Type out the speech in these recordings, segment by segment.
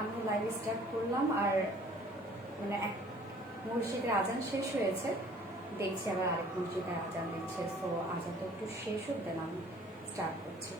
আমি live start করলাম আর মানে এক মসজিদের আজান শেষ হয়েছে, দেখছি আবার আরেক মসজিদের আজান দিচ্ছে। সো আজানটা একটু শেষ হোক দেন আমি স্টার্ট করছি।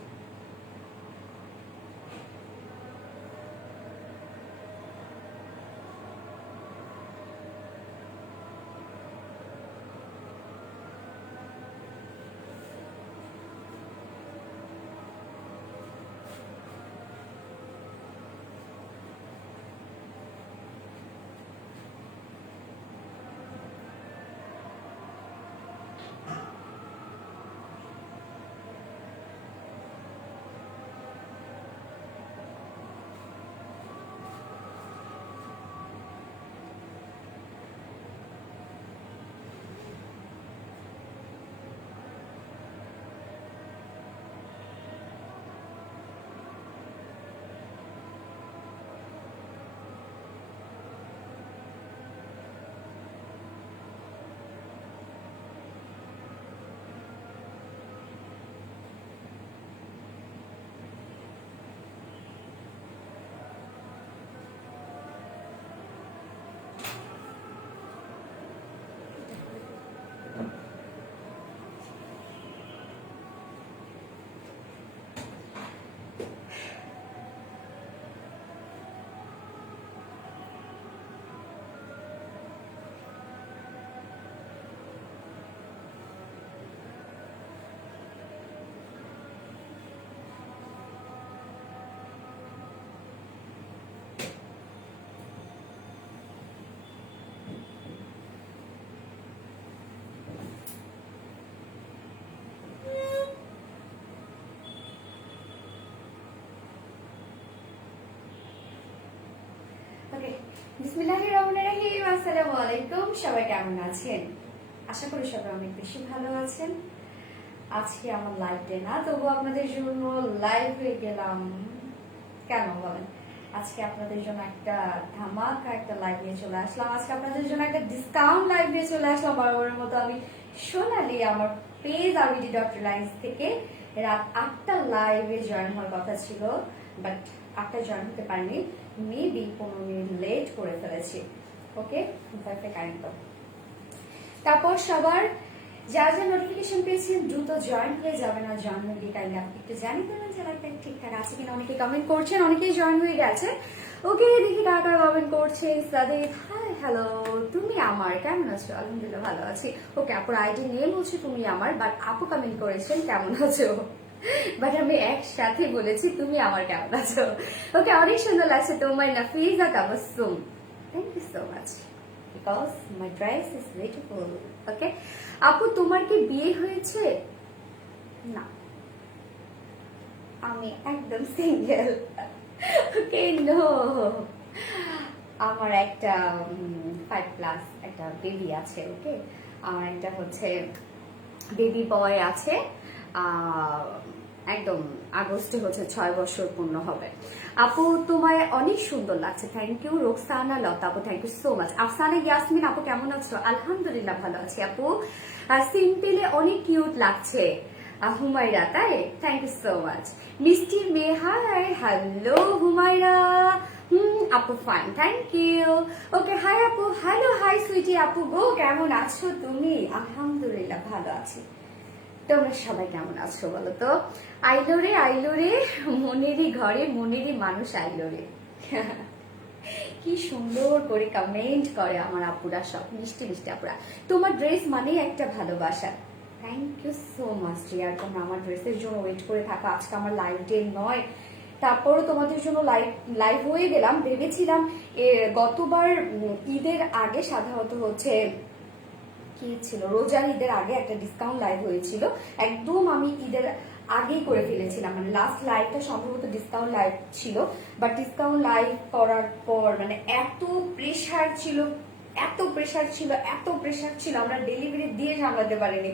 ওকে, বিসমিল্লাহির রহমানির রহিম। আসসালামু আলাইকুম, সবাই কেমন আছেন? আশা করি সবাই অনেক বেশি ভালো আছেন। আজকে আমার লাইভ ডে না, তবু আপনাদের জন্য লাইভ হয়ে গেলাম। কেন বলেন? আজকে আপনাদের জন্য একটা ধামাকা একটা লাইভ নিয়ে চলে আসলাম। আজকে আপনাদের জন্য একটা ডিসকাউন্ট লাইভ নিয়ে চলে আসলাম। বরাবরের মতো আমি সোনালি আমার পেজ rvd.reliance থেকে রাত 8টা লাইভে জয়েন হওয়ার কথা ছিল, বাট 8টা জয়েন হতে পারিনি। মেবি 15 মিনিট লেট করে ফেলেছি। ওকে, কারেন্ট। তারপর সবার যারা যা নোটিফিকেশন পেয়েছেন দ্রুত জয়েন হয়ে যাবেন। আর জয়েন হয়ে গিয়ে কাইন্ডলি আপনি একটু জানিয়ে দেবেন যে লাইভটা ঠিকঠাক আছে কিনা। অনেকে কমেন্ট করছেন, অনেকেই জয়েন হয়ে গেছে। ওকে, দেখি কারা কারা কমেন্ট করছে। সাদিক, হাই, হ্যালো, তুমি আমার কেমন আছো? আলহামদুলিল্লাহ ভালো আছি। ওকে, আপুর আইডি নেম হচ্ছে তুমি আমার, বাট আপু কমেন্ট করেছেন কেমন আছো, বাট আমি একসাথে বলেছি তুমি আমার কেমন আছো। ওকে, অনেক সুন্দর লাগছে তোমার Nafiza Tabassum. Thank you so much, because my dress is beautiful. Okay, আপু তোমার কি বিয়ে হয়েছে? না, আমি একদম সিঙ্গেল। ওকে, নো, আমার একটা 5+ একটা বেবি আছে। ওকে, আমার একটা হচ্ছে বেবি বয় আছে। একদম আগস্টে হচ্ছে 6 বছর পূর্ণ হবে। আপু তোমায় অনেক সুন্দর লাগছে। Thank you. রোকসানা লতা আপু, thank you so much. Afsana Yasmin আপু কেমন আছো? আলহামদুলিল্লাহ ভালো আছি আপু। সিম্পলে অনেক কিউট লাগছে। হুমায়রা, তাই? Thank you so much. মিষ্টি মেয়ে, হাই, হ্যালো হুমায়রা। আপু fine, thank you. Okay, hi আপু, হ্যালো, হাই সুইটি আপু গো, কেমন আছো তুমি? আলহামদুলিল্লাহ ভালো আছি। তোমরা সবাই কেমন আছো বলো তো? আইলো রে, আইলো রে, মনেরই ঘরে মনেরই মানুষ আইলো রে। কি সুন্দর করে কমেন্ট করে আমার আপুরা, সব মিষ্টি মিষ্টি আপুরা। তোমার ড্রেস মানেই একটা ভালোবাসা। Thank you so much dear. তোমরা আমার ড্রেসের জন্য ওয়েট করে থাকো। আজকে আমার লাইভ ডে নয়, তারপরও তোমাদের জন্য লাইভ হয়ে গেলাম। ভেবেছিলাম গতবার ঈদের আগে সাধারণত হচ্ছে কি ছিল, রোজার ঈদের আগে একটা ডিসকাউন্ট লাইভ হয়েছিল। একদম আমি ঈদের আগেই করে ফেলেছিলাম, মানে লাস্ট লাইভটা সম্ভবত ডিসকাউন্ট লাইভ ছিল। বাট ডিসকাউন্ট লাইভ করার পর মানে এত প্রেশার ছিল, এত প্রেশার ছিল, এত প্রেশার ছিল, আমরা ডেলিভারি দিয়ে সামলাতে পারিনি।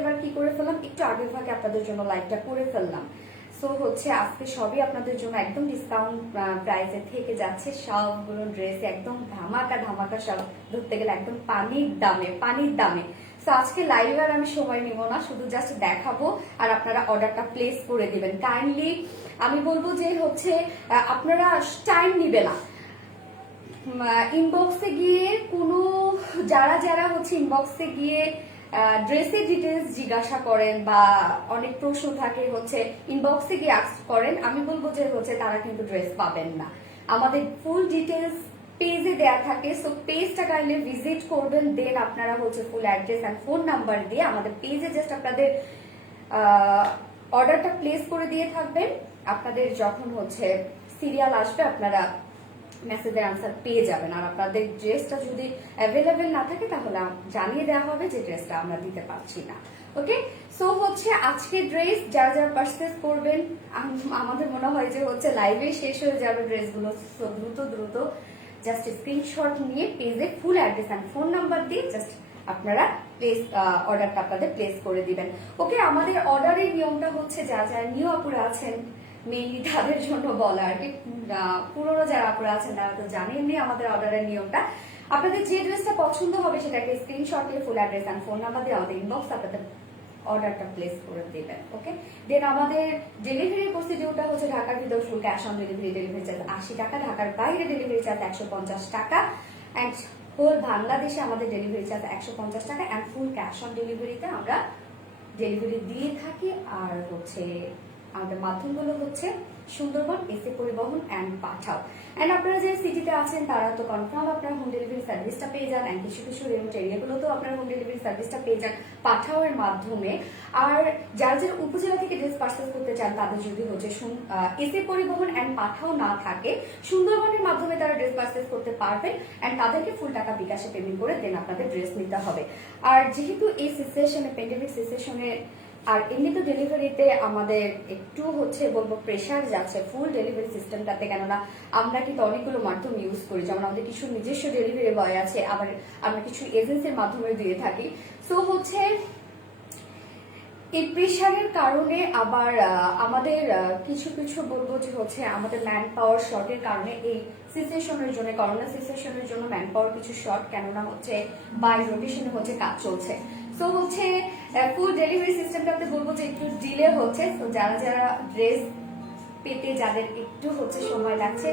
এবার কি করে ফেললাম, একটু আগে ভাগে আপনাদের জন্য লাইভটা করে ফেললাম। সো হচ্ছে আজকে সবই আপনাদের জন্য একদম ডিসকাউন্ট প্রাইসে থেকে যাচ্ছে। সবগুলো ড্রেস একদম ধামাকা ধামাকা, সব ধরতে গেলে একদম পানির দামে, পানির দামে। তো আজকে লাইভ আর আমি সময় নিব না, শুধু জাস্ট দেখাবো আর আপনারা অর্ডারটা প্লেস করে দিবেন। কাইন্ডলি আমি বলবো যে হচ্ছে আপনারা টাইম নিবে না, ইনবক্সে গিয়ে কোনো যারা যারা হচ্ছে ইনবক্সে গিয়ে ড্রেসের ডিটেলস জিজ্ঞাসা করেন বা অনেক প্রশ্ন থাকে হচ্ছে ইনবক্সে গিয়ে আস্ক করেন, আমি বলবো যে হচ্ছে তারা কিন্তু ড্রেস পাবেন না। আমাদের ফুল ডিটেলস পেজে দেয়া থাকে, সো পেজটা কাইন্ডলি ভিজিট করবেন, দেন আপনারা হচ্ছে full address and phone number দিয়ে আমাদের পেজে জাস্ট আপনাদের অর্ডারটা প্লেস করে দিয়ে থাকবেন। আপনাদের যখন হচ্ছে সিরিয়াল আসবে আপনারা মেসেজের আনসার পেয়ে যাবেন। আর আপনাদের ড্রেসটা যদি অ্যাভেলেবেল না থাকে তাহলে জানিয়ে দেওয়া হবে যে ড্রেসটা আমরা দিতে পারছি না। ওকে, সো হচ্ছে আজকে ড্রেস যারা যারা পারচেজ করবেন, আমাদের মনে হয় যে হচ্ছে লাইভে শেষ হয়ে যাবে ড্রেসগুলো, দ্রুত দ্রুত জাস্ট স্ক্রিনশট নিয়ে পেজে full address and phone number দিয়ে জাস্ট আপনারা প্লেস অর্ডারটা আপনাদের প্লেস করে দিবেন। ওকে, আমাদের অর্ডারের নিয়মটা হচ্ছে যারা যারা নিউ আপুরা আছেন মেইনলি তাদের জন্য বলা আর কি, পুরোনো যারা আপুরা আছেন তারা তো জানেননি আমাদের অর্ডারের নিয়মটা। আপনাদের যে ড্রেসটা পছন্দ হবে সেটাকে স্ক্রিনশট দিয়ে full address and phone number দিয়ে আমাদের ইনবক্স আপনাদের অর্ডারটা প্লেস করে দেবেন। ওকে, দেন আমাদের ডেলিভারি প্রসিডিউরটা হচ্ছে ঢাকার ভিতর full cash on delivery, delivery charge 80 টাকা, ঢাকার বাইরে ডেলিভারি চার্জ 150 টাকা, অ্যান্ড হোল বাংলাদেশে আমাদের ডেলিভারি চার্জ 150 টাকা, অ্যান্ড ফুল ক্যাশ অন ডেলিভারিতে আমরা ডেলিভারি দিয়ে থাকি। আর হচ্ছে আমাদের মাধ্যমগুলো হচ্ছে সুন্দরবন, এসে পরিবহন অ্যান্ড পাঠাও। অ্যান্ড আপনারা যে সিটিতে আছেন তারা তো কনফার্ম আপনার হোম ডেলিভারি সার্ভিসটা পেয়ে যান, অ্যান্ড কিছু কিছু রিমোট এরিয়াগুলোতেও আপনার হোম ডেলিভারি সার্ভিসটা পেয়ে যান পাঠাও এর মাধ্যমে। আর যারা যারা উপজেলা থেকে ড্রেস পার্সেল করতে চান তাদের যদি হচ্ছে এসে পরিবহন অ্যান্ড পাঠাও না থাকে, সুন্দরবনের মাধ্যমে তারা ড্রেস পার্সেল করতে পারবেন, অ্যান্ড তাদেরকে ফুল টাকা বিকাশে পেমেন্ট করে দেন আপনাদের ড্রেস নিতে হবে। আর যেহেতু এই সিচুয়েশনে, প্যান্ডেমিক সিচুয়েশনে আর এমনি তো ডেলিভারিতে আমাদের একটু হচ্ছে বলবো প্রেশার যাচ্ছে ফুল ডেলিভারি সিস্টেমটাতে, কেননা আমরা কিন্তু অনেকগুলো মাধ্যম ইউজ করি, যেমন আমাদের কিছু নিজস্ব ডেলিভারি বয় আছে, আবার আমরা কিছু এজেন্সির মাধ্যমে দিয়ে থাকি। সো হচ্ছে এই প্রেশারের কারণে আবার আমাদের কিছু কিছু বলবো যে হচ্ছে আমাদের ম্যান পাওয়ার শর্টের কারণে এই সিচুয়েশনের জন্য, করোনা সিচুয়েশনের জন্য ম্যান পাওয়ার কিছু শর্ট, কেননা হচ্ছে বাই রোটেশনে হচ্ছে কাজ চলছে। সো হচ্ছে ফুল ডেলিভারি সিস্টেমটাতে বলবো যে একটু ডিলে হচ্ছে। তো যারা যারা ড্রেস পেতে যাদের একটু হচ্ছে সময় লাগছে,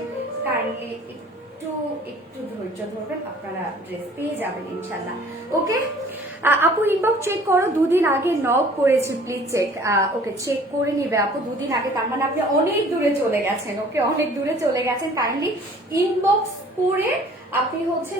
কাইন্ডলি একটু একটু ধৈর্য ধরবেন, আপনারা ড্রেস পেয়ে যাবেন ইনশাল্লাহ। ওকে আপু, ইনবক্স চেক করো, দুদিন আগে নক করেছি, প্লিজ চেক। ওকে, চেক করে নিবে আপু, দুদিন আগে, তার মানে আপনি অনেক দূরে চলে গেছেন। ওকে, অনেক দূরে চলে গেছেন, কাইন্ডলি ইনবক্স করে আপনি হচ্ছে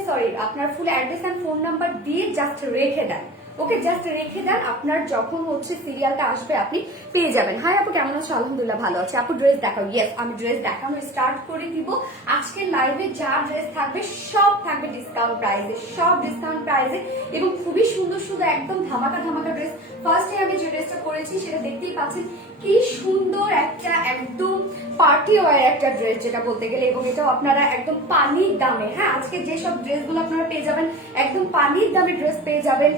আপনার full address and phone number দিয়ে জাস্ট রেখে দেন। ওকে, জাস্ট রেখে দেন, আপনার যখন হচ্ছে সিরিয়ালটা আসবে আপনি পেয়ে যাবেন। হাই আপু, কেমন আছো? আলহামদুলিল্লাহ ভালো আছে। আপু ড্রেস দেখাও। ইয়েস, আমি ড্রেস দেখানো স্টার্ট করে দিব। আজকের লাইভে যা ড্রেস থাকবে সব থাকবে ডিসকাউন্ট প্রাইসে, সব ডিসকাউন্ট প্রাইসে, এবং খুবই সুন্দর সুন্দর একদম ধামাকা ধামাকা ড্রেস। ফার্স্টে আমি যে ড্রেসটা করেছি সেটা দেখতেই পাচ্ছেন, কি সুন্দর একটা একদম পার্টি ওয়ার একটা ড্রেস যেটা বলতে গেলে, এবং এটাও আপনারা একদম পানির দামে, হ্যাঁ আজকে যেসব ড্রেসগুলো আপনারা পেয়ে যাবেন একদম পানির দামে ড্রেস পেয়ে যাবেন।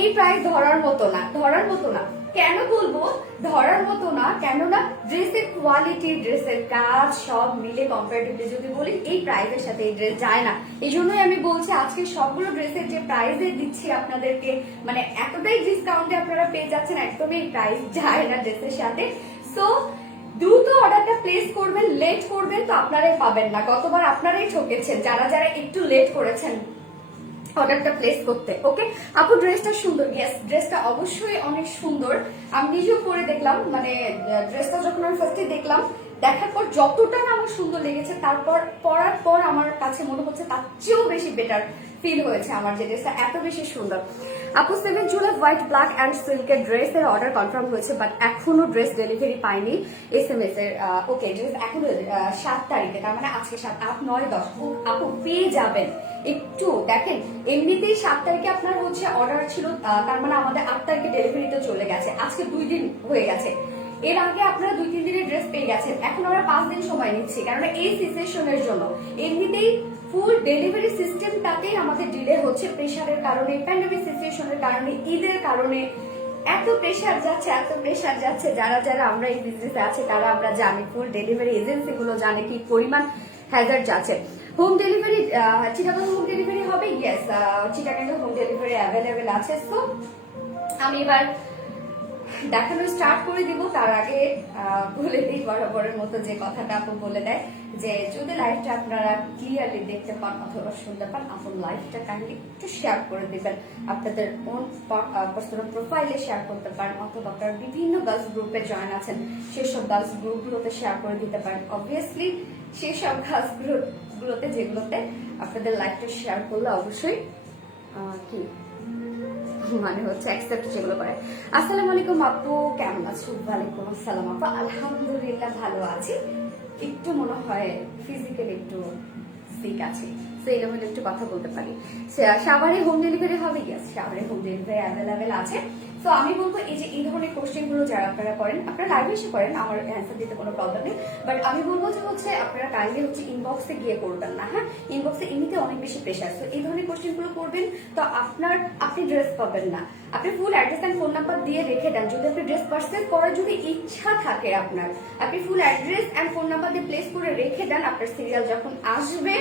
এই প্রাইস ধরার মতো না, ধরার মতো না। কেন বলবো ধরার মতো না, কেননা ড্রেসের কোয়ালিটি, ড্রেসের কাজ সব মিলে কম্পারেটিভলি যদি বলি এই প্রাইসের সাথে এই ড্রেস যায় না। এই জন্যই আমি বলছি আজকে সবগুলো ড্রেসের যে প্রাইসে দিচ্ছি আপনাদেরকে, মানে এতটাই ডিসকাউন্টে আপনারা পেয়ে যাচ্ছেন, একদমই প্রাইস যায় না ড্রেসের সাথে। সো দ্রুত অর্ডারটা প্লেস করবেন, লেট করবেন তো আপনারাই পাবেন না। গতবার আপনারাই ঠকেছেন যারা যারা একটু লেট করেছেন অর্ডারটা প্লেস করতে। ওকে আপু, ড্রেসটা সুন্দর। ইয়েস, ড্রেসটা অবশ্যই অনেক সুন্দর। আমি নিজেও পরে দেখলাম, মানে ড্রেসটা যখন আমি ফার্স্টে দেখলাম, দেখার পর যতটা না আমার সুন্দর লেগেছে, তারপর পরার পর আমার কাছে মনে হচ্ছে তার চেয়েও বেশি বেটার ফিল হয়েছে আমার, যে ড্রেসটা এত বেশি সুন্দর। আপু 7 জুলাই হোয়াইট ব্ল্যাক অ্যান্ড সিল্কের ড্রেসের অর্ডার কনফার্ম হয়েছে, বাট এখনো ড্রেস ডেলিভারি পাইনি SMS এর। ওকে, ড্রেস এখনো 7 তারিখে, তার মানে আজকে 7, 8, 9, 10 আপু পেয়ে যাবেন। একটু দেখেন, এমনিতেই 7 তারিখে আপনার হচ্ছে অর্ডার ছিল, তার মানে আমাদের 8 তারিখে ডেলিভারিতে চলে গেছে, আজকে 2 দিন হয়ে গেছে। এর আগে আপনারা 2-3 দিনের ড্রেস পেয়ে গেছেন, এখন আমরা 5 দিন সময় নিচ্ছি, কারণ এই সিচুয়েশনের জন্য। এমনিতেই ফুল ডেলিভারি সিস্টেমটাতেই আমাদের ডিলে হচ্ছে প্রেশারের কারণে, প্যান্ডেমিক সিচুয়েশনের কারণে, ঈদের কারণে এত প্রেশার যাচ্ছে, এত প্রেশার যাচ্ছে। যারা যারা আমরা এই বিজনেসে আছে তারা আমরা জানি, ফুল ডেলিভারি এজেন্সি গুলো জানে কি পরিমাণ হ্যাজার্ড যাচ্ছে। Home delivery Chittagong home delivery হবে। ইয়েস, চিটাগাংয়ে হোম ডেলিভারি অ্যাভেলেবেল আছে। সো আমি এবার দেখানো স্টার্ট করে দিব। তার আগে বলে দিই বরাবরের মতো যে কথাটা আপু বলে দেয়, যে যদি লাইভটা আপনারা ক্লিয়ারলি দেখতে পান অথবা শুনতে পান, আপন লাইভটা কাইন্ডলি একটু শেয়ার করে দিবেন, আপনাদের ওন পার্সোনাল প্রোফাইলে শেয়ার করতে পারেন, অথবা আপনারা বিভিন্ন গার্লস গ্রুপে জয়েন আছেন সেসব গার্লস গ্রুপগুলোতে শেয়ার করে দিতে পারেন। অবভিয়াসলি সেই সব গার্লস গ্রুপগুলোতে যেগুলোতে আপনাদের লাইভটা শেয়ার করলে অবশ্যই কি মানে হচ্ছে অ্যাকসেপ্ট যেগুলো করে। আসসালামু আলাইকুম আপু, কেমন আছো? ওয়ালাইকুম আসসালাম আপু, আলহামদুলিল্লাহ ভালো আছি। একটু মনে হয় ফিজিক্যালি একটু সিক আছি, সেই লেভেলে একটু কথা বলতে পারি। সাভারে হোম ডেলিভারি হবে। ইয়েস, সাভারে হোম ডেলিভারি অ্যাভেলেবেল আছে। তো আমি বলবো এই যে এই ধরনের কোশ্চেন গুলো যারা আপনারা করেন, আপনারা লাইভে এসে করেন, আমার অ্যান্সার দিতে কোনো প্রবলেম নেই। বাট আমি বলবো যে হচ্ছে আপনারা কাইন্ডলি হচ্ছে ইনবক্সে গিয়ে করবেন না। হ্যাঁ, ইনবক্সে এমনিতে অনেক বেশি প্রেশার। তো এই ধরনের কোশ্চেন গুলো করবেন তো আপনি ড্রেস পাবেন না। আপনি full address and phone number দিয়ে রেখে দেন। যদি আপনি ড্রেস পারচেজ করার যদি ইচ্ছা থাকে আপনার, আপনি full address and phone number দিয়ে প্লেস করে রেখে দেন। আপনার সিরিয়াল যখন আসবে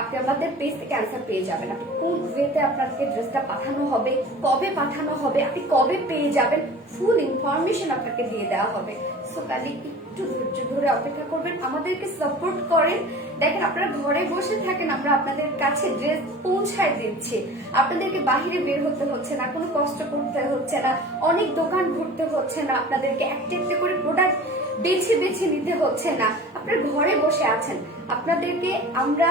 আপনি আমাদের পেজ থেকে অ্যান্সার পেয়ে যাবেন। আপনি কোন ওয়েতে আপনাকে ড্রেসটা পাঠানো হবে, কবে পাঠানো হবে, আপনি কবে পেয়ে যাবেন, ফুল ইনফরমেশন আপনাকে দিয়ে দেওয়া হবে। সো তাহলে একটু ধৈর্য ধরে অপেক্ষা করবেন, আমাদেরকে সাপোর্ট করেন। দেখেন আপনারা ঘরে বসে থাকেন, আমরা আপনাদের কাছে ড্রেস পৌঁছায় দিচ্ছি। আপনাদেরকে বাহিরে বের হতে হচ্ছে না, কোনো কষ্ট করতে হচ্ছে না, অনেক দোকান ঘুরতে হচ্ছে না, আপনাদেরকে একটা একটা করে প্রোডাক্ট বেছে বেছে নিতে হচ্ছে না। আপনারা ঘরে বসে আছেন, আপনাদেরকে আমরা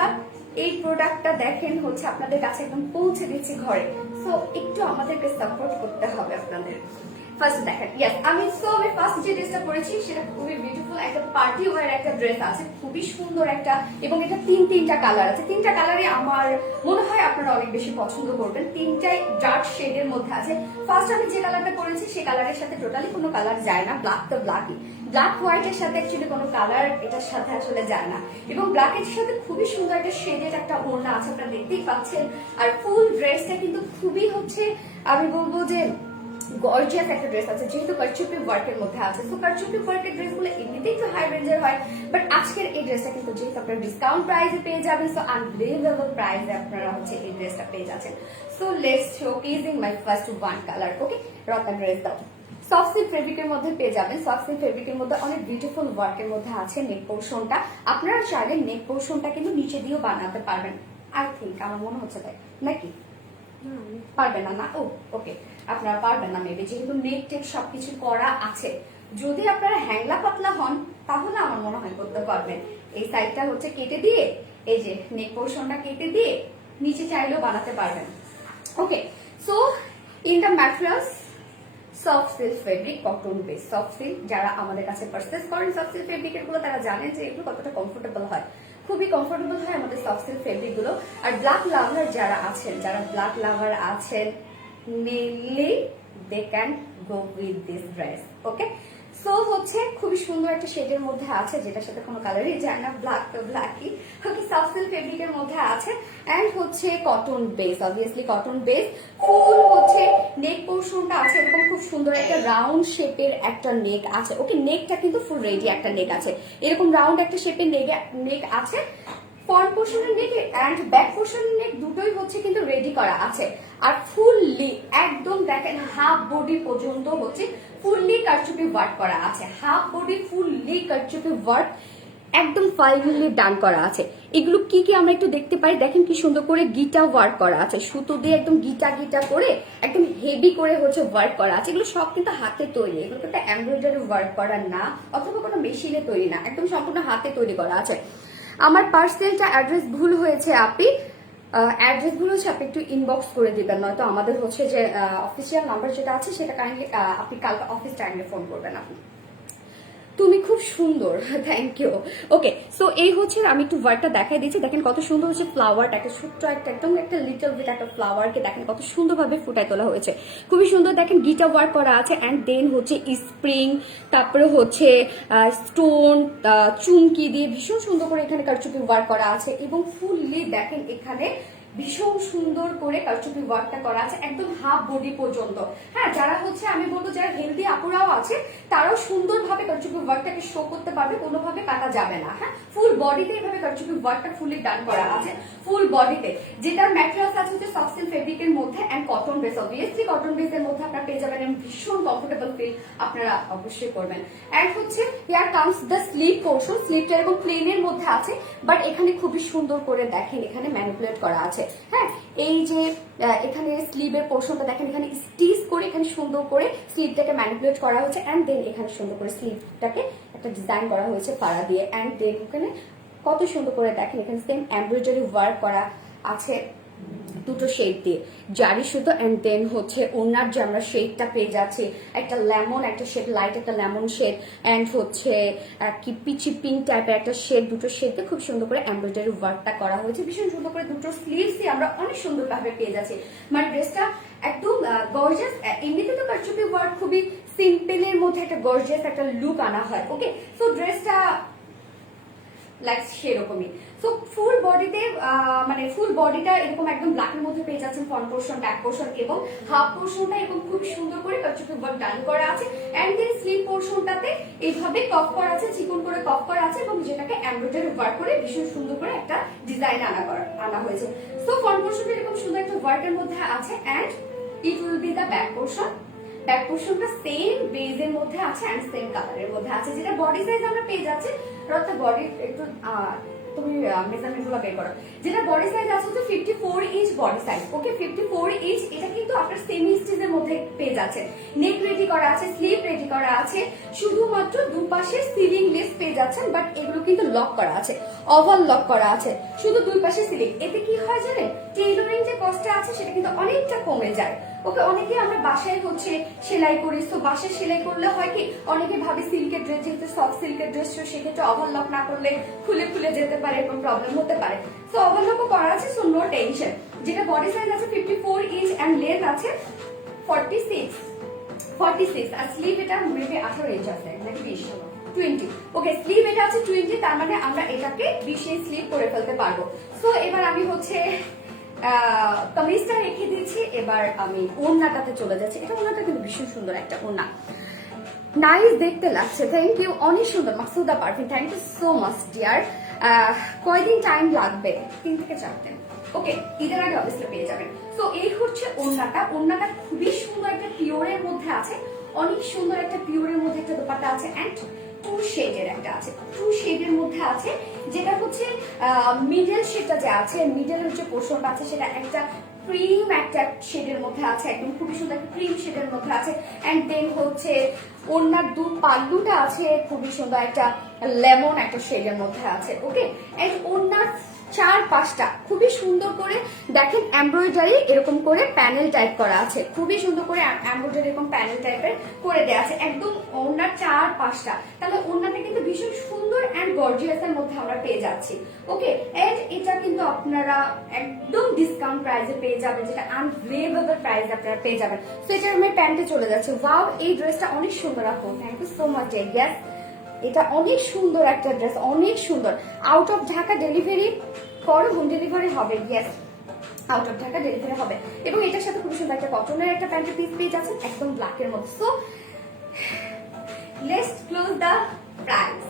এই প্রোডাক্টটা দেখেন হচ্ছে আপনাদের কাছে একদম পৌঁছে দিচ্ছি ঘরে। সো একটু আমাদেরকে সাপোর্ট করতে হবে আপনাদের। ফার্স্ট দেখেন, ইয়েস আমি ফার্স্ট যে ড্রেসটা পরেছি সেটা খুবই বিউটিফুল একটা পার্টি ওয়্যার একটা ড্রেস আছে, খুবই সুন্দর একটা, এবং এটা তিনটা কালার আছে। তিনটা কালারে আমার মনে হয় আপনারা অনেক বেশি পছন্দ করবেন। তিনটাই ডার্ক শেডের মধ্যে আছে। ফার্স্ট আমি যে কালারটা পরেছি সেই কালারের সাথে টোটালি কোনো কালার যায় না, ব্ল্যাক তো ব্ল্যাকই, ব্ল্যাক হোয়াইটের সাথে অ্যাকচুয়ালি কোনো কালার এটার সাথে আসলে যায় না। এবং ব্ল্যাকের সাথে খুবই সুন্দর একটা শেডের একটা ওড়না আছে, আপনারা দেখতেই পাচ্ছেন। আর ফুল ড্রেসটা কিন্তু খুবই হচ্ছে আমি বলবো যে গর্জিয়াস একটা ড্রেস আছে, যেহেতু কারচুপি ওয়ার্কের মধ্যে আছে। তো কারচুপি ওয়ার্কের ড্রেসগুলো এমনিতেই একটু হাই রেঞ্জের হয়, বাট আজকের এই ড্রেসটা কিন্তু যেহেতু আপনারা ডিসকাউন্ট প্রাইসে পেয়ে যাবেন, সো আনবিলিভেবল প্রাইসে আপনারা হচ্ছে এই ড্রেসটা পেয়ে যাচ্ছেন। So let's showcasing my first one colour. Okay, রকা ড্রেস দাও। সফট সিল্ক ফেব্রিকের মধ্যে পেয়ে যাবেন। সফট সিল্ক ফেব্রিকের মধ্যে অনেক বিউটিফুল ওয়ার্কের মধ্যে আছে নেক পোর্শনটা। আপনারা চাইলে নেক পোর্শনটা কিন্তু নিচে দিয়েও বানাতে পারবেন। আই থিঙ্ক, আমার মনে হচ্ছে তাই নাকি? পারবেন না? ও ওকে, আপনারা পারবেন না মেবি, যেহেতু নেক টেক সবকিছু করা আছে। যদি আপনারা হ্যাংলা পাতলা হন তাহলে আমার মনে হয় করতে পারবেন। এই সাইডটা হচ্ছে কেটে দিয়ে, এই যে নেক পোর্শনটা কেটে দিয়ে নিচে চাইলেও বানাতে পারবেন। Okay, so in the materials soft silk fabric, cotton base soft silk. যারা আমাদের কাছে পারচেস করেন সফট সিল্ক ফেব্রিকের গুলো তারা জানেন যে এগুলো কতটা কমফোর্টেবল হয়, খুবই কমফোর্টেবল হয় আমাদের সফট সিল্ক ফেব্রিক গুলো। আর ব্ল্যাক লাভার যারা আছেন, যারা ব্ল্যাক লাভার আছেন, mainly they can go with this dress. Okay, so হচ্ছে খুবই সুন্দর একটা শেডের মধ্যে আছে, যেটার সাথে কোনো কালারই যায় না, ব্ল্যাক তো ব্ল্যাকই। ওকে, সফট সিল্ক ফেব্রিকের মধ্যে আছে এন্ড হচ্ছে cotton base, obviously cotton base. Full হচ্ছে নেক পোর্শনটা আছে এরকম খুব সুন্দর একটা রাউন্ড শেপের একটা নেক আছে। ওকে, নেকটা কিন্তু ফুল রেডি একটা নেক আছে, এরকম রাউন্ড একটা শেপের নেক আছে। ফ্রন্ট পোর্শনের নেক এন্ড ব্যাক পোর্শনের নেক দুটোই হচ্ছে কিন্তু রেডি করা আছে। আর ফুললি একদম দেখেন হাফ বডি পর্যন্ত হচ্ছে ফুললি কারচুপি ওয়ার্ক করা আছে, হাফ বডি ফুললি কারচুপি ওয়ার্ক একদম ফাইনালি ডান করা আছে। এগুলো কি কি আমরা একটু দেখতে পাই, দেখেন কি সুন্দর করে গিটা ওয়ার্ক করা আছে, সুতো দিয়ে একদম গিটা গিটা করে একদম হেভি করে হচ্ছে ওয়ার্ক করা আছে। এগুলো সব কিন্তু হাতে তৈরি, এগুলো কিন্তু এমব্রয়ডারি ওয়ার্ক করা না অথবা কোনো মেশিনে তৈরি না, একদম সম্পূর্ণ হাতে তৈরি করা আছে। আমার পার্সেলটা অ্যাড্রেস ভুল হয়েছে আপনি, অ্যাড্রেস ভুল হচ্ছে, আপনি একটু ইনবক্স করে দিবেন, নয়তো আমাদের হচ্ছে যে অফিসিয়াল নাম্বার যেটা আছে সেটা কাইন্ডলি আপনি কালকে অফিস টাইমে ফোন করবেন। আপনি তুমি খুব সুন্দর, থ্যাংক ইউ। ওকে, সো এই হচ্ছে আমি একটু ওয়ার্কটা দেখাই দিচ্ছি। দেখেন কত সুন্দর হচ্ছে ফ্লাওয়ারটা, একটা ছোট্ট একটা একদম একটা লিটল বিট একটা ফ্লাওয়ারকে দেখেন কত সুন্দরভাবে ফুটায় তোলা হয়েছে, খুবই সুন্দর। দেখেন গিটা ওয়ার্ক করা আছে অ্যান্ড দেন হচ্ছে স্প্রিং, তারপরে হচ্ছে স্টোন, চুমকি দিয়ে ভীষণ সুন্দর করে এখানে কারচুপি ওয়ার্ক করা আছে। এবং ফুললি দেখেন এখানে ভীষণ সুন্দর করে কারচুপি ওয়ার্কটা করা আছে একদম হাফ বডি পর্যন্ত। হ্যাঁ, যারা হচ্ছে আমি বলবো যারা হেলদি আপুরাও আছে তারাও সুন্দরভাবে কারচুপি ওয়ার্কটাকে শো করতে পারবে, কোনোভাবে কাটা যাবে না। হ্যাঁ, ফুল বডিতে এইভাবে কারচুপি ওয়ার্কটা ফুলি ডান করা আছে ফুল বডিতে, যেটার ম্যাটেরিয়ালস আছে হচ্ছে সফট সিল্ক ফেব্রিকের মধ্যে and cotton base. Obviously cotton বেসের মধ্যে আপনারা পেয়ে যাবেন এবং ভীষণ কমফোর্টেবল ফিল আপনারা অবশ্যই করবেন। এন্ড হচ্ছে here comes the sleeve portion. স্লিভটা এরকম প্লেনের মধ্যে আছে, বাট এখানে খুবই সুন্দর করে দেখেন এখানে ম্যানিপুলেট করা আছে। হ্যাঁ, এই যে এখানে স্লিভের পোর্শনটা দেখেন, এখানে স্টিচ করে এখানে সুন্দর করে স্লিভটাকে ম্যানিপুলেট করা হয়েছে এন্ড দেন এখানে সুন্দর করে স্লিভটাকে একটা ডিজাইন করা হয়েছে পাড়া দিয়ে এন্ড দেন এখানে কত সুন্দর করে দেখেন এখানে সেম এমব্রয়ডারি ওয়ার্ক করা আছে দুটো শেড দিয়ে জারি সুতো এন্ড দেন হচ্ছে ওনার যে আমরা শেডটা পেয়ে যাচ্ছি একটা লেমন একটা শেড, লাইট একটা লেমন শেড এন্ড হচ্ছে কি পিচি পিঙ্ক টাইপের একটা শেড, দুটো শেডে খুব সুন্দর করে এমব্রয়ডারি ওয়ার্কটা করা হয়েছে ভীষণ সুন্দর করে। দুটো স্লিভসই আমরা অনেক সুন্দরভাবে পেয়ে যাচ্ছি। মানে ড্রেসটা একদম গর্জিয়াস। এমনিতে তো কারচুপি ওয়ার্ক খুবই সিম্পলের মধ্যে একটা গর্জিয়াস একটা লুক আনা হয়। ওকে, সো ড্রেসটা লাইক সেরকমই। সো ফুল বডিতে মানে ফুল বডিটা এরকম একদম ব্ল্যাকের মধ্যে পেয়ে যাচ্ছেন ফ্রন্ট পোর্শন, ব্যাক পোর্শন এবং হাফ পোর্শনটা এরকম খুব সুন্দর করে কারচুপি ওয়ার্ক ডান করা আছে এন্ড দেন স্লিভ পোর্শনটাতে এইভাবে কফ করা আছে, চিকন করে কফ করা আছে এবং যেটাকে এমব্রয়ডারি ওয়ার্ক করে ভীষণ সুন্দর করে একটা ডিজাইন আনা হয়েছে। সো ফ্রন্ট পোর্শনটা এরকম সুন্দর একটা ওয়ার্কের মধ্যে আছে and it will be the back portion. Back পোর্শনটা সেম বেজের মধ্যে আছে এন্ড সেম কালারের মধ্যে আছে, যেটা বডি সাইজ আমরা পেয়ে যাচ্ছি। রথা বডি একটু তুমি মেজারমেন্ট গুলো বের করো। যেটা বডি সাইজ আছে হচ্ছে 54 ইঞ্চ বডি সাইজ। ওকে, 54 ইঞ্চ। এটা কিন্তু আপনার সেমি স্টিচের মধ্যে পেয়ে যাচ্ছে। নেক রেডি করা আছে, স্লিভ রেডি করা আছে, শুধুমাত্র দুপাশে সিলিং লেস পেয়ে যাচ্ছেন, বাট এগুলো কিন্তু লক করা আছে, ওভাল লক করা আছে, শুধু দুই পাশে সিলিং। এতে কি হয় জানেন, টেইলরিং যে কস্টটা আছে সেটা কিন্তু অনেকটা কমে যায়। ওকে, অনেকে আমরা বাসায় হচ্ছে সেলাই করি, তো বাসায় সেলাই করলে হয় কি অনেকে ভাবে সিল্কের ড্রেস, যেহেতু সফট সিল্কের ড্রেস সেক্ষেত্রে ওভারলক না করলে খুলে খুলে যেতে পারে, এরকম প্রবলেম হতে পারে। সো ওভারলকও করা আছে, সো নো টেনশন। যেটা বডি সাইজ আছে 54 ইঞ্চ এন্ড লেন্থ আছে 46 আর স্লিভ এটা মেবি 18 ইঞ্চ আছে নাকি 20 ওকে, স্লিভ এটা আছে 20, তার মানে আমরা এটাকে 20 ইঞ্চ স্লিভ করে ফেলতে পারবো। সো এবার আমি হচ্ছে কামিজটা রেখে দিয়েছি, এবার আমি ওড়নাটাতে চলে যাচ্ছি। এটা ওড়নাটা কিন্তু ভীষণ সুন্দর একটা ওড়না, নাইস দেখতে লাগছে। থ্যাংক ইউ, অনেক সুন্দর Maksuda Parvin, thank you so much dear. কয়দিন টাইম লাগবে? 3 থেকে 4 দিন। ওকে, ঈদের আগে অবশ্যই পেয়ে যাবেন। তো এই হচ্ছে ওড়নাটা। ওড়নাটা খুবই সুন্দর একটা পিওরের মধ্যে আছে, অনেক সুন্দর একটা পিওরের মধ্যে একটা দোপাট্টা আছে এন্ড টু শেডের একটা আছে, টু শেডের মধ্যে আছে, যেটা হচ্ছে মিডল শেডটা যে আছে, মিডলের যে পোর্শনটা আছে সেটা একটা ক্রিম একটা শেডের মধ্যে আছে, একদম খুবই সুন্দর একটা ক্রিম শেডের মধ্যে আছে এন্ড দেন হচ্ছে ওড়নার দু পাল্লুটা আছে খুবই সুন্দর একটা লেমন একটা শেডের মধ্যে আছে। ওকে, এন্ড ওড়নার 4-5টা খুবই সুন্দর করে দেখেন এমব্রয়ডারি এরকম করে প্যানেল টাইপ করা আছে, খুবই সুন্দর করে এমব্রয়ডারি এরকম প্যানেল টাইপের করে দেওয়া আছে একদম ওড়নার 4-5টা। তাহলে ওড়নাটা কিন্তু ভীষণ সুন্দর এন্ড গর্জিয়াস এর মধ্যে আমরা পেয়ে যাচ্ছি। ওকে, এন্ড এটা কিন্তু আপনারা একদম ডিসকাউন্ট প্রাইসে পেয়ে যাবেন, যেটা আনবিলিভেবল প্রাইস আপনারা পেয়ে যাবেন। সো এটা আমি প্যান্টে চলে যাচ্ছে। ওয়াও, এই ড্রেসটা অনেক সুন্দর আপু, thank you so much. Yes, এটা অনেক সুন্দর একটা ড্রেস, অনেক সুন্দর। আউট অফ ঢাকা ডেলিভারি করো, হোম ডেলিভারি হবে। Yes, out of Dhaka delivery হবে। এবং এটার সাথে খুব সুন্দর একটা কটনের একটা প্যান্টের পিস পেয়ে যাচ্ছেন একদম ব্ল্যাকের মধ্যে। So let's close the price.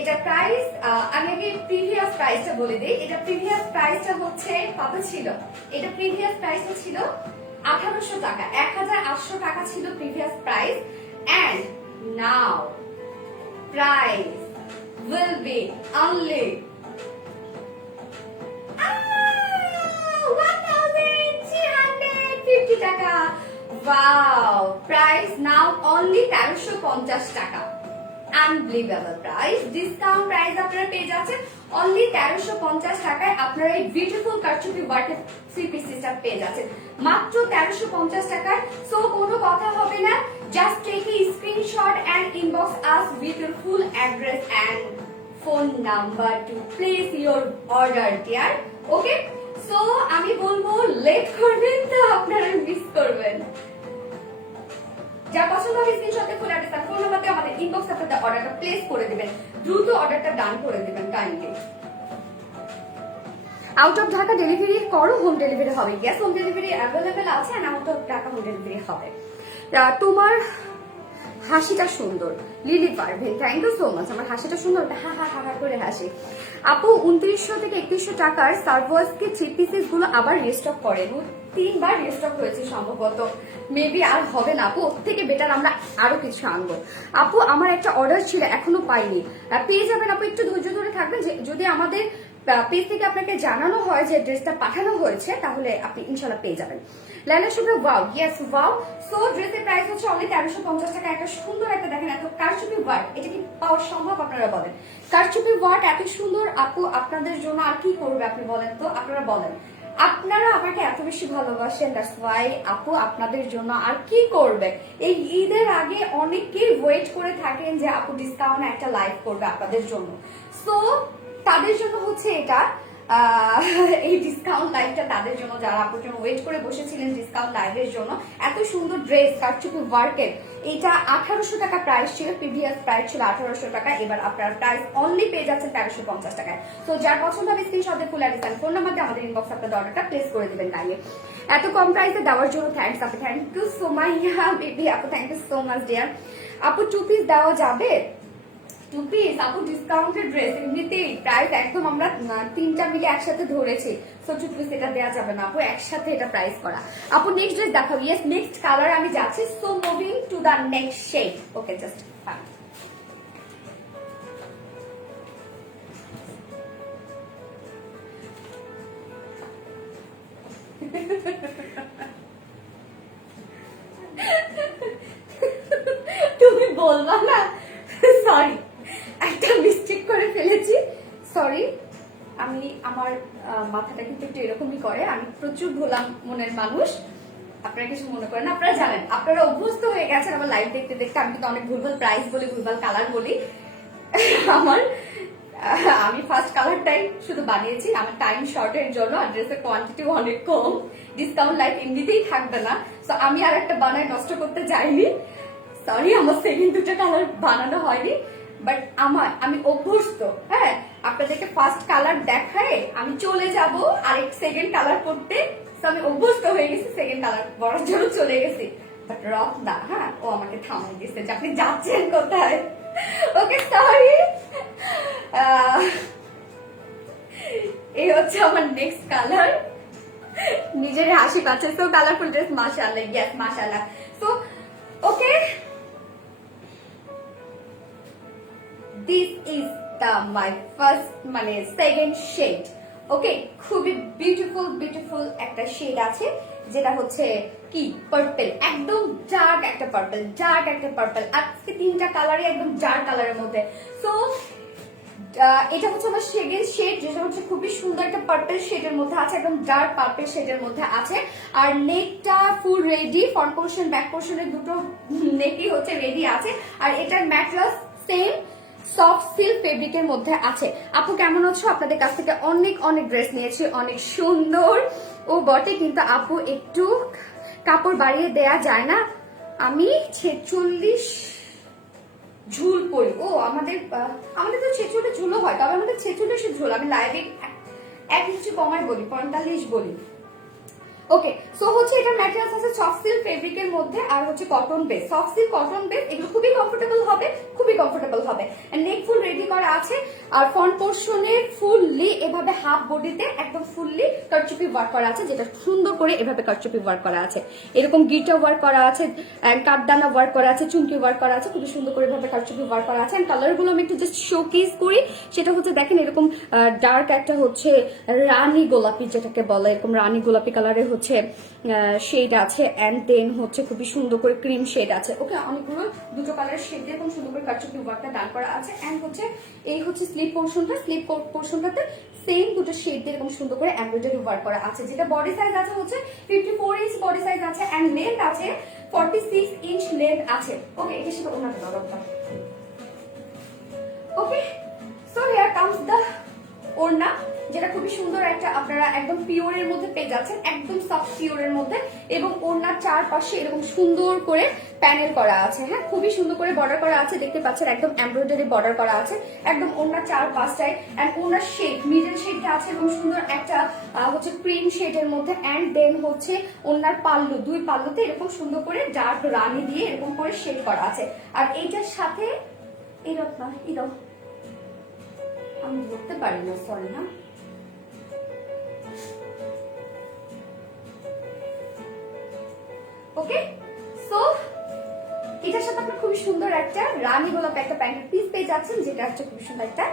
এটা প্রাইস আমি আগে প্রিভিয়াস প্রাইসটা বলে দিই। এটা প্রিভিয়াস প্রাইসটা হচ্ছে কত ছিল? এটা প্রিভিয়াস প্রাইসটা ছিল 1800 টাকা, 1800 টাকা ছিল previous price and now price will be only 1350 টাকা। Wow, price now only 1350 টাকা। Unbelievable price, discount price আপনারা পেয়ে যাচ্ছেন only 1350 টাকায়। আপনারা এই বিউটিফুল কারচুপি ওয়ার্কের 3 পিসটা পেয়ে যাচ্ছেন মাত্র 1350 টাকায়। সো কোনো কথা হবে না, just take a screenshot and inbox us with your full address and phone number to place your order dear. Okay, so আমি বলবো লেট করবেন তো আপনারা মিস করবেন। যা পছন্দ হবে স্ক্রিনশটে ফুল অ্যাড্রেস আর ফোন নাম্বারে আমাদের ইনবক্স আপনাদের অর্ডারটা প্লেস করে দিবেন, দ্রুত অর্ডারটা ডান করে দিবেন kindly. Out of Dhaka delivery করো, হোম ডেলিভারি হবে। গ্যাস হোম ডেলিভারি অ্যাভেলেবেল আছে, আর out of Dhaka home delivery হবে। তোমার হাসিটা সুন্দর Lili Parvin, thank you so much. আমার হাসিটা সুন্দর, হা হা হা হা করে হাসি। আপু 2900 থেকে 3100 টাকার সার্ভার্সকে 3 পিসেস গুলো আবার রিস্টক করে, 3বার রিস্টক হয়েছে সম্ভবত, মেবি আর হবে না আপু, ওর থেকে বেটার আমরা আরো কিছু আনবো। আপু আমার একটা অর্ডার ছিল এখনো পাইনি, পেয়ে যাবেন আপু, একটু ধৈর্য ধরে থাকবেন। যদি আমাদের পেজ থেকে আপনাকে জানানো হয় যে ড্রেসটা পাঠানো হয়েছে, তাহলে আপনি ইনশাল্লাহ পেয়ে যাবেন। লাইলা শুভ্র ওয়াও, ইয়েস ওয়াও। সো ড্রেসের প্রাইস হচ্ছে অনলি 1350 টাকা। একটা সুন্দর একটা দেখেন, এত কারচুপি ওয়ার্ক, এটা কি পাওয়া সম্ভব আপনারা বলেন? কারচুপি ওয়ার্ক এত সুন্দর আপু, আপনাদের জন্য আর কি করবে আপনি বলেন তো, আপনারা বলেন। আপনারা আমাকে এত বেশি ভালোবাসেন, দ্যাটস ওয়াই আপু আপনাদের জন্য আর কি করবে। এই ঈদের আগে অনেকেই ওয়েট করে থাকেন যে আপু ডিসকাউন্ট একটা লাইভ করবে আপনাদের জন্য। সো তাদের জন্য হচ্ছে এটা, এই ডিসকাউন্ট লাইভটা তাদের জন্য যারা আপুর জন্য ওয়েট করে বসেছিলেন ডিসকাউন্ট লাইভের জন্য। এত সুন্দর ড্রেস কারচুপি ওয়ার্কের, এটা 1800 টাকা প্রাইস ছিল, প্রিভিয়াস প্রাইস ছিল 1800 টাকা, এবার আপনার প্রাইস অনলি পেয়ে যাচ্ছেন 1350 টাকায়। তো যার পছন্দ হবে স্ক্রিনশট দিয়ে full address and phone number দিয়ে আমাদের ইনবক্স আপনাদের অর্ডারটা প্লেস করে দিবেন কাইন্ডলি। এত কম প্রাইসে দেওয়ার জন্য থ্যাঙ্কস আপু, thank you so much baby আপু, thank you so much dear আপু। 2 পিস দেওয়া যাবে? 2 পিস আপু ডিসকাউন্টেড ড্রেস, এমনিতেই প্রাইস একদম আমরা 3টা মিলে একসাথে ধরেছি। সো 2 পিস এটা দেওয়া যাবে না আপু, একসাথে এটা প্রাইস করা। আপু নেক্সট ড্রেস দেখাবো, ইয়েস নেক্সট কালার আমি যাচ্ছি। So moving to the next shade. Okay just fine. তুমি বলবা না, সরি একটা মিস্টেক করে ফেলেছি, সরি। আমি আমার মাথাটা কিন্তু একটু এরকমই করে, আমি প্রচুর ভোলা মনের মানুষ, আপনারা কিছু মনে করেন। আপনারা জানেন, আপনারা অভ্যস্ত হয়ে গেছেন আমার লাইভ দেখতে দেখতে, আমি কিন্তু অনেক ভুলভাল প্রাইস বলি, ভুলভাল কালার বলি। আমি ফার্স্ট কালারটাই শুধু বানিয়েছি, আমার টাইম শর্টের জন্য, আর ড্রেসের কোয়ান্টিটি অনেক কম, ডিসকাউন্ট লাইভ এমনিতেই থাকবে না। তো আমি আর একটা বানায় নষ্ট করতে যাইনি, সরি। আমার সেকেন্ড 2টা কালার বানানো হয়নি, বাট আমি অভ্যস্ত। হ্যাঁ, আপনাদেরকে ফার্স্ট কালার দেখায় আমি চলে যাব আরেক সেকেন্ড কালার করতে, আমি অভ্যস্ত হয়ে গেছি, সেকেন্ড কালার করার জন্য চলে গেছি। বাট রক দা, হ্যাঁ, ও আমাকে থামিয়ে দিচ্ছে যে আপনি যাচ্ছেন কোথায়। ওকে সরি। এই হচ্ছে আমার নেক্সট কালার, নিজের হাসি পাচ্ছে। সো কালারফুল ড্রেস, মাশাআল্লাহ, ইয়েস মাশাআল্লাহ। So okay, this is the my first মানে সেকেন্ড শেড। ওকে, খুবই বিউটিফুল বিউটিফুল একটা শেড আছে, যেটা হচ্ছে কি পার্পল, একদম ডার্ক একটা পার্পল, ডার্ক একটা পার্পল। আজকে 3টা কালারই একদম ডার্ক কালারের মধ্যে। সো এটা হচ্ছে আমার সেকেন্ড শেড, যেটা হচ্ছে খুবই সুন্দর একটা পার্পল শেডের মধ্যে আছে, একদম ডার্ক পার্পল শেডের মধ্যে আছে। আর নেকটা full ready, front portion back পোর্শনের দুটো নেকই হচ্ছে রেডি আছে। আর এটার ম্যাটেরিয়াল সেম সফট সিল্ক ফেব্রিকের মধ্যে আছে। আপু কেমন আছো? আপনাদের কাছ থেকে অনেক অনেক ড্রেস নিয়েছি, অনেক সুন্দর ও বটে, কিন্তু আপু একটু কাপড় বাড়িয়ে দেয়া যায় না? আমি 46 ঝুল পরি। ও আমাদের তো 46 ঝুলও হয়, তবে আমাদের 46 ঝুল, আমি লাইভে 1 ইঞ্চি কমাই বলি, 45 বলি। ওকে, সো হচ্ছে এটা ম্যাটেরিয়ালস আছে সফট সিল্ক ফেব্রিকের মধ্যে, আর হচ্ছে cotton base, soft silk cotton base, এগুলো খুবই কমফোর্টেবল হবে, খুবই কমফোর্টেবল হবে। নেক ফুল রেডি করা আছে, আর ফ্রন্ট পোর্শনের ফুললি এভাবে হাফ বডিতে একদম ফুললি কারচুপি ওয়ার্ক করা আছে, যেটা সুন্দর করে এভাবে কারচুপি ওয়ার্ক করা আছে, এরকম গিটা ওয়ার্ক করা আছে, কাঠদানা ওয়ার্ক করা আছে, চুমকি ওয়ার্ক করা আছে, খুবই সুন্দর করে এভাবে কারচুপি ওয়ার্ক করা আছে। এন্ড কালারগুলো আমি একটু জাস্ট শোকেস করি, সেটা হচ্ছে দেখেন এরকম ডার্ক একটা হচ্ছে রানী গোলাপি, যেটাকে বলে এরকম রানী গোলাপি কালারের হচ্ছে শেড আছে, এন্ড দেন হচ্ছে খুবই সুন্দর করে ক্রিম শেড আছে। ওকে, অনেকগুলো দুটো কালারের শেড দিয়ে এরকম সুন্দর করে কারচুপি ওয়ার্কটা ডান করা আছে। এন্ড হচ্ছে এই হচ্ছে স্লিপ পোর্শনটাতে সেম দুটো শেড দিয়ে এরকম সুন্দর করে এমব্রয়ডারি ওয়ার্ক করা আছে, যেটা বডি সাইজ আছে হচ্ছে 54 ইঞ্চ বডি সাইজ আছে, এন্ড লেন্থ আছে 46 ইঞ্চ লেন্থ আছে। ওকে, এটা সেটা ওনাকে দরকার। ওকে, সো হিয়ার কামস দ্য ওড়না, যেটা খুবই সুন্দর একটা আপনারা একদম পিওরের মধ্যে পেয়ে যাচ্ছেন, একদম সফট পিওরের মধ্যে, এবং ওড়নার চারপাশে এরকম সুন্দর করে প্যানেল করা আছে। হ্যাঁ, খুবই সুন্দর করে বর্ডার করা আছে, দেখতে পাচ্ছেন একদম এমব্রয়ডারি বর্ডার করা আছে একদম ওড়নার চারপাশটায়। এন্ড ওড়নার শেড মিডল শেডটা আছে এবং সুন্দর একটা হচ্ছে ক্রিম শেডের মধ্যে। এন্ড দেন হচ্ছে ওড়নার পাল্লু, দুই পাল্লুতে এরকম সুন্দর করে ডার্ক রানি দিয়ে এরকম করে শেড করা আছে। আর এইটার সাথে এরকম না, এরকম আমি বলতে পারি না, সরি। হ্যাঁ, ওকে, সো এটার সাথে আপনার খুবই সুন্দর একটা রানী গোলাপ একটা প্যান্টের পিস পেয়ে যাচ্ছেন, যেটা হচ্ছে খুব সুন্দর একটা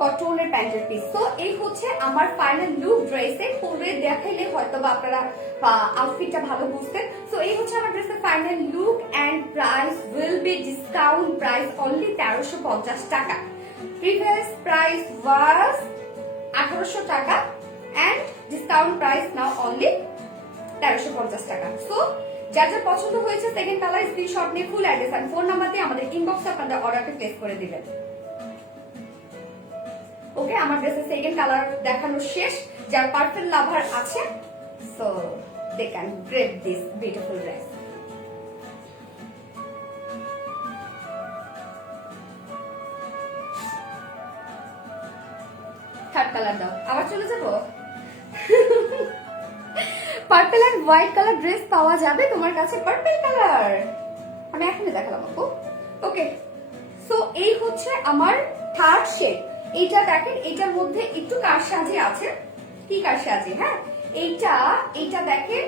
কটনের প্যান্টের পিস। তো এই হচ্ছে আমার ফাইনাল লুক ড্রেসে। পরে দেখাইলে হয়তো বা আপনারা আউটফিটটা ভালো বুঝতেন। সো এই হচ্ছে আমার ড্রেসের final look and price will be discount price only 1350 টাকা। প্রিভিয়াস প্রাইস ওয়াজ 1800 টাকা and discount price now only 1350 টাকা। সো যার যার পছন্দ হয়েছে সেকেন্ড কালার স্ক্রিনশট নিয়ে ফুল অ্যাড্রেস আর ফোন নাম্বার দিয়ে আমাদের ইনবক্সে আপনাদের অর্ডারটা প্লেস করে দিবেন। ওকে, আমার ড্রেসের সেকেন্ড কালার দেখানো শেষ। যার পারফেক্ট লাভার আছে, so they can great this beautiful dress. Third colour দাও, আবার চলে যাবো। Purple and white colour dress পাওয়া যাবে তোমার কাছে? পার্পল কালার আমি এখনই দেখালাম আপু। ওকে, সো এই হচ্ছে আমার থার্ড শেড। এইটা দেখেন, এইটার মধ্যে একটু কারসাজি আছে। কি কারসাজি? হ্যাঁ, এইটা দেখেন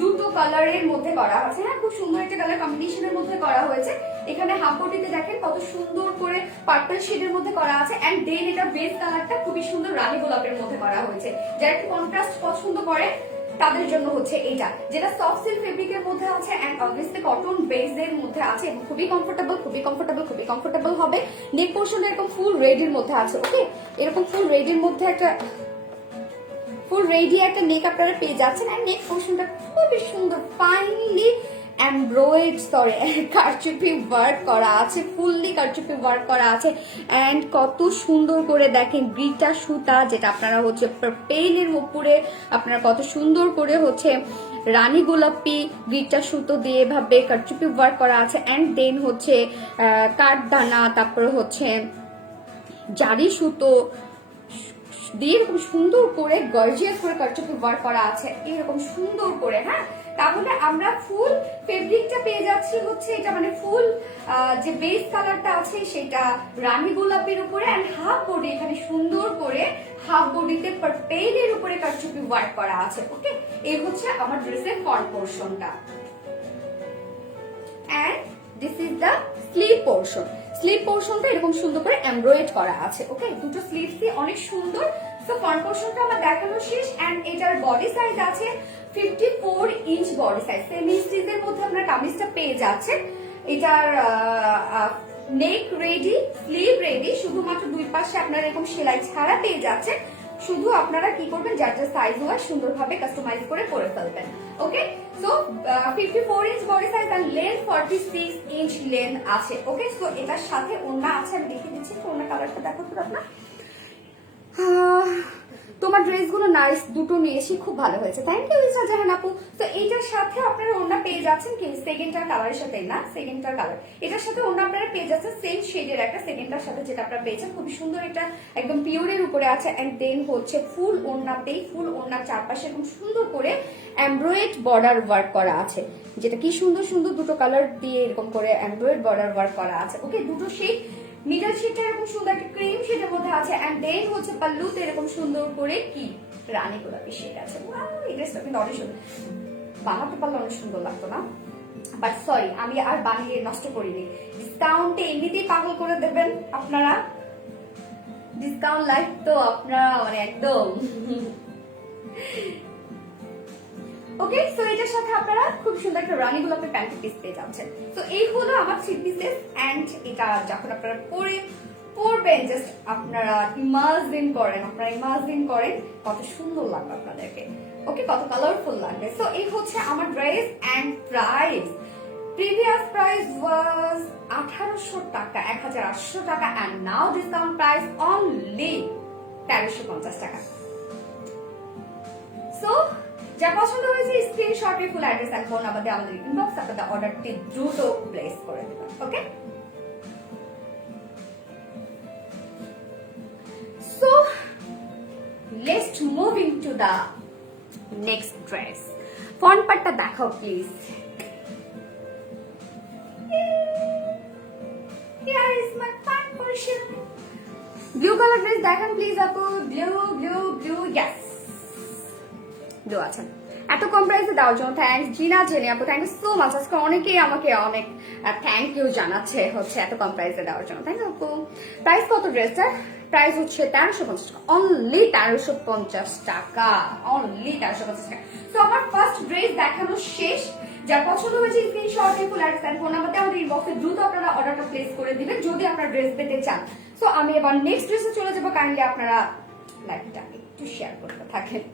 দুটো কালারের মধ্যে করা আছে। হ্যাঁ, খুব সুন্দর একটা কালার কম্বিনেশনের মধ্যে করা হয়েছে। এখানে হাফ বডিতে দেখেন কত সুন্দর করে পার্পল শেডের মধ্যে করা আছে। এন্ড দেন এটা বেস কালারটা খুবই সুন্দর রানী গোলাপের মধ্যে করা হয়েছে। যারা একটু কন্ট্রাস্ট পছন্দ করে তাদের জন্য হচ্ছে এটা, যেটা সফট সিল্ক ফেব্রিকের মধ্যে আছে এন্ড অবভিয়াসলি কটন বেসের মধ্যে আছে এবং খুবই কমফোর্টেবল হবে। নেক পোর্শন এরকম ফুল রেডির মধ্যে আছে। ওকে, এরকম ফুল রেডির মধ্যে একটা ফুল রেডি একটা নেক আপনারা পেয়ে যাচ্ছেন। এন্ড নেক পোর্শনটা খুবই সুন্দর ফাইনলি কারচুপি ওয়ার্ক করা আছে, ফুললি কারচুপি ওয়ার্ক করা আছে। এন্ড কত সুন্দর করে দেখেন গ্রিটা সুতা, যেটা আপনারা হচ্ছে পেইনের উপরে আপনারা কত সুন্দর করে হচ্ছে রানী গোলাপি গ্রিটা সুতো দিয়ে এভাবে কারচুপি ওয়ার্ক করা আছে। এন্ড দেন হচ্ছে কাঠদানা, তারপরে হচ্ছে জারি সুতো দিয়ে এরকম সুন্দর করে গর্জিয়াস করে কারচুপি ওয়ার্ক করা আছে এরকম সুন্দর করে। হ্যাঁ, তাহলে আমরা ফুল ফেব্রিকটা পেয়ে যাচ্ছি হচ্ছে এটা মানে ফুল যে বেস কালারটা আছে সেটা রানী গোলাপের উপরে এন্ড হাফ বডি এখানে সুন্দর করে হাফ বডিতে পার্পেলের উপরে কারচুপি ওয়ার্ক করা আছে। ওকে, এই হচ্ছে আমার ড্রেসের ফ্রন্ট পোরশনটা and this is the sleeve portion. Sleeve পোরশনটা এরকম সুন্দর করে এমব্রয়েড করা আছে। ওকে, দুটো স্লিভসই অনেক সুন্দর। সো ফ্রন্ট পোরশনটা আমার দেখানো শেষ এন্ড এটার বডি সাইজ আছে 54 ইঞ্চ বডি সাইজ। সেমি স্টিচের মধ্যে আপনারা কামিজটা পেয়ে যাচ্ছেন। এটার নেক রেডি, স্লিভ রেডি, শুধুমাত্র দুই পাশে আপনারা এরকম সেলাই ছাড়া পেয়ে যাচ্ছেন। শুধু আপনারা কি করবেন, যার যার সাইজ হয় সুন্দরভাবে কাস্টমাইজ করে পরে ফেলবেন। ওকে, সো 54 ইঞ্চ বডি সাইজ আর লেন্থ 46 ইঞ্চ লেন্থ আছে। ওকে, সো এটার সাথে ওড়না আছে, আমি দেখিয়ে দিচ্ছি। ওড়না কালারটা দেখো তো আপনার। তোমার ড্রেসগুলো নাইস, দুটো নিয়েছি, খুব ভালো হয়েছে, থ্যাংক ইউ জাহান আপু। তো এইটার সাথে আপনারা ওড়না পেয়ে যাচ্ছেন কি সেকেন্ডটার কালারের সাথে, না সেকেন্ডটার কালার, এটার সাথে ওড়না আপনারা পেয়ে যাচ্ছেন সেম শেডের একটা সেকেন্ডটার সাথে, যেটা আপনারা পেয়েছেন খুব সুন্দর, এটা একদম পিওরের উপরে আছে। এন্ড দেন হচ্ছে ফুল ওড়নাতেই ফুল ওড়নার চারপাশে এরকম সুন্দর করে এমব্রয়েড বর্ডার ওয়ার্ক করা আছে, যেটা কি সুন্দর সুন্দর দুটো কালার দিয়ে এরকম করে এমব্রয়েড বর্ডার ওয়ার্ক করা আছে। ওকে, দুটো শেড, মিডল শেডটা এরকম সুন্দর একটা ক্রিম শেডের মধ্যে আছে এন্ড দেন হচ্ছে পাল্লুতে এরকম সুন্দর করে কি রানী গোলাপি শেড আছে। এই ড্রেসটা কিন্তু অনেক সুন্দর, বানাতে পারলে অনেক সুন্দর লাগতো না, বাট সরি আমি আর বানিয়ে নষ্ট করিনি। ডিসকাউন্টে এমনিতেই পাগল করে দেবেন আপনারা, ডিসকাউন্ট লাইফ তো আপনারা মানে একদম। ওকে, সো এটার সাথে আপনারা খুব সুন্দর একটা রানী গোলাপের প্যান্ট পিস পেয়ে যাচ্ছেন। তো এই হলো আমার 3 পিসেস এন্ড এটা যখন আপনারা পরবেন জাস্ট আপনারা ইমাজিন করেন কত সুন্দর লাগবে আপনাদেরকে। ওকে, কত কালারফুল লাগবে। সো এই হচ্ছে আমার dress and price. Previous price was 1800 টাকা, 1800 টাকা and now discount price only 1350 টাকা। সো যা পছন্দ হয়েছে স্ক্রিনশটে ফুল অ্যাড্রেস আর ফোন নাম্বার দিয়ে আমাদের ইনবক্স আপনাদের অর্ডারটি দ্রুত প্লেস করে দেবেন। Okay, so let's moving to the next dress. Front পার্টটা দেখাও please. Here is my front portion. Blue colour dress দেখান প্লিজ আপু। Blue blue blue, yes blue আছে। এত কম প্রাইসে দেওয়ার জন্য থ্যাঙ্কস। জিনা জেনে আপু থ্যাংক ইউ সো মাচ। আজকে অনেকেই আমাকে অনেক থ্যাংক ইউ জানাচ্ছে হচ্ছে এত কম প্রাইসে দেওয়ার জন্য। থ্যাংক ইউ আপু। প্রাইস কত ড্রেসটার? প্রাইস হচ্ছে 1350 টাকা, অনলি 1350 টাকা, অনলি 1350 টাকা। তো আমার ফার্স্ট ড্রেস দেখানো শেষ। যার পছন্দ হয়েছে স্ক্রিনশটে full address and phone number দিয়ে আমাদের ইনবক্সে দ্রুত আপনারা অর্ডারটা প্লেস করে দিবেন যদি আপনারা ড্রেস পেতে চান। সো আমি এবার নেক্সট ড্রেসে চলে যাবো। কাইন্ডলি আপনারা লাইভটা একটু শেয়ার করতে থাকেন।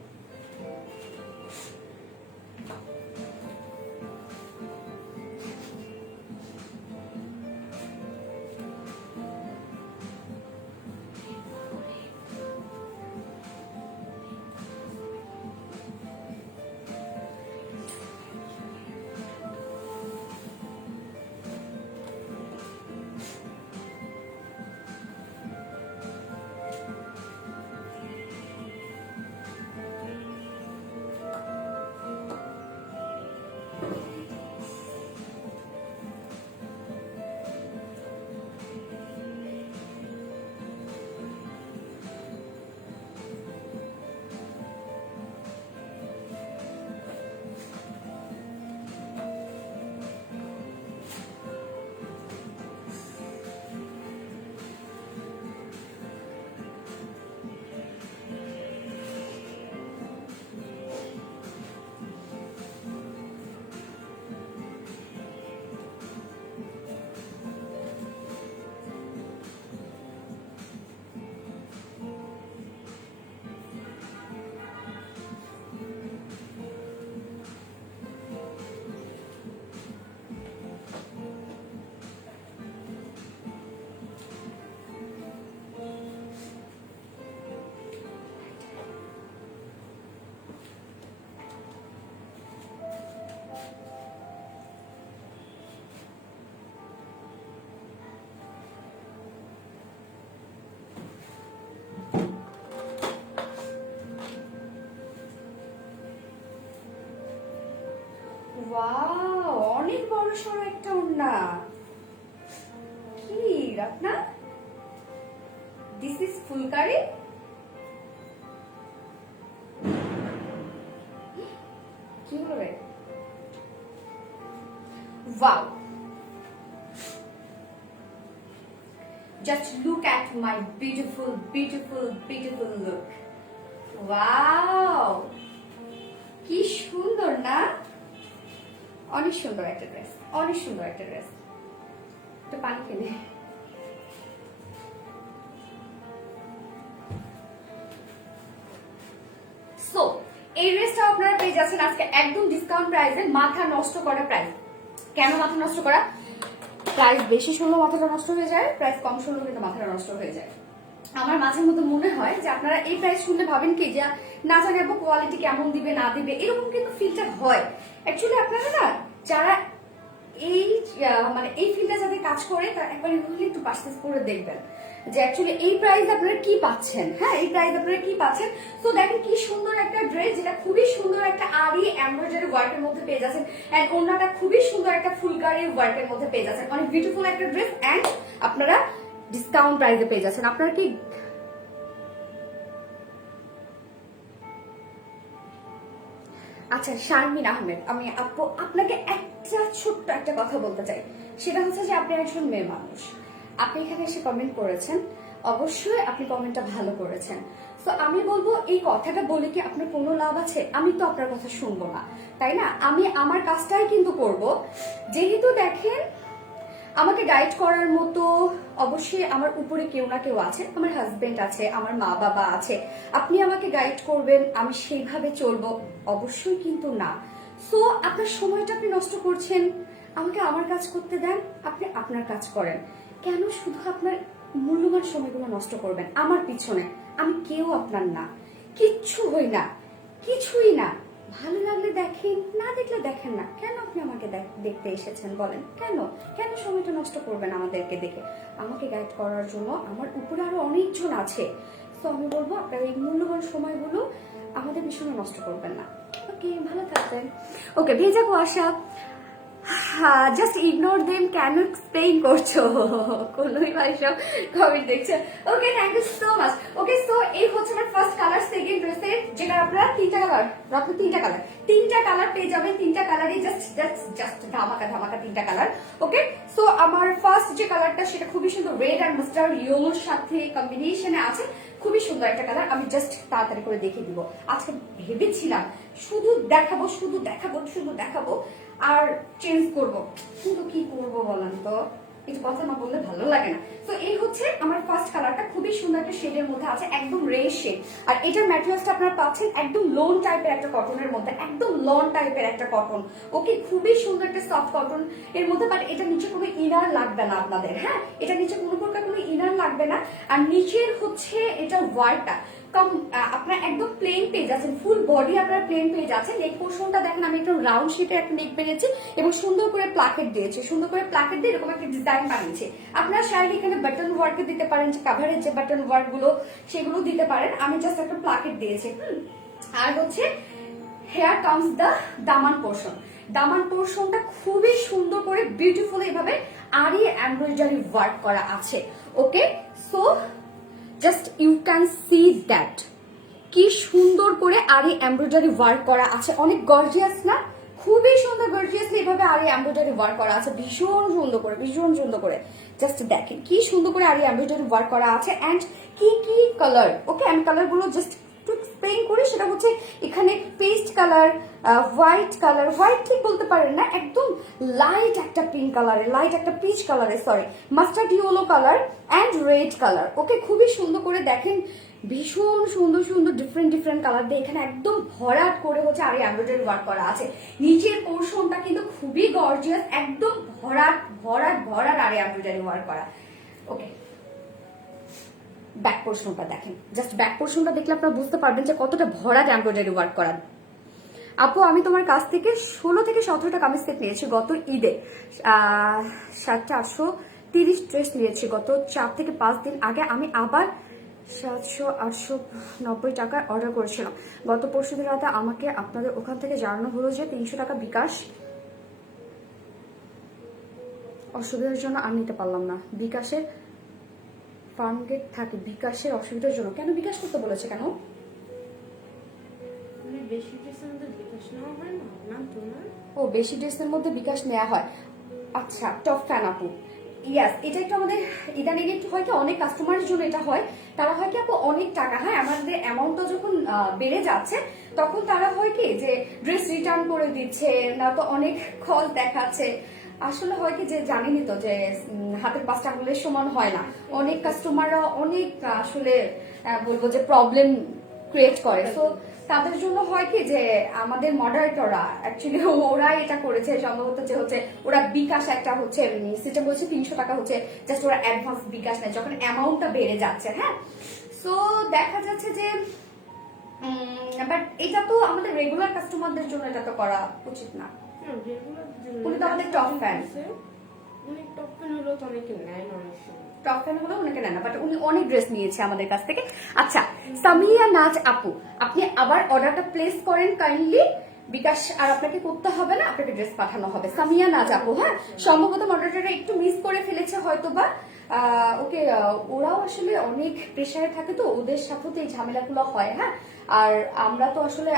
ওয়াও, অনেক বড় সড়ো একটা ওড়না। কি রাখনা, দিস ইজ ফুলকারি। কি হবে? Wow, just look at my beautiful beautiful beautiful look. Wow, কি সুন্দর না? অনেক সুন্দর একটা ড্রেস, অনেক সুন্দর একটা ড্রেস। একটু পানি খেলে। সো এই ড্রেসটা আপনারা পেয়ে যাচ্ছেন আজকে একদম ডিসকাউন্ট প্রাইসে, মাথা নষ্ট করা প্রাইস। কেন মাথা নষ্ট করা? প্রাইস বেশি শুনলেও মাথাটা নষ্ট হয়ে যায়, প্রাইস কম শুনলেও কিন্তু মাথাটা নষ্ট হয়ে যায়। আমার মাঝে মধ্যে মনে হয় যে আপনারা এই প্রাইস শুনলে ভাবেন কি যে না জানি আপু কোয়ালিটি কেমন দিবে না দিবে, এরকম কিন্তু ফিলটা হয়। অ্যাকচুয়ালি আপনারা না যারা এই মানে এই ফিল্ডে যাদের কাজ করে তারা একবার একটু পারচেজ করে দেখবেন যে অ্যাকচুয়ালি এই প্রাইস আপনারা কি পাচ্ছেন। হ্যাঁ, এই প্রাইস আপনারা কি পাচ্ছেন। তো দেখেন কি সুন্দর একটা ড্রেস, যেটা খুবই সুন্দর একটা আরি এমব্রয়ডারি ওয়ার্কের মধ্যে পেয়ে যাচ্ছেন, এন্ড ওড়নাটা খুবই সুন্দর একটা ফুলকারি ওয়ার্কের মধ্যে পেয়ে যাচ্ছেন। অনেক বিউটিফুল একটা ড্রেস এন্ড আপনারা ডিসকাউন্ট প্রাইসে পেয়ে যাচ্ছেন। আপনারা কি আচ্ছা শারমিন আহমেদ, আমি আপু আপনাকে একটা ছোট্ট একটা কথা বলতে চাই। সেটা হচ্ছে যে আপনি একজন মেয়ে মানুষ, আপনি এখানে এসে কমেন্ট করেছেন, অবশ্যই আপনি কমেন্টটা ভালো করেছেন। তো আমি বলবো এই কথাটা বলে কি আপনার কোনো লাভ আছে? আমি তো আপনার কথা শুনবো না, তাই না? আমি আমার কাজটাই কিন্তু করব। যেহেতু দেখেন আমাকে গাইড করার মতো অবশ্যই আমার উপরে কেউ না কেউ আছে, আমার হাজবেন্ড আছে, আমার মা বাবা আছে। আপনি আমাকে গাইড করবেন, আমি সেইভাবে চলবো? অবশ্যই কিন্তু না। সো আপনার সময়টা আপনি নষ্ট করছেন, আমাকে আমার কাজ করতে দেন, আপনি আপনার কাজ করেন। কেন শুধু আপনার মূল্যবান সময়গুলো নষ্ট করবেন আমার পিছনে? আমি কেউ আপনার না, কিচ্ছু হই না, কিছুই না। ভালো লাগলে দেখেন, না দেখলে দেখেন না। কেন আপনি আমাকে দেখতে এসেছেন বলেন? কেন কেন সময়টা নষ্ট করবেন আমাদেরকে দেখে? আমাকে গাইড করার জন্য আমার উপরে আরো অনেকজন আছে। তো আমি বলবো আপনার এই মূল্যবান সময়গুলো আমাদের পিছনে নষ্ট করবেন না। ওকে, ভালো থাকবেন। ওকে, ভেজা কুয়াশা, জাস্ট ইগনোর দেম, কেন এক্সপ্লেইন করছো? কোনই ভাই সব কমেন্ট দেখছে। Okay, thank you so much. Okay, so এই হচ্ছে আমার ফার্স্ট কালার, সেকেন্ড ড্রেসের, যেটা আপনারা তিনটা কালার পেয়ে যাবেন। তিনটা কালারই জাস্ট ধামাকা ধামাকা তিনটা কালার। ওকে, সো আমার ফার্স্ট যে কালারটা সেটা খুবই সুন্দর, রেড অ্যান্ড মাস্টার্ড ইয়েলোর সাথে কম্বিনেশনে আছে। খুবই সুন্দর একটা কালার। আমি জাস্ট তাড়াতাড়ি করে দেখিয়ে দিব। আজকে ভেবেছিলাম শুধু দেখাবো আর চেঞ্জ করবো, কিন্তু কি করবো বলেন তো, কিছু কথা না বললে ভালো লাগে না। তো এই হচ্ছে আমার ফার্স্ট কালারটা, খুবই সুন্দর একটা শেডের মধ্যে আছে, একদম রে শেড। আর এটার ম্যাটেরিয়ালসটা আপনারা পাচ্ছেন একদম লোন টাইপের একটা কটনের মধ্যে, একদম লন টাইপের একটা কটন। ওকে, খুবই সুন্দর একটা সফট কটন এর মধ্যে। বাট এটা নিচে কোনো ইনার লাগবে না আপনাদের, হ্যাঁ, এটা নিচে কোনো প্রকার কোনো ইনার লাগবে না। আর নিচের হচ্ছে এটা ওয়ারটা আপনার একদম প্লেন পেয়ে যাচ্ছেন, ফুল বডি আপনার প্লেন পেয়ে যাচ্ছেন। নেক পোর্শনটা দেখেন আমি একটু রাউন্ড শেপের একটা নেক পেয়েছি এবং সুন্দর করে প্লাকেট দিয়েছে, সুন্দর করে প্লাকেট দিয়ে এরকম একটা ডিজাইন বানিয়েছে। আপনারা চাইলে এখানে বাটন ওয়ার্ক দিতে পারেন, যে কাভারের যে বাটন ওয়ার্ক গুলো সেগুলো দিতে পারেন। আমি জাস্ট একটা প্লাকেট দিয়েছি। আর হচ্ছে হেয়ার কামস দা দামান পোর্শন। দামান পোর্শনটা খুবই সুন্দর করে বিউটিফুল এইভাবে আরি এমব্রয়ডারি ওয়ার্ক করা আছে। Okay, so just you can see that কি সুন্দর করে আরি এমব্রয়ডারি ওয়ার্ক করা আছে। অনেক গর্জিয়াস না? খুবই সুন্দর গর্জিয়াসলি এভাবে আরি এমব্রয়ডারি ওয়ার্ক করা আছে, ভীষণ সুন্দর করে। জাস্ট দেখেন কি সুন্দর করে আরি এমব্রয়ডারি ওয়ার্ক করা আছে। এন্ড কি কি কালার, ওকে, আমি কালারগুলো জাস্ট একটু এক্সপ্লেইন করি। সেটা হচ্ছে এখানে পেস্ট কালার, হোয়াইট ঠিক বলতে পারেন না, একদম লাইট একটা পিঙ্ক কালারে, লাইট একটা পিচ কালারে, sorry, mustard yellow colour and red colour. Okay, খুবই সুন্দর করে দেখেন, ভীষণ সুন্দর ডিফারেন্ট কালার দিয়ে এখানে একদম ভরাট করে হচ্ছে আর এমব্রয়ডারি ওয়ার্ক করা আছে। নিচের পোর্শনটা কিন্তু খুবই গর্জিয়াস, একদম ভরাট আর এমব্রয়ডারি ওয়ার্ক করা। ওকে, ব্যাক পোর্শনটা দেখেন, জাস্ট ব্যাক পোর্শনটা দেখলে আপনারা বুঝতে পারবেন যে কতটা ভরাট এমব্রয়ডারি ওয়ার্ক করা। আপু, আমি তোমার কাছ থেকে 16 থেকে 17টা কামিজ সেট নিয়েছি গত ঈদে। 730 ড্রেস নিয়েছি গত 4 থেকে 5 দিন আগে। আমি আবার 700-890 টাকার অর্ডার করেছিলাম। গত পরশুদিন রাতে আমাকে আপনাদের ওখান থেকে জানানো হলো যে 300 টাকা বিকাশ। অসুবিধার জন্য আর নিতে পারলাম না। বিকাশের ফার্মগেট থাকে, বিকাশের অসুবিধার জন্য। কেন বিকাশ করতে বলেছে কেন? ও, বেশি ড্রেসের মধ্যে বিকাশ নেওয়া হয়। আচ্ছা, টপ ফ্যান আপু। ইয়াস, এটা একটু আমাদের ইদানিং একটু হয় কি, অনেক কাস্টমারের জন্য এটা হয়। তারা হয় কি আপু, অনেক টাকা, হ্যাঁ, আমাদের অ্যামাউন্টটা যখন বেড়ে যাচ্ছে তখন তারা হয় কি যে ড্রেস রিটার্ন করে দিচ্ছে না, তো অনেক খরচ দেখাচ্ছে। আসলে হয় কি যে জানেনই তো যে হাতের 5টা আঙুলের সমান হয় না। অনেক কাস্টমাররা অনেক আসলে বলবো যে প্রবলেম ক্রিয়েট করে। তো তাদের জন্য হয় কি যে আমাদের মডারেটররা অ্যাকচুয়ালি ওরা এটা করেছে সম্ভবত, যে হচ্ছে ওরা বিকাশ একটা হচ্ছে সিস্টেম বলছে 300 টাকা হচ্ছে জাস্ট ওরা অ্যাডভান্স বিকাশ নেয় যখন অ্যামাউন্টটা বেড়ে যাচ্ছে। হ্যাঁ, সো দেখা যাচ্ছে যে বাট এটা তো আমাদের রেগুলার কাস্টমারদের জন্য এটা তো করা উচিত না। উনি তো আমাদের টপ ফ্যান, টপ ফ্যান হলেও অনেকে নেয় না, বাট উনি অনেক ড্রেস নিয়েছে আমাদের কাছ থেকে। আচ্ছা, সামিয়া নাজ আপু, আপনি আবার অর্ডারটা প্লেস করেন কাইন্ডলি। বিকাশ আর আপনাকে করতে হবে না, আপনাকে ড্রেস পাঠানো হবে। সামিয়া নাজ আপু, হ্যাঁ, সম্ভবত অর্ডারটা একটু মিস করে ফেলেছে হয়তো বা। ওকে, ওরাও আসলে অনেক প্রেশারে থাকে, তো ওদের সাথে তো এই ঝামেলাগুলো হয়। হ্যাঁ, আর আমরা তো আসলে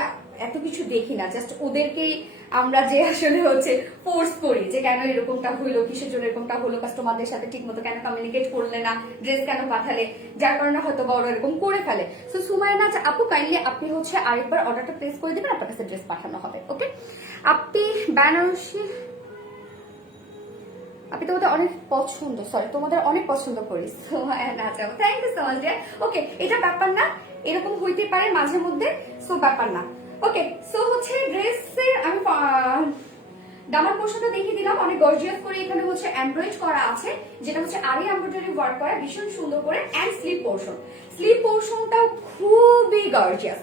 এত কিছু দেখি না, জাস্ট ওদেরকেই আমরা যে আসলে হচ্ছে ফোর্স করি যে কেন এরকমটা হইলো, কিসের জন্য এরকমটা হলো, কাস্টমারদের সাথে ঠিক মতো কেন কমিউনিকেট করলে না, ড্রেস কেন পাঠালে, যার কারণে হয়তো বা ওরা এরকম করে ফেলে। সো সুমাইয়া নাজ আপু, কাইন্ডলি আপনি হচ্ছে আরেকবার অর্ডারটা প্লেস করে দিবেন, আপনার কাছে ড্রেস পাঠানো হবে। ওকে, আপনি বেনারসি, আপনি তোমাদের অনেক পছন্দ, সরি, তোমাদের অনেক পছন্দ করি। Thank you so much. Okay, এটা ব্যাপার না, এরকম হইতে পারে মাঝে মধ্যে, সো ব্যাপার না। ওকে, সো হচ্ছে ড্রেসের আমি ডামার পোর্শনটা দেখিয়ে দিলাম, অনেক গর্জিয়াস করে এখানে হচ্ছে এমব্রয়েড করা আছে, যেটা হচ্ছে আরি এমব্রয়ডারি ওয়ার্ক করা ভীষণ সুন্দর করে। এন্ড স্লিপ পোর্শন, স্লিপ পোর্শনটাও খুবই গর্জিয়াস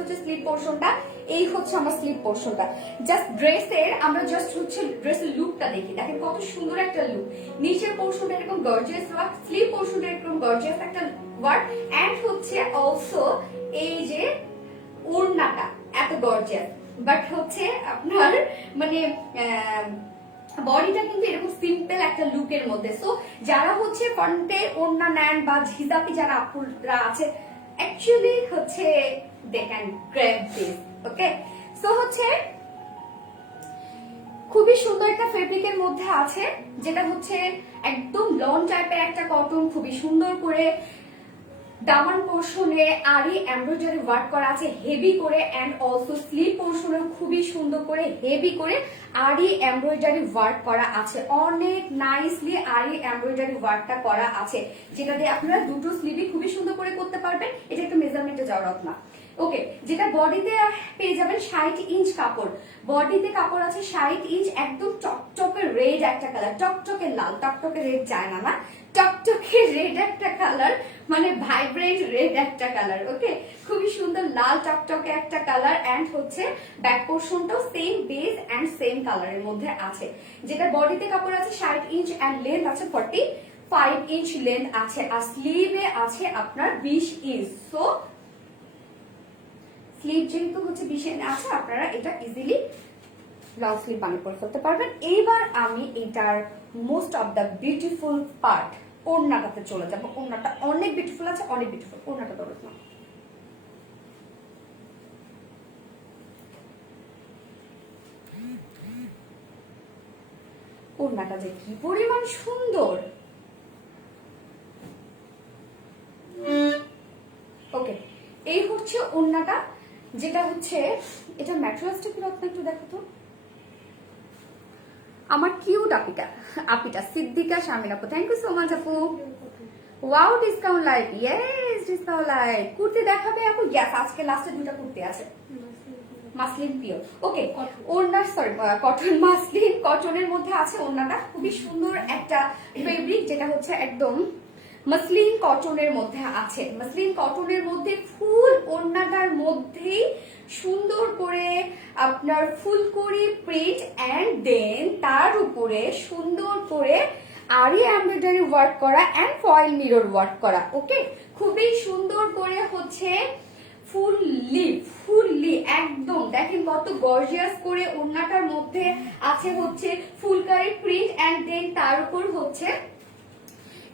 হচ্ছে স্লিপ পোর্শনটা। এই হচ্ছে আমার স্লিপ পোর্শনটা। জাস্ট ড্রেসের আমরা জাস্ট হচ্ছে ড্রেসের লুকটা দেখি, দেখেন কত সুন্দর একটা লুক। নিচের পোর্শনটা এরকম গর্জিয়াস ওয়ার্ক, স্লিপ পোর্শনটা এরকম গর্জিয়াস একটা ওয়ার্ক, এন্ড হচ্ছে অলসো এই যে ওড়নাটা এত গর্জিয়াস, বাট হচ্ছে আপনার মানে বডিটা কিন্তু এরকম সিম্পল একটা লুকের মধ্যে। সো যারা হচ্ছে ফ্রন্টে ওড়না নেন বা ঝিজাপি যারা আপুরা আছে, অ্যাকচুয়ালি হচ্ছে they can grab this. Okay, so হচ্ছে খুবই সুন্দর একটা ফেব্রিকের মধ্যে আছে, যেটা হচ্ছে একদম লং টাইপের একটা কটন, খুবই সুন্দর করে দামান পোর্শনে আরি এমব্রয়ডারি ওয়ার্ক করা আছে হেভি করে, এন্ড অলসো স্লিভ পোর্শনে খুবই সুন্দর করে হেভি করে আরি এমব্রয়ডারি ওয়ার্ক করা আছে। অনেক নাইসলি আরি এমব্রয়ডারি ওয়ার্কটা করা আছে, যেটা দিয়ে আপনারা দুটো স্লিভই খুবই সুন্দর করে করতে পারবেন। এটা একটা মেজারমেন্টে যাওয়ার না। ওকে, যেটা বডিতে পেয়ে যাবেন 60 ইঞ্চ কাপড়, বডিতে কাপড় আছে 60 ইঞ্চ, একদম টকটকে রেড একটা কালার, টকটকে লাল, টকটকে রেড যায় না, টকটকে রেড একটা কালার, মানে ভাইব্রেন্ট রেড একটা কালার। ওকে, খুবই সুন্দর লাল টকটকে একটা কালার, এন্ড হচ্ছে ব্যাক পোর্শনটাও সেম বেজ এন্ড সেম কালারের মধ্যে আছে, যেটা বডিতে কাপড় আছে 60 ইঞ্চ এন্ড লেন্থ আছে 45 ইঞ্চ লেন্থ আছে, আর স্লিভে আছে আপনার 20 ইঞ্চ। সো স্লিভ যেহেতু হচ্ছে 20 ইঞ্চ আছে, আপনারা এটা ইজিলি লং স্লিভ বানিয়ে পরে ফেলতে পারবেন। এইবার আমি এটার most of the beautiful part ওড়নাটাতে চলে যাবো। ওড়নাটা অনেক বিউটিফুল আছে, অনেক বিউটিফুল। ওড়নাটা দরজ না, ওড়নাটা যে কি পরিমাণ সুন্দর। ওকে, এই হচ্ছে ওড়নাটা, যেটা হচ্ছে এটা ম্যাটেরিয়ালসটা কি রত্ন একটু দেখো তো। আমার কিউট আপিটা সিদ্দিকা শামিন আপু, থ্যাংক ইউ সো মাচ আপু। Wow, discount live, yes discount live. Kurti দেখাবে আপু? ইয়েস, আজকে লাস্টে দুটো কুর্তি আছে, মাসলিন পিওর। ওকে, ওড়না সরি কটন, মাসলিন কটনের মধ্যে আছে ওড়নাটা, খুবই সুন্দর একটা ফেব্রিক, যেটা হচ্ছে একদম মাসলিন কটনের মধ্যে আছে। মাসলিন কটনের মধ্যে ফুল ওড়নাটার মধ্যেই সুন্দর করে আপনার ফুলকড়ি প্রিন্ট, এন্ড দেন তার উপরে সুন্দর করে আরি এমব্রয়ডারি ওয়ার্ক করা এন্ড ফয়েল মিরর ওয়ার্ক করা। ওকে, খুবই সুন্দর করে হচ্ছে ফুললি একদম দেখেন কত গর্জিয়াস করে ওড়নাটার মধ্যে আছে হচ্ছে ফুলকারি প্রিন্ট, এন্ড দেন তার উপর হচ্ছে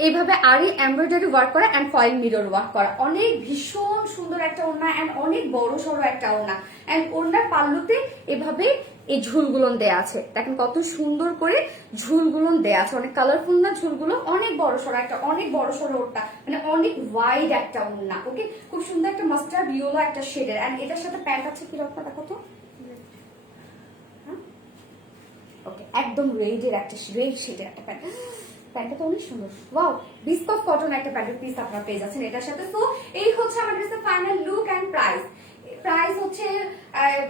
এইভাবে আরি এমব্রয়ডারি ওয়ার্ক করা এন্ড ফয়েল মিরর ওয়ার্ক করা। অনেক ভীষণ সুন্দর একটা ওড়না, এন্ড অনেক বড় সড়ো একটা ওড়না, এন্ড ওড়নার পাল্লুতে এভাবে এই ঝুলগুলো দেয়া আছে, দেখেন কত সুন্দর করে ঝুলগুলো দেয়া আছে, অনেক কালারফুল না ঝুলগুলো, অনেক বড় সড়ো একটা, অনেক বড় সড়ো ওড়না, মানে অনেক ওয়াইড একটা ওড়না। ওকে, খুব সুন্দর একটা মাস্টার্ড ইয়েলো একটা শেডের, এন্ড এটার সাথে প্যান্ট আছে কি রকম দেখো তো। ওকে, একদম রেডের একটা রেড শেডের একটা প্যান্ট, প্যান্টটা তো অনেক সুন্দর। ওয়াও, বিস্কট কটন একটা প্যান্টের পিস আপনারা পেয়ে যাচ্ছেন এটার সাথে। তো এই হচ্ছে আমার ড্রেসের final look and price. Price হচ্ছে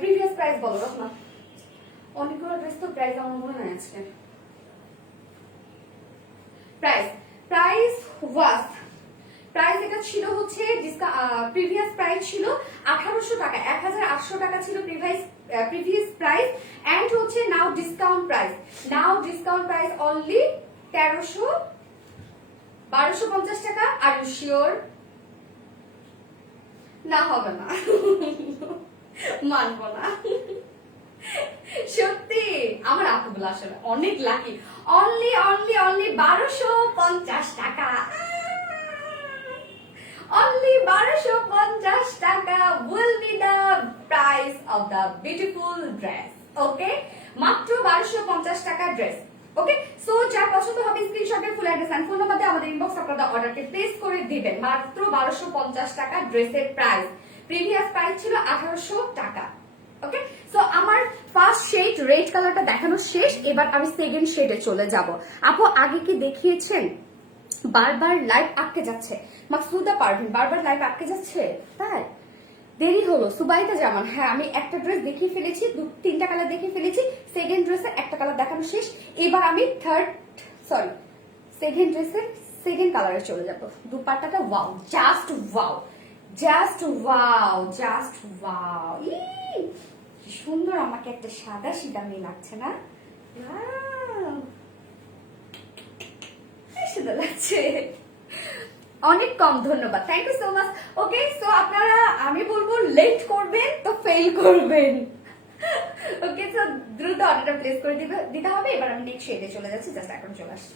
প্রিভিয়াস প্রাইস বলো না, অনেকগুলো ড্রেস তো প্রাইস আমার মনে নাই আজকে। প্রাইস ওয়াজ প্রাইস এটা ছিল হচ্ছে প্রিভিয়াস প্রাইস ছিল 1800 টাকা, 1800 টাকা ছিল প্রিভিয়াস প্রাইস, এন্ড হচ্ছে নাও ডিসকাউন্ট প্রাইস অনলি 1250 টাকা। Are you sure? না হবে না, মানবো না, সত্যি আমার আপুগুলো আসলে অনেক লাকি। অনলি 1250 টাকা, only 1250 টাকা will be the price of the beautiful dress. Okay, মাত্র 1250 টাকা ড্রেস। ওকে, সো যার পছন্দ হবে স্ক্রিনশটে full address and phone number দিয়ে আমাদের ইনবক্স আপনাদের অর্ডারকে প্লেস করে দিবেন। মাত্র 1250 টাকা ড্রেসের প্রাইস, প্রিভিয়াস প্রাইস ছিল 1800 টাকা। ওকে, সো আমার ফার্স্ট শেড রেড কালারটা দেখানো শেষ, এবার আমি সেকেন্ড শেডে চলে যাব। আপু আগে কি দেখিয়েছেন? বারবার লাইভ আটকে যাচ্ছে, মাকসুদা পারভিন বারবার লাইভ আটকে যাচ্ছে, তাই দেরি হলো সুবাইতা জামান। হ্যাঁ, আমি একটা ড্রেস দেখিয়ে ফেলেছি, 3টা কালার দেখিয়ে ফেলেছি। সেকেন্ড ড্রেসের একটা কালার দেখানো শেষ। এবার আমি সেকেন্ড ড্রেসের সেকেন্ড কালারে চলে যাব। দুপাট্টাটা wow, just wow, just wow, just wow. কি সুন্দর, আমাকে একটা সাদা সিধা মেয়ে লাগছে না? সুন্দর লাগছে, অনেক কম। ধন্যবাদ, thank you so much. Okay, so আপনারা, আমি বলবো লেট করবেন তো ফেল করবেন। ওকে, সো দ্রুত অর্ডারটা প্লেস করে দিতে হবে। এবার আমি নেক্সট শেডে চলে যাচ্ছি, জাস্ট এখন চলে আসছি।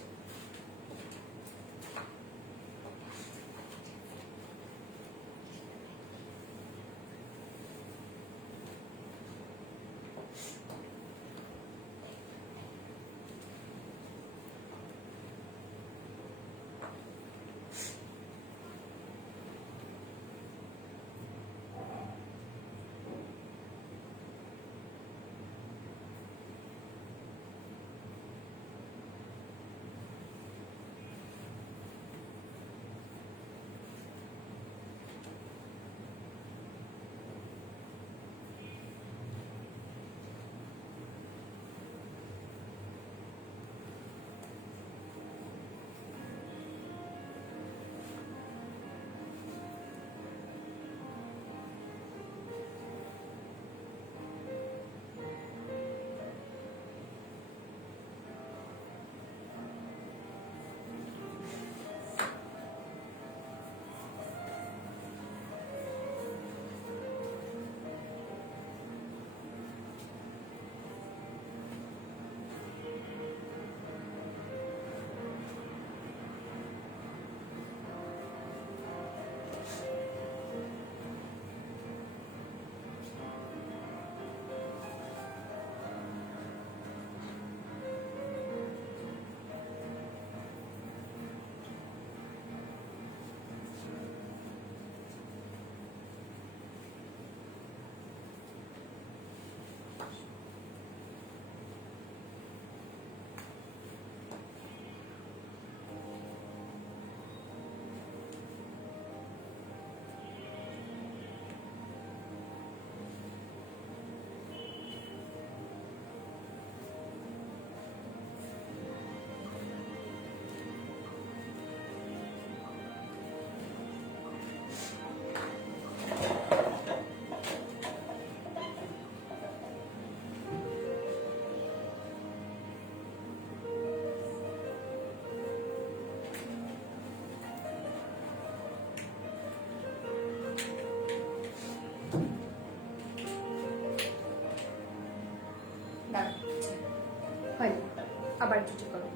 আবার একটু চেক করো।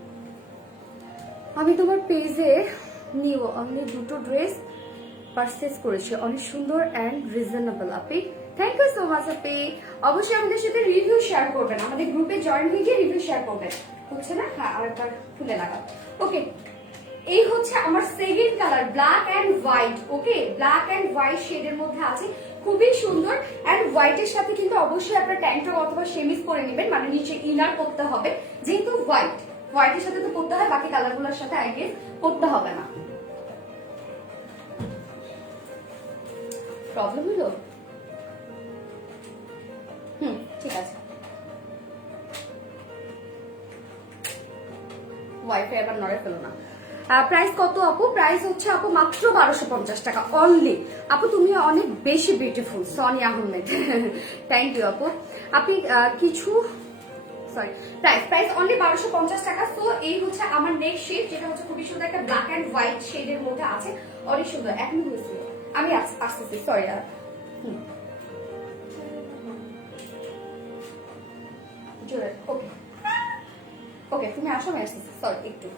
আমি তোমার পেজে আমি দুটো ড্রেস পারচেজ করেছি, অনেক সুন্দর and reasonable. Api thank you so much. আপি অবশ্যই আমাদের সাথে রিভিউ শেয়ার করবেন, আমাদের গ্রুপে জয়েন হয়ে গিয়ে রিভিউ শেয়ার করবেন। হচ্ছে না? হ্যাঁ, আরেকবার খুলে লাগাও। ওকে, এই হচ্ছে আমার second colour, black and white. Okay, black and white শেডের মধ্যে আছে, খুবই সুন্দর। অ্যান্ড হোয়াইটের সাথে কিন্তু অবশ্যই আপনার ট্যাঙ্ক টপ অথবা শেমিজ পরে নেবেন, মানে নিচে ইনার পরতে হবে, যেহেতু হোয়াইটের সাথে তো পরতে হয়, বাকি কালারগুলোর সাথে আই গেস পরতে হবে না। প্রবলেম হলো? ঠিক আছে। ওয়াইফাই আবার নড়ে ফেলো না। প্রাইস কত আপু? প্রাইস হচ্ছে আপু মাত্র 1250 টাকা অনলি। আপু তুমি অনেক বেশি beautiful, Soni Ahmed. Thank you আপু। আপনি কিছু প্রাইস অনলি 1250 টাকা। তো এই হচ্ছে আমার নেক্সট শেড, যেটা হচ্ছে খুবই সুন্দর একটা ব্ল্যাক এন্ড হোয়াইট শেডের মধ্যে আছে, অনেক সুন্দর। এখন হয়েছিল আমি আসতেছি, সরি। ওকে ওকে, তুমি আসো, আমি আসতেছি, সরি একটু।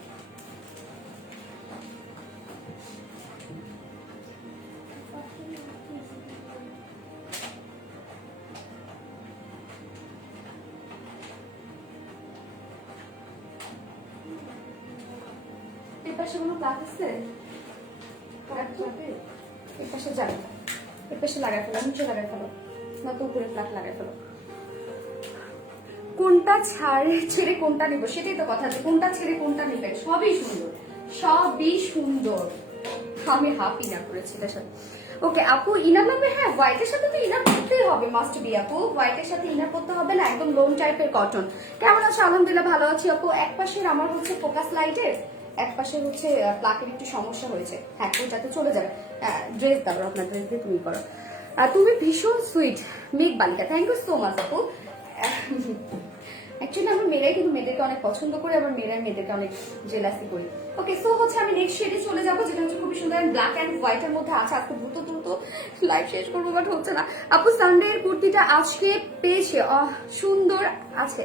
এপাশে কোনো প্লাগ আছে? এপাশে যাবে, এপাশে লাগাই ফেলো, নিচে লাগাই ফেলো, নয়তো উপরে প্লাগ লাগাই ফেলো। কোনটা ছেড়ে কোনটা নিব, সেটাই তো কথা, যে কোনটা ছেড়ে কোনটা নেবেন। সবই সুন্দর, সবই সুন্দর। আমি হাফ ইনা করেছি এটার সাথে। ওকে আপু ইনার লাগবে, হ্যাঁ হোয়াইটের সাথে তো ইনার পরতেই হবে, মাস্ট বি আপু, হোয়াইটের সাথে ইনার পরতে হবে না, একদম লোন টাইপের কটন। কেমন আছো? আলহামদুলিল্লাহ ভালো আছি আপু। এক পাশের আমার হচ্ছে ফোকাস লাইটের, এক পাশে হচ্ছে প্লাকের একটু সমস্যা হয়েছে, হ্যাঁ ওটাতে চলে যাবে। ড্রেস দাও, আপনার ড্রেস দিয়ে তুমি করো। তুমি ভীষণ সুইট মেঘ বালিকা, থ্যাংক ইউ সো মাচ আপু। অ্যাকচুয়ালি আমরা মেয়েরাই কিন্তু মেয়েদেরকে অনেক পছন্দ করি, আবার মেয়েরাই মেয়েদেরকে অনেক জেলাসি করি। ওকে সো হচ্ছে আমি নেক্সট শেডে চলে যাবো, যেটা হচ্ছে খুবই সুন্দর ব্ল্যাক অ্যান্ড হোয়াইটের মধ্যে আছে। আজকে দ্রুত দ্রুত লাইভ শেষ করবো, বাট হচ্ছে না আপু। সানডে এর কুর্তিটা আজকে পেয়েছে, সুন্দর আছে,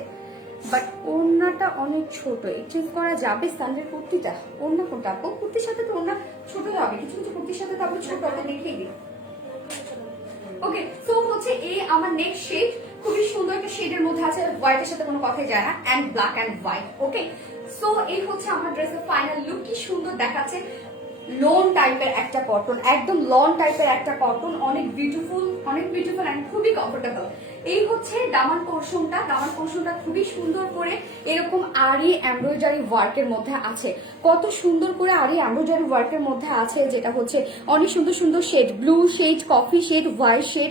বাট ওড়নাটা অনেক ছোট, এক্সচেঞ্জ করা যাবে সানডের কুর্তিটা? ওড়না কোনটা আপু? কুর্তির সাথে তো ওড়না ছোট যাবে, কিছু কিছু কুর্তির সাথে তো আপনি ছোট একটা দেখিয়ে দিই। ওকে সো হচ্ছে এই আমার নেক্সট শেড, খুবই সুন্দর একটা শেডের মধ্যে আছে, হোয়াইটের সাথে কোনো কথাই যায় না, and black and white. Okay so এই হচ্ছে আমার ড্রেসের ফাইনাল লুক, কি সুন্দর দেখাচ্ছে। লন টাইপের একটা কটন, একদম লন টাইপের একটা কটন, অনেক বিউটিফুল এন্ড খুবই কমফোর্টেবল। এই হচ্ছে দামান পোর্শনটা, দামান পোর্শনটা খুবই সুন্দর করে এরকম আরি এমব্রয়ডারি ওয়ার্কের মধ্যে আছে। কত সুন্দর করে আরি এমব্রয়ডারি ওয়ার্কের মধ্যে আছে, যেটা হচ্ছে অনেক সুন্দর সুন্দর shade, blue shade, coffee shade, white shade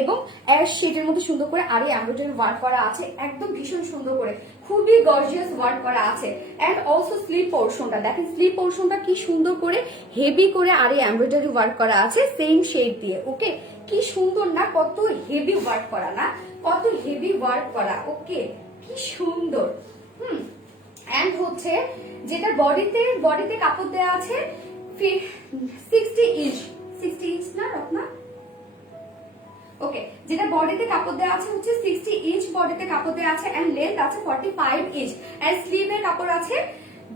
এবং অ্যাশ শেডের মধ্যে সুন্দর করে আরি এমব্রয়ডারি ওয়ার্ক করা আছে, একদম ভীষণ সুন্দর করে, খুবই গর্জিয়াস ওয়ার্ক করা আছে। এন্ড অলসো স্লিভ পোর্শনটা দেখেন, স্লিভ পোর্শনটা কি সুন্দর করে হেভি করে আরি এমব্রয়ডারি ওয়ার্ক করা আছে সেম শেড দিয়ে। ওকে কি সুন্দর না, কত হেভি ওয়ার্ক করা না, কত হেভি ওয়ার্ক করা। ওকে কি সুন্দর। এন্ড হচ্ছে যেটা বডিতে কাপড় দেওয়া আছে 60 ইঞ্চ না রত্না? ওকে যেটা বডিতে কাপড় দেওয়া আছে হচ্ছে 60 ইঞ্চ বডিতে কাপড় দেওয়া আছে, এন্ড লেন্থ আছে 45 ইঞ্চ, এন্ড স্লিভের কাপড় আছে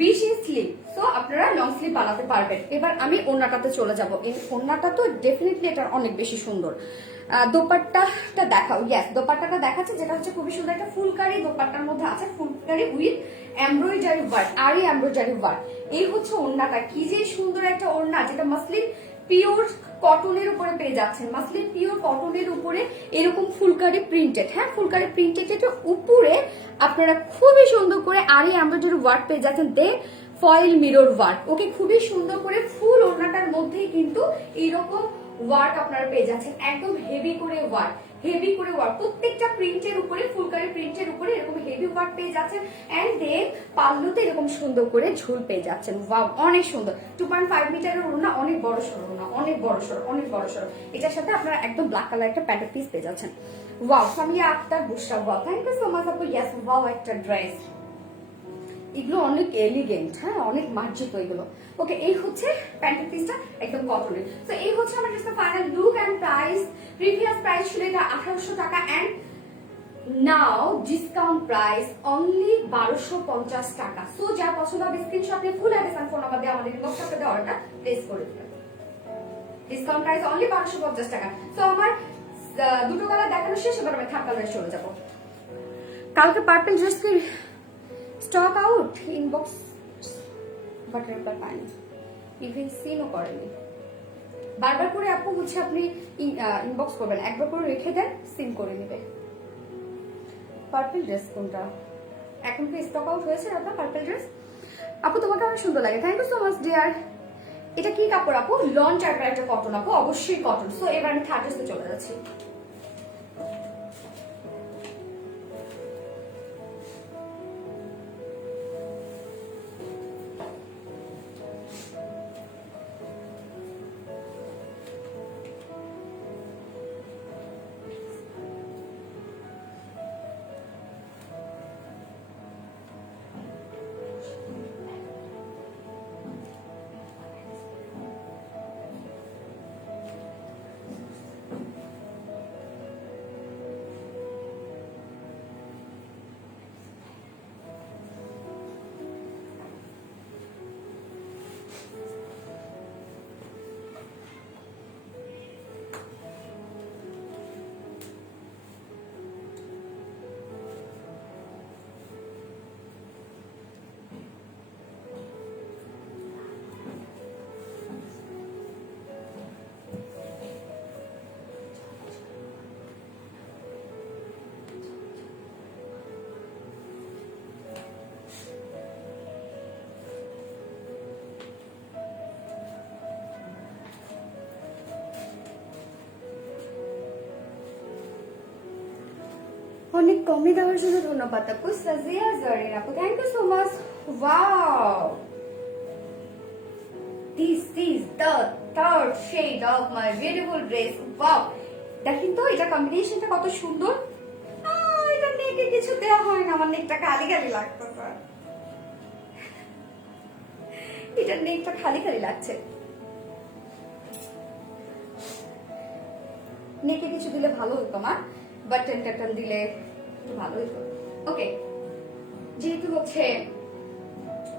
20 ইঞ্চ স্লিভ। সো আপনারা লং স্লিভ বানাতে পারবেন। এবার আমি ওড়নাটাতে চলে যাব। এই ওড়নাটা তো ডেফিনেটলি এটা অনেক বেশি সুন্দর। দোপাট্টাটা দেখাও। ইয়েস দোপাট্টাটা দেখাচ্ছে, যেটা হচ্ছে খুবই সুন্দর একটা ফুলকারি দোপাট্টার মধ্যে আছে, ফুলকারি উইথ এমব্রয়ডারি ওয়ার্ক, আরি এমব্রয়ডারি ওয়ার্ক। এই হচ্ছে ওড়নাটা, কি যে সুন্দর একটা ওড়না, যেটা মাসলিন পিওর কটনের উপরে পেয়ে যাচ্ছেন, মাসলিন পিওর কটনের উপরে এরকম ফুলকারি প্রিন্টেড, হ্যাঁ ফুলকারি প্রিন্টেড এর উপরে আপনারা খুবই সুন্দর করে আরি এমব্রয়ডারি ওয়ার্ক পেয়ে যাচ্ছেন, দে ফয়েল মিরর ওয়ার্ক। ওকে খুবই সুন্দর করে ফুল ওড়নাটার মধ্যেই কিন্তু এইরকম ওয়ার্ক আপনারা পেয়ে যাচ্ছেন, একদম হেভি করে ওয়ার্ক, হেভি করে ওয়ার্ক, প্রত্যেকটা প্রিন্টের উপরে ফুলকারি প্রিন্টের উপরে এরকম হেভি ওয়ার্ক পেয়ে যাচ্ছেন। এন্ড দেন পাল্লুতে এরকম সুন্দর করে ঝুল পেয়ে যাচ্ছেন। ওয়াও অনেক সুন্দর, 2.5 মিটারের ওড়না, অনেক বড় সড়ো ওড়না, অনেক বড় সড়ো। এটার সাথে আপনারা একদম ব্ল্যাক কালার একটা প্যান্টের পিস পেয়ে যাচ্ছেন। Wow Samia Akter Bushra, wow thank you so much আপু। ইয়েস ওয়াও একটা ড্রেস, এগুলো অনেক এলিগেন্ট, হ্যাঁ অনেক মার্জিত এগুলো। ওকে এই হচ্ছে প্যান্টের পিসটা একদম কটনের। তো এই হচ্ছে আমার ড্রেসের final look and price. Previous price ছিল এটা 1800 টাকা, and now discount price only 1250 টাকা। সো যা পছন্দ হবে স্ক্রিনশট নিয়ে ফুল অ্যাড্রেস আর ফোন নাম্বার দিয়ে আমাদের ইনবক্স করতে অর্ডারটা প্লেস করে দিবেন। ডিসকাউন্ট প্রাইস অনলি 1250 টাকা। সো আমার দুটো কালার দেখানো শেষ, এবার আমি থার্ড কালারে চলে যাব। কালকে পার্পল ড্রেস কি stock out? Inbox butter paper পাইনি, ইভেন সিনও করেনি। বারবার করে আপু হচ্ছে আপনি ইনবক্স করবেন, একবার করে রেখে দেন, সিন করে নেবে। পার্পল ড্রেস কোনটা? এখন কি স্টক আউট হয়েছে আপনার পার্পল ড্রেস? আপু তোমাকে অনেক সুন্দর লাগে, thank you so much dear. এটা কি কাপড় আপু? লন টাইপের একটা কটন আপু, অবশ্যই কটন। সো এবার আমি থার্ড ড্রেসে চলে যাচ্ছি। অনেক কমে দেওয়ার জন্য ধন্যবাদ আপু। সাজিয়া জারিন আপু, thank you so much. Wow, this is the third shade of my beautiful dress. Wow, দেখেন তো এটা কম্বিনেশনটা কত সুন্দর। এটা নেকে কিছু দেওয়া হয় না, আমার নেকটা খালি খালি লাগতেছে, এটা নেকটা খালি খালি লাগছে। নেকে কিছু দিলে ভালো হতো আমার, বাটন টাটন দিলে একটু ভালো হতো। ওকে, যেহেতু হচ্ছে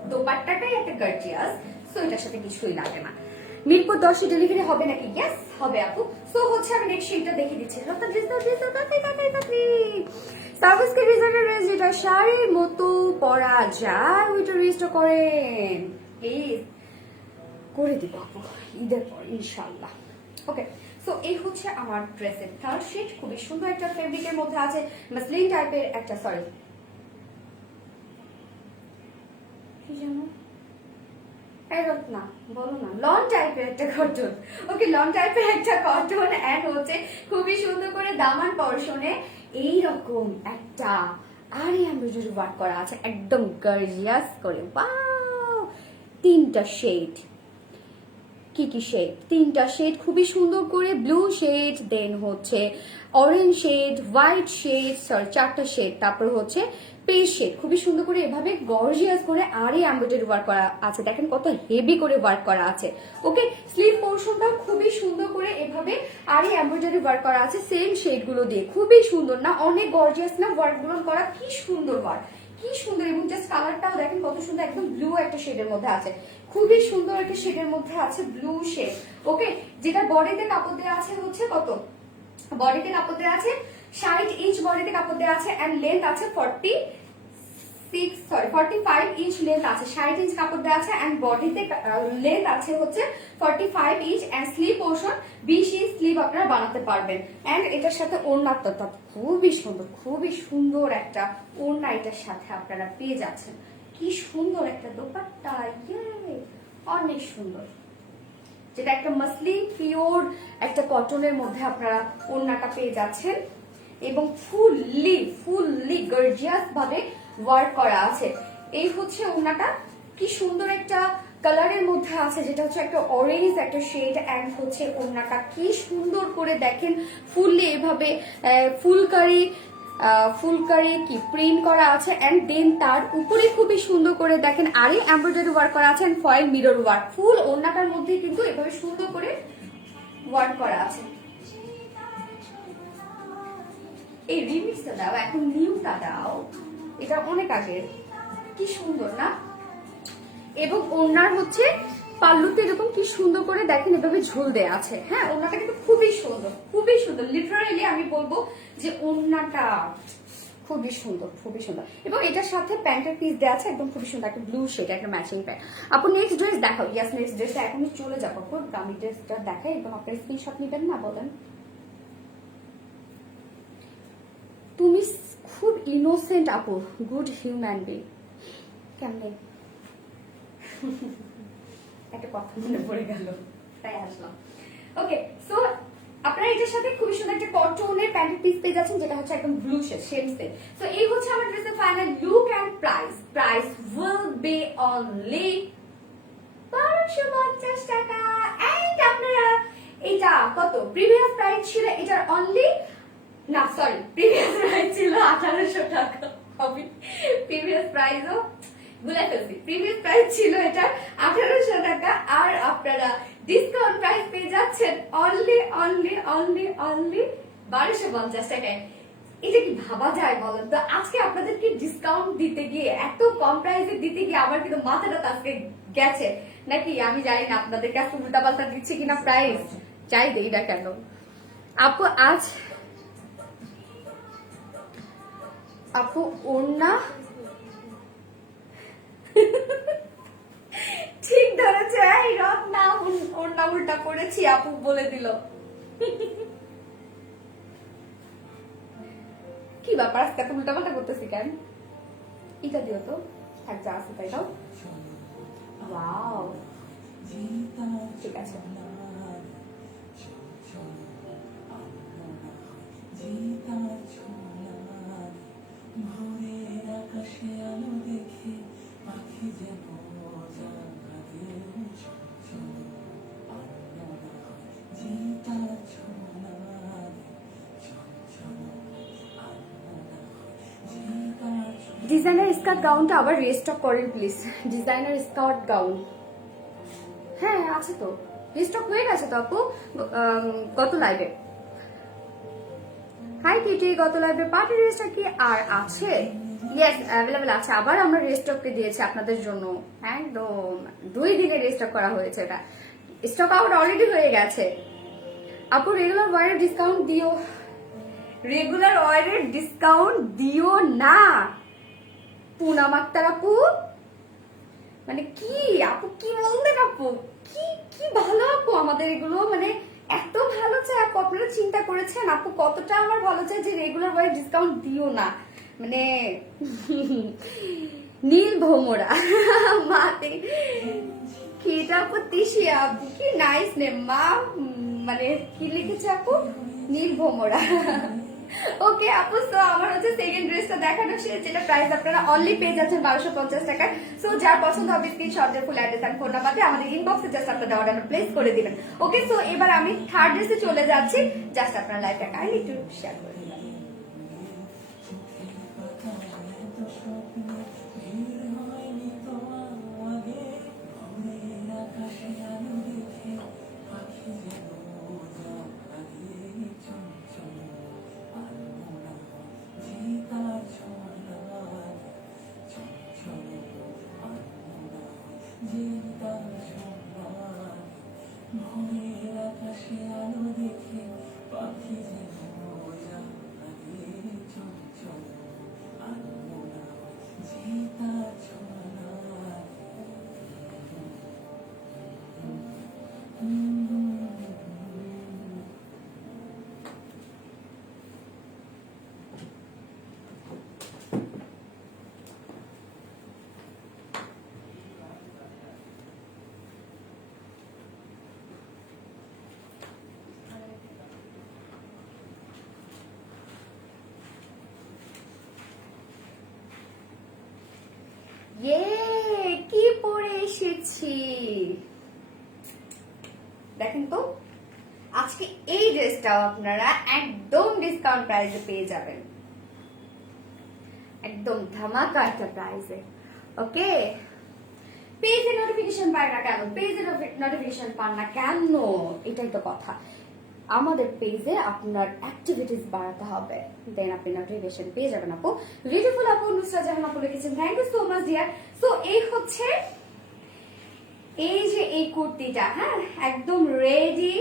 দোপাট্টাটাই একটা গর্জিয়াস, সো এটার সাথে কিছুই লাগে না। মিরপুর 10 ডেলিভারি হবে নাকি? ইয়েস হবে আপু। সো হচ্ছে আমি নেক্সট শেডটা দেখিয়ে দিচ্ছি। লতা ড্রেস দাও, ড্রেস দাও, তাড়াতাড়ি তাড়াতাড়ি তাড়াতাড়ি। সার্ভিসকে রিজার্ভের ড্রেস যেটা শাড়ির মতো পরা যায় ওইটা রেজিস্টার করেন প্লিজ, করে দিব আপু ঈদের পর ইনশাআল্লাহ। ওকে, সো এই হচ্ছে আমার ড্রেসের থার্ড শেড। খুবই সুন্দর একটা ফেব্রিকের মধ্যে আছে, মাসলিন টাইপের একটা, সরি কি জানো না বলো না, লন টাইপের একটা কটন। ওকে, লন টাইপের একটা কটন এন্ড হচ্ছে খুবই সুন্দর করে দামান পর্শনে এইরকম একটা আরি এমব্রয়ডারি ওয়ার্ক করা আছে, একদম গর্জিয়াস করে। ওয়াও, তিনটা শেড। কি কি শেড? তিনটা শেড খুবই সুন্দর করে, ব্লু শেড, দেন হচ্ছে orange shade, white shade, sorry চারটা শেড, তারপর হচ্ছে পেস্ট শেড। খুবই সুন্দর করে এভাবে গর্জিয়াস করে আরি এমব্রয়ডারি ওয়ার্ক করা আছে, দেখেন কত হেভি করে ওয়ার্ক করা আছে। ওকে, স্লিভ পোর্শনটাও খুবই সুন্দর করে এভাবে আরি এমব্রয়ডারি ওয়ার্ক করা আছে সেম শেড গুলো দিয়ে। খুবই সুন্দর না? অনেক গর্জিয়াস না ওয়ার্ক গুলো করা? কি সুন্দর ওয়ার্ক, কি সুন্দর। এবং জাস্ট কালারটাও দেখেন কত সুন্দর, একদম ব্লু একটা শেডের মধ্যে আছে, খুবই সুন্দর একটা শেডের মধ্যে আছে, ব্লু শেড। ওকে, যেটা বডিতে কাপড় দেওয়া আছে হচ্ছে কত, বডিতে কাপড় দেওয়া আছে 60 ইঞ্চ বডিতে কাপড় দেওয়া আছে এন্ড লেন্থ আছে 45 ইঞ্চ লেন্থ আছে, 60 ইঞ্চ কাপড় দেওয়া আছে এন্ড বডিতে লেন্থ আছে হচ্ছে 45 inch and sleeve portion 20 inch sleeve আপনারা বানাতে পারবেন। এন্ড এটার সাথে ওড়নাটা খুবই সুন্দর, খুবই সুন্দর একটা ওড়না এটার সাথে আপনারা পেয়ে যাচ্ছেন। কি সুন্দর একটা দোপাট্টা, অনেক সুন্দর, যেটা একটা মাসলিন পিওর একটা কটনের মধ্যে আপনারা ওড়নাটা পেয়ে যাচ্ছেন এবং ফুললি গর্জিয়াস ভাবে ওয়ার্ক করা আছে। এই হচ্ছে ওড়নাটা, কি সুন্দর একটা কালারের মধ্যে আছে, যেটা হচ্ছে একটা অরেঞ্জ একটা শেড এন্ড হচ্ছে ওড়নাটা কি সুন্দর করে দেখেন ফুললি এভাবে ফুলকারি কি প্রিন্ট করা আছে এন্ড দেন তার উপরে খুবই সুন্দর করে দেখেন আরি এমব্রয়ডারি ওয়ার্ক করা আছে এন্ড ফয়েল মিরর ওয়ার্ক। ফুল ওড়নাটার মধ্যে কিন্তু এভাবে সুন্দর করে ওয়ার্ক করা আছে। এই রিমিক্সটা দাও, এখন নিউটা দাও, এটা অনেক আগের। কি সুন্দর না? এবং ওড়নার হচ্ছে পাল্লুতে এরকম কি সুন্দর করে দেখেন এভাবে ঝুল দেয়া আছে। হ্যাঁ, ওড়নাটা কিন্তু খুবই সুন্দর, খুবই সুন্দর। লিটারালি আমি বলবো যে ওড়নাটা খুবই সুন্দর, খুবই সুন্দর। এবং এটার সাথে প্যান্টের পিস দেওয়া আছে একদম খুবই সুন্দর, একটা ব্লু শেড, একটা ম্যাচিং প্যান্ট। আপু নেক্সট ড্রেস দেখাও। ইয়াস, নেক্সট ড্রেসটা এখনই চলে যাবো আপু, দামি ড্রেসটা দেখাই এবং আপনার স্ক্রিনশট নেবেন না বলেন। তুমি খুব ইনোসেন্ট আপু, গুড হিউম্যান বিং। কেমনে একটা কথা মনে পড়ে গেল তাই আসলাম। ওকে, সো আপনারা এটার সাথে খুবই সুন্দর একটা কটনের প্যান্টের পিস পেয়ে যাচ্ছেন, যেটা হচ্ছে একদম ব্লু শেড সেম। সো এই হচ্ছে আমার ড্রেসের final look and price will be only 1250 টাকা। এন্ড আপনারা এটা কত প্রিভিয়াস প্রাইস ছিল, এটার অনলি না সরি প্রিভিয়াস প্রাইস ছিল 1800 টাকা। হবে প্রিভিয়াস প্রাইসও ভুলে ফেলছি, প্রিভিয়াস প্রাইস ছিল এটা 1800 টাকা আর আপনারা ডিসকাউন্ট প্রাইস পেয়ে যাচ্ছেন অনলি 1250 টাকায়। এটা কি ভাবা যায় বলেন তো? আজকে আপনাদেরকে ডিসকাউন্ট দিতে গিয়ে, এত কম প্রাইসে দিতে গিয়ে আমার কিন্তু মাথাটা আজকে গেছে নাকি আমি জানি না। আপনাদের কাছে উল্টাপাল্টা দিচ্ছি কিনা প্রাইস, চাই দেই না কেন আপু ওড়না ঠিক ধরেছে। এই রক না ওড়না উল্টা করেছি আপু বলে দিল। কি ব্যাপার, আজকে এত উল্টা পাল্টা করতেছি কেন? এটা দিও তো, থাক যা আছে তাই দাও। ওয়াও, ঠিক আছে। ডিজাইনার স্কার্ট গাউনটা আবার রিস্টক করেন প্লিজ। ডিজাইনার স্কার্ট গাউন হ্যাঁ আছে তো, রিস্টক হয়ে গেছে তো আপু গত লাইভে। হাই কিটি, গত লাইভে পার্টি ড্রেসটা কি আর আছে? ইয়েস অ্যাভেলেবেল আছে, আবার আমরা রেস্টককে দিয়েছি আপনাদের জন্য, একদম 2 দিনে রেস্টক করা হয়েছে, এটা স্টক আউট অলরেডি হয়ে গেছে। আপু রেগুলার ওয়ারের ডিসকাউন্ট দিও, রেগুলার ওয়ারের ডিসকাউন্ট দিও না পুনাম আক্তার আপু, মানে কি আপু কি বললেন আপু, কি কি ভালো আপু আমাদের এগুলো, মানে এত ভালো চাই আপু, আপনারা চিন্তা করেছেন আপু কতটা আমার ভালো চাই যে রেগুলার ওয়াই ডিসকাউন্ট দিও না, মানে নীল ভোমরা মাতে কিটা আপু তিশিয়া আপু, কি নাইস নেম মা, মানে কি লিখেছে আপু, নীল ভোমরা। ওকে আপু, তো আমার হচ্ছে সেকেন্ড ড্রেসটা দেখানো শেষ, যেটা প্রাইস আপনারা অনলি পেয়ে যাচ্ছেন 1250 টাকায়। সো যার পছন্দ হবে স্ক্রিনশট দিয়ে full address and phone number দিয়ে আমাদের ইনবক্সে জাস্ট আপনাদের অর্ডার প্লেস করে দিবেন। ওকে, সো এবার আমি থার্ড ড্রেসে চলে যাচ্ছি, জাস্ট আপনার লাইফটা কাইন্ডলি একটু শেয়ার করে দিবেন। কি পরে এসেছি দেখেন তো, আজকে এই ড্রেসটাও আপনারা একদম ডিসকাউন্ট প্রাইসে পেয়ে যাবেন, একদম ধামাকা একটা প্রাইসে। ওকে, পেজে নোটিফিকেশন পায় না কেন, পেজে নোটিফিকেশন পান না কেন, এটাই তো কথা। আমাদের পেজে আপনার অ্যাক্টিভিটিস বাড়াতে হবে, দেন আপনি নোটিফিকেশন পেয়ে যাবেন। আপু বিউটিফুল আপু নুসরাত জাহান আপু লিখেছেন, thank you so much dear. So এই হচ্ছে এই যে এই কুর্তিটা, হ্যাঁ একদম রেডি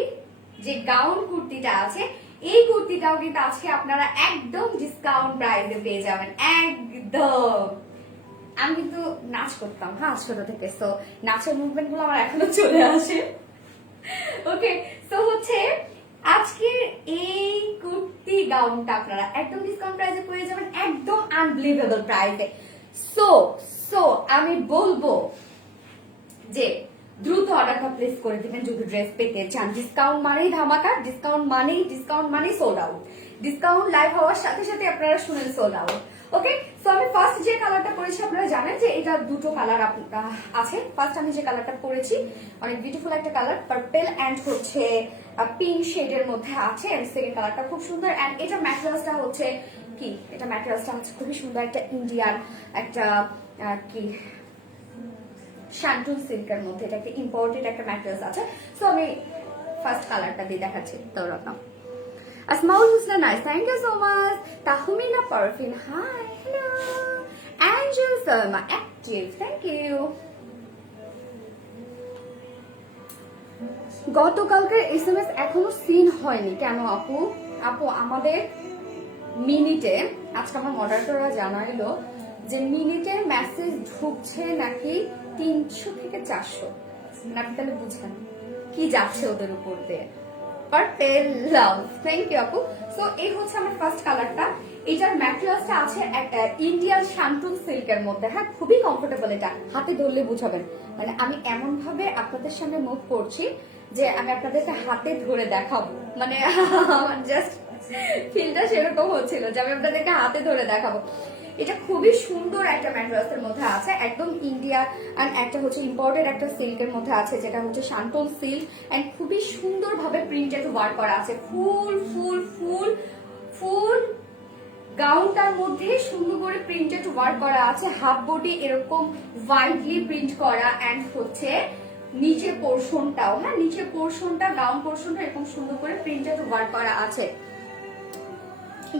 যে গাউন কুর্তিটা আছে, এই কুর্তিটাও কিন্তু আজকে আপনারা একদম ডিসকাউন্ট প্রাইসে পেয়ে যাবেন, একদম। আমি কিন্তু নাচ করতাম হ্যাঁ ছোট থেকে, সো নাচের মুভমেন্ট গুলো আমার এখনো চলে আসে। ওকে, সো হচ্ছে আজকের এই কুর্তি গাউনটা আপনারা একদম ডিসকাউন্ট প্রাইসে পেয়ে যাবেন, একদম আনবিলিভেবল প্রাইসে। সো সো আমি বলবো যে দ্রুত অর্ডারটা প্লেস করে দিবেন যদি ড্রেস পেতে চান। ডিসকাউন্ট মানেই ধামাকা, ডিসকাউন্ট মানেই সোল্ড আউট, ডিসকাউন্ট লাইভ হওয়ার সাথে সাথে আপনারা শুনেন সোল্ড আউট। ওকে, সো আমি ফার্স্ট যে কালারটা পরেছি আপনারা জানেন যে এটা দুটো কালার আছে। ফার্স্ট আমি যে কালারটা পরেছি অনেক বিউটিফুল একটা কালার, পার্পল এন্ড হচ্ছে পিঙ্ক শেডের মধ্যে আছে, এন্ড সেকেন্ড কালারটা খুব সুন্দর। এন্ড এটা ম্যাটেরিয়ালসটা হচ্ছে কি, এটা ম্যাটেরিয়ালসটা হচ্ছে খুবই সুন্দর একটা ইন্ডিয়ান একটা কি শান্টুন সিল্কের মধ্যে, এটা একটা ইম্পোর্টেড একটা ম্যাটেরিয়ালস আছে। সো আমি ফার্স্ট কালারটা দিয়ে দেখাচ্ছি। তরকম Asmaul Husna nice, thank you so much. Tahmina Parvin hi, hello. Angel Sharma active, thank you. গতকালকের এসএমএস এখনো সিন হয়নি কেন আপু? আপু আমাদের মিনিটে, আজকে আমার মডারেটররা জানাইলো যে মিনিটে মেসেজ ঢুকছে নাকি 300 থেকে 400, মানে আপনি তাহলে বুঝেন কি যাচ্ছে ওদের উপর দিয়ে। পার্পল লাভ, থ্যাংক ইউ আপু। সো এই হচ্ছে আমার ফার্স্ট কালারটা, এটার ম্যাটেরিয়ালসটা আছে ইন্ডিয়ান শান্টুন সিল্কের মধ্যে, হ্যাঁ খুবই কমফোর্টেবল, এটা হাতে ধরলে বুঝাবেন। মানে আমি এমন ভাবে আপনাদের সামনে মুভ করছি যে আমি আপনাদেরকে হাতে ধরে দেখাবো, মানে জাস্ট ফিলটা সেরকম হচ্ছিল যে আমি আপনাদেরকে হাতে ধরে দেখাবো। এটা খুবই সুন্দর একটা ম্যাটেরিয়ালসের মধ্যে আছে, একদম ইন্ডিয়া আর একটা হচ্ছে ইম্পোর্টেড একটা সিল্কের মধ্যে আছে যেটা হচ্ছে শান্টন সিল্ক, এন্ড খুবই সুন্দরভাবে প্রিন্টেড ওয়ার্ক করা আছে, ফুল ফুল ফুল ফুল গাউনটার মধ্যে সুন্দর করে প্রিন্টেড ওয়ার্ক করা আছে, হাফ বডি এরকম ওয়াইডলি প্রিন্ট করা, এন্ড হচ্ছে নিচের পোর্শনটাও, হ্যাঁ নিচের পোর্শনটা গাউন পোর্শনটা এরকম সুন্দর করে প্রিন্টেড ওয়ার্ক করা আছে।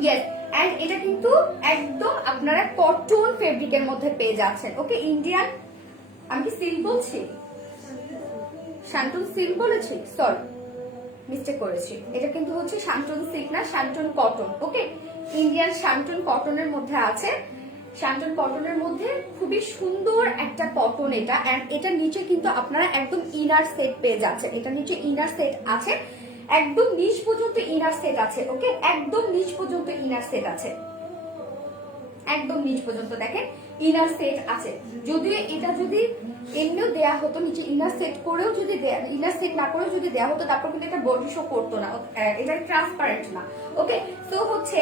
ইয়েস, এন্ড এটা কিন্তু একদম আপনারা কটন ফেব্রিকের মধ্যে পেয়ে যাচ্ছেন। ওকে, ইন্ডিয়ান, আমি কি সিল্ক বলছি? শান্তন সিল্ক বলেছি, সরি মিস্টেক করেছি। এটা কিন্তু হচ্ছে শান্তন সিল্ক না, শান্তন কটন। ওকে, ইন্ডিয়ান শান্তন কটনের মধ্যে আছে। শান্তন কটনের মধ্যে খুবই সুন্দর একটা কটন এটা, এন্ড এটা নিচে কিন্তু আপনারা একদম ইনার সেট পেয়ে যাচ্ছেন। এটা নিচে ইনার সেট আছে, একদম নিচ পর্যন্ত ইনার সেট আছে। ওকে, একদম নিচ পর্যন্ত ইনার সেট আছে, একদম নিচ পর্যন্ত দেখেন ইনার সেট আছে। যদিও এটা যদি এমনিও দেয়া হতো, নিচে ইনার সেট করেও যদি ইনার সেট না করেও যদি দেয়া হতো, তারপর কিন্তু এটা বডি শো করতো না, এটা ট্রান্সপারেন্ট না। ওকে, তো হচ্ছে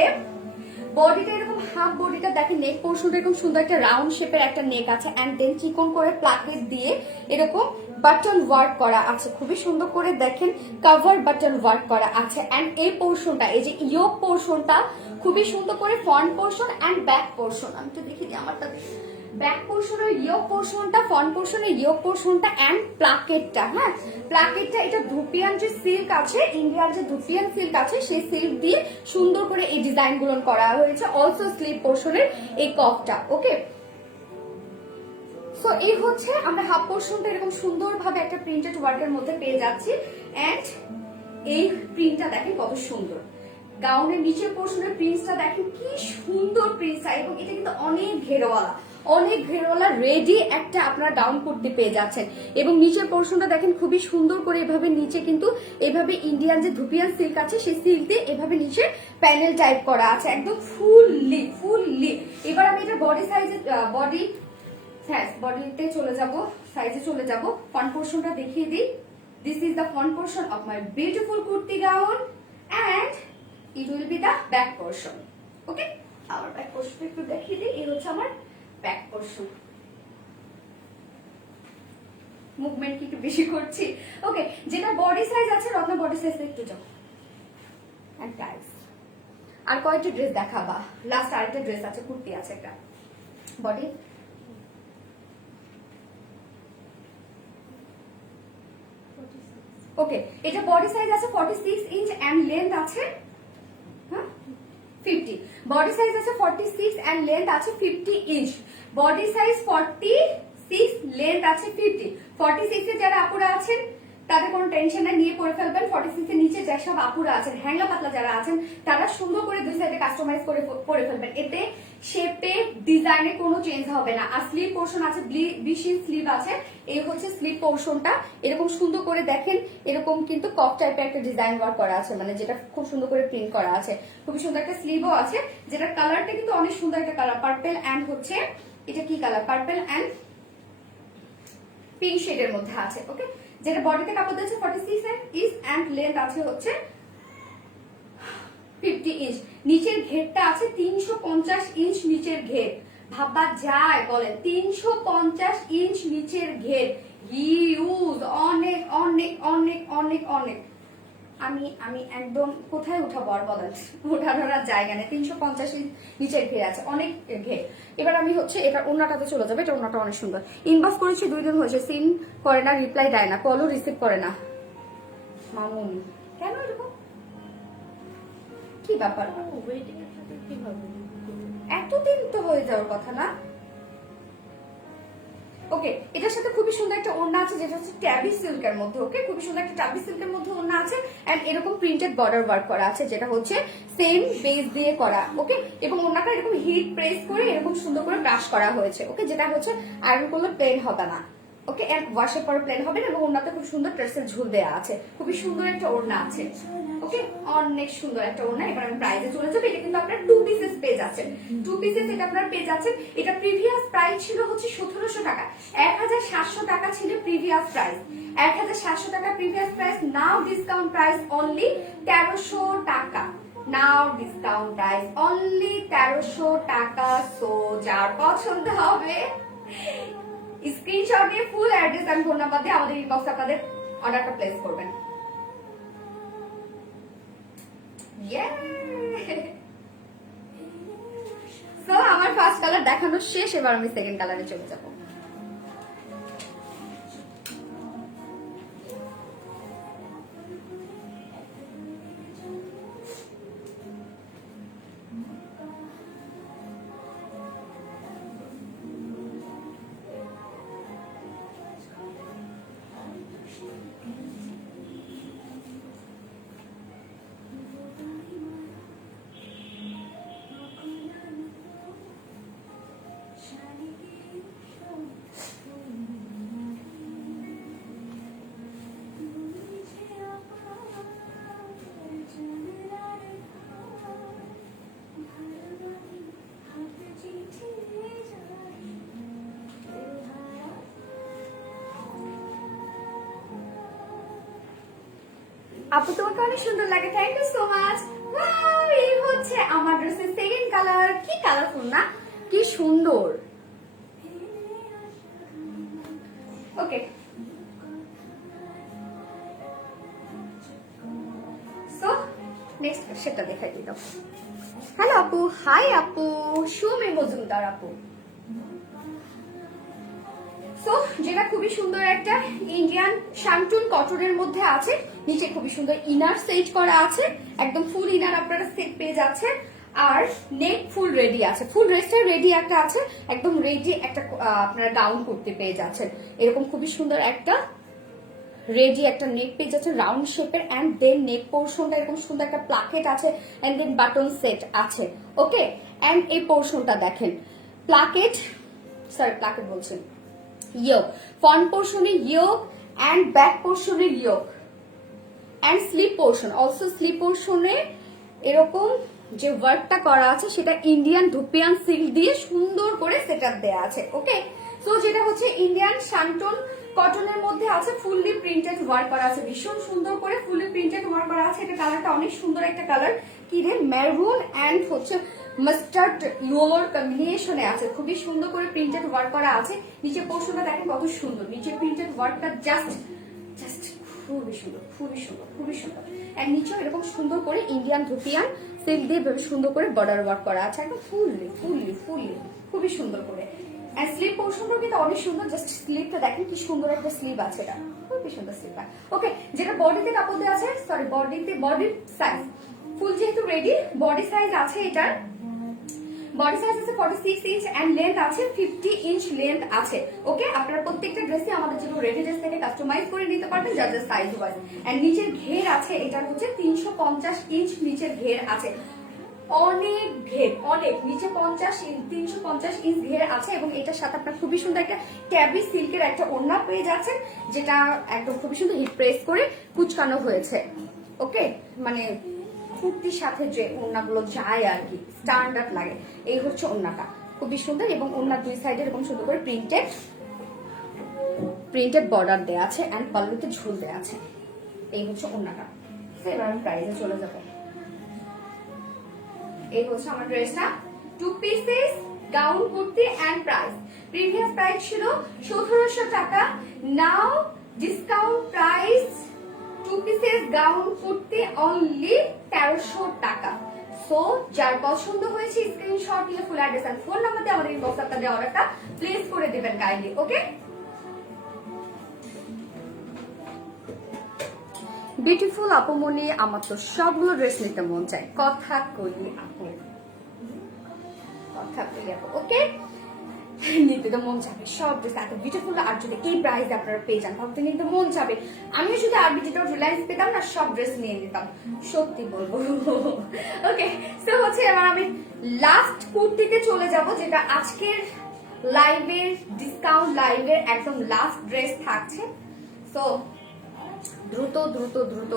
বডিটা এরকম হাফ বডিটা দেখেন, নেক পোর্শনটা এরকম সুন্দর একটা রাউন্ড শেপের একটা নেক আছে, এন্ড দেন চিকন করে প্লাকেট দিয়ে এরকম বাটন ওয়ার্ক করা আছে, খুবই সুন্দর করে দেখেন কভার বাটন ওয়ার্ক করা আছে। এন্ড এই পোর্শনটা, এই যে ইয়োক পোর্শনটা খুবই সুন্দর করে front portion and back portion, আমি তো দেখি দিই আমারটা, ব্যাক পোর্শনের ইয়োক পোর্শনটা, ফ্রন্ট পোর্শনের ইয়োক পোর্শনটা এন্ড প্লাকেটটা, হ্যাঁ প্লাকেটটা এটা ধুপিয়ান যে সিল্ক আছে, ইন্ডিয়ার যে ধুপিয়ান সিল্ক আছে সেই সিল্ক দিয়ে সুন্দর করে এই ডিজাইন গুলো করা হয়েছে। অলসো স্লিভ পোর্শনের এই কপটা। ওকে, সো এই হচ্ছে আমরা হাফ পোর্শনটা এরকম সুন্দরভাবে একটা প্রিন্টেড ওয়ার্কের মধ্যে পেয়ে যাচ্ছি, এন্ড এই প্রিন্টটা দেখেন কত সুন্দর। গাউনের নিচের পোর্শনের প্রিন্টটা দেখেন কি সুন্দর প্রিন্টটা, এবং এটা কিন্তু অনেক ঘেরওয়ালা, অনেক ঘেরওয়ালা রেডি একটা আপনারা গাউন করতে পেয়ে যাচ্ছেন। এবং নিচের পোর্শনটা দেখেন খুবই সুন্দর করে এভাবে নিচে কিন্তু এভাবে ইন্ডিয়ান যে ধুপিয়ান সিল্ক আছে সেই সিল্ক দিয়ে এভাবে নিচে প্যানেল টাইপ করা আছে, একদম ফুললি। এবার আমি এটা বডি সাইজে বডি, হ্যাঁ বডিতে চলে যাব, সাইজে চলে যাব। ফ্রন্ট পোর্শনটা দেখিয়ে দিই। This is the front portion of my beautiful kurti gown, and it will be the back portion. Okay, আমার ব্যাক পোর্শন একটু দেখিয়ে দিই। এই হচ্ছে আমার ব্যাক পোর্শন। মুভমেন্ট কি একটু বেশি করছি? ওকে, যেটা বডি সাইজ আছে, রত্না বডি সাইজ একটু যাও। এন্ড গাইস, আর কয়টা ড্রেস দেখাবা? লাস্ট আরেকটা ড্রেস আছে, কুর্তি আছে একটা বডি। ওকে, এটা বডি সাইজ আছে 46 ইঞ্চ এন্ড লেন্থ আছে 50। বডি সাইজ আছে 46 এন্ড লেন্থ আছে 50 ইঞ্চ। বডি সাইজ 46, লেন্থ আছে 50। 46 এ যারা আপুরা আছেন তাদের কোনো টেনশন না, নিয়ে পরে ফেলবেন। 46 এর নিচে যেসব আপুরা আছেন, হ্যাংলা পাতলা যারা আছেন, তারা সুন্দর করে দুই সাইডে কাস্টমাইজ করে পরে ফেলবেন। এতে শেপে ডিজাইনে কোনো চেঞ্জ হবে না। আর স্লিভ পোর্শন আছে, 20 ইঞ্চ স্লিভ আছে। এই হচ্ছে স্লিভ পোর্শনটা, এরকম সুন্দর করে দেখেন, এরকম কিন্তু কপ টাইপের একটা ডিজাইন ওয়ার্ক করা আছে, মানে যেটা খুব সুন্দর করে প্রিন্ট করা আছে। খুবই সুন্দর একটা স্লিভও আছে, যেটা কালারটা কিন্তু অনেক সুন্দর একটা কালার, পার্পল এন্ড হচ্ছে এটা কি কালার, পার্পল এন্ড পিঙ্ক শেডের মধ্যে আছে। ওকে, যেটা বডিতে কাপড় দিয়েছে 46 ইঞ্চ এন্ড লেন্থ আছে হচ্ছে 50 ইঞ্চ। নিচের ঘেরটা আছে 350 ইঞ্চ নিচের ঘের। ভাবা যায় বলেন, 350 ইঞ্চ নিচের ঘের, হিউজ, অনেক অনেক অনেক অনেক অনেক। আমি একদম কোথায় উঠাবো আর বলেন, উঠানোর জায়গা নেই। 350 ইঞ্চ নিচের ঘের আছে, অনেক ঘের। এবার আমি হচ্ছে এটা ওন্নাটাতে চলে যাবে। এটা ওন্নাটা অনেক সুন্দর। ইনবক্স করেছি 2 দিন হয়েছে, সিন করে না, রিপ্লাই দেয় না, কলও রিসিভ করে না। মামুন কেন এরকম, কি ব্যাপার? এতদিন তো হয়ে যাওয়ার কথা না। ওকে, এটার সাথে খুবই সুন্দর একটা ওড়না আছে, যেটা হচ্ছে ট্যাবি সিল্কের মধ্যে। ওকে, খুবই সুন্দর একটা ট্যাবি সিল্কের মধ্যে ওড়না আছে, এন্ড এরকম প্রিন্টেড বর্ডার ওয়ার্ক করা আছে, যেটা হচ্ছে সেম বেস দিয়ে করা। ওকে, এবং ওড়নাটা এরকম হিট প্রেস করে এরকম সুন্দর করে ব্রাশ করা হয়েছে। ওকে, যেটা হচ্ছে আয়রন করলে প্লেন হবে না। ওকে, এন্ড ওয়াশের পরে প্লেন হবে না, এবং ওড়নাতে খুব সুন্দর ট্রেসের ঝুল দেওয়া আছে। খুবই সুন্দর একটা ওড়না আছে। ওকে, অনেক সুন্দর একটা ওড়না। এবার আমি প্রাইসে চলে যাবো। এটা কিন্তু আপনার 2 পিসেস পেয়ে যাচ্ছেন, 2 পিসেস এটা আপনার পেয়ে যাচ্ছেন। এটা প্রিভিয়াস প্রাইস ছিল হচ্ছে 1700 টাকা, 1700 টাকা ছিল প্রিভিয়াস প্রাইস, 1700 টাকা প্রিভিয়াস প্রাইস। নাও ডিসকাউন্ট প্রাইস অনলি 1300 টাকা। নাও ডিসকাউন্ট প্রাইস অনলি 1300 টাকা। সো যার পছন্দ হবে স্ক্রিনশট দিয়ে full address and phone number দিয়ে আমাদের ইনবক্সে আপনাদের অর্ডারটা প্লেস করবেন। দেখানো শেষ, এবার আমি সেকেন্ড কালারে চলে যাবো। আপু তোমাকে অনেক সুন্দর লাগে, thank you so much. Wow, এই হচ্ছে আমার ড্রেসের সেকেন্ড কালার। কি কালারফুল না, কি সুন্দর। ওকে, সো নেক্সট সেটা দেখাই দিলাম। হ্যালো আপু, হাই আপু, সুমি মজুমদার আপু। সো যেটা খুবই সুন্দর একটা ইন্ডিয়ান শান্টুন কটনের মধ্যে আছে, নিচে খুবই সুন্দর ইনার সেট করা আছে, একদম ফুল ইনার আপনারা সেট পেয়ে যাচ্ছেন। আর নেক ফুল রেডি আছে, ফুল ড্রেসটা রেডি একটা আছে, একদম রেডি একটা আপনারা গাউন করতে পেয়ে যাচ্ছেন। এরকম খুবই সুন্দর একটা রেডি একটা নেক পেয়ে যাচ্ছে রাউন্ড শেপের, এন্ড দেন নেক পোর্শনটা এরকম সুন্দর একটা প্লাকেট আছে, এন্ড দেন বাটন সেট আছে। ওকে, এন্ড এই পোর্শনটা দেখেন, প্লাকেট বলছেন yoke, front portion is yoke and back portion is yoke, and sleeve portion also sleeve portion এ এরকম যে ওয়ার্কটা করা আছে সেটা ইন্ডিয়ান ধুপিয়ান সিল্ক দিয়ে সুন্দর করে সেটআপ দেয়া আছে। ওকে, সো যেটা হচ্ছে ইন্ডিয়ান শান্টন কটনের মধ্যে আছে, ফুললি প্রিন্টেড ওয়ার্ক করা আছে, ভীষণ সুন্দর করে ফুললি প্রিন্টেড ওয়ার্ক করা আছে। এটা কালারটা অনেক সুন্দর একটা কালার, কি রে মেরুন এন্ড হচ্ছে মাস্টার্ড ইয়েলোর কম্বিনেশনে আছে, খুবই সুন্দর করে প্রিন্টেড ওয়ার্ক করা আছে। নিচে পোর্শনটা দেখেন কত সুন্দর, নিচে প্রিন্টেড ওয়ার্কটা জাস্ট খুবই সুন্দর, খুবই সুন্দর, খুবই সুন্দর। এন্ড নিচেও এরকম সুন্দর করে ইন্ডিয়ান ধুপিয়ান সিল্ক দিয়ে সুন্দর করে বর্ডার ওয়ার্ক করা আছে, একদম ফুললি খুবই সুন্দর করে। এন্ড স্লিভ পোর্শনটাও কিন্তু অনেক সুন্দর, জাস্ট স্লিভটা দেখেন কি সুন্দর একটা স্লিভ আছে, এটা খুবই সুন্দর স্লিভটা। ওকে, যেটা বডিতে কাপড় দেওয়া আছে, সরি বডির সাইজ ফুল যেহেতু রেডি, বডি সাইজ আছে এটার, বডি সাইজ আছে 46 ইঞ্চ এন্ড লেন্থ আছে 50 ইঞ্চ লেন্থ আছে। ওকে, আপনারা প্রত্যেকটা ড্রেসে আমাদের যেগুলো রেডি ড্রেস থেকে কাস্টমাইজ করে নিতে পারবেন যার যার সাইজ ওয়াইজ। এন্ড নিচের ঘের আছে, এটার হচ্ছে 350 ইঞ্চ নিচের ঘের আছে, অনেক ঘের, অনেক নিচে 350 ইঞ্চ ঘের আছে। এবং এটার সাথে আপনার খুবই সুন্দর একটা ট্যাবি সিল্কের একটা ওড়না পেয়ে যাচ্ছেন, যেটা একদম খুবই সুন্দর হিট প্রেস করে কুচকানো হয়েছে। ওকে, মানে কুর্তির সাথে যে ওড়নাগুলো যায় আর কি, স্ট্যান্ডার্ড লাগে, এই হচ্ছে ওড়নাটা খুবই সুন্দর। এবং ওড়নার দুই সাইডে এরকম সুন্দর করে প্রিন্টেড বর্ডার দেওয়া আছে এন্ড পাল্লুতে ঝুল দেওয়া আছে, এই হচ্ছে ওড়নাটা। এবার আমি প্রাইসে চলে যাবো। এই হচ্ছে আমার ড্রেসটা, 2 pieces gown kurti and price. Previous price ছিল 1700 টাকা, now discount price 2 pieces gown kurti only 1300 টাকা। সো যার পছন্দ হয়েছে স্ক্রিনশট নিয়ে full address and phone number দিয়ে আমাদের ইনবক্স আপনাদের অর্ডারটা প্লেস করে দিবেন কাইন্ডলি। ওকে, বিউটিফুল আপুমনি, আমার তো সবগুলো ড্রেস নিতে মন চায়, কথা কই আপু, কথা কই আপু। ওকে, নিতে তো মন চাবে সব ড্রেস এত বিউটিফুল, আর যদি এই প্রাইস আপনারা পেয়ে যান তাহলে নিতে মন চাবে। আমিও যদি আর ডিজিটাল রিলায়েন্স পেতাম না, সব ড্রেস নিয়ে নিতাম, সত্যি বলবো। ওকে, সো হচ্ছে এবার আমি লাস্ট কুর্তিতে চলে যাব, যেটা আজকের লাইভের ডিসকাউন্ট লাইভের একদম লাস্ট ড্রেস থাকছে। সো দ্রুত দ্রুত দ্রুত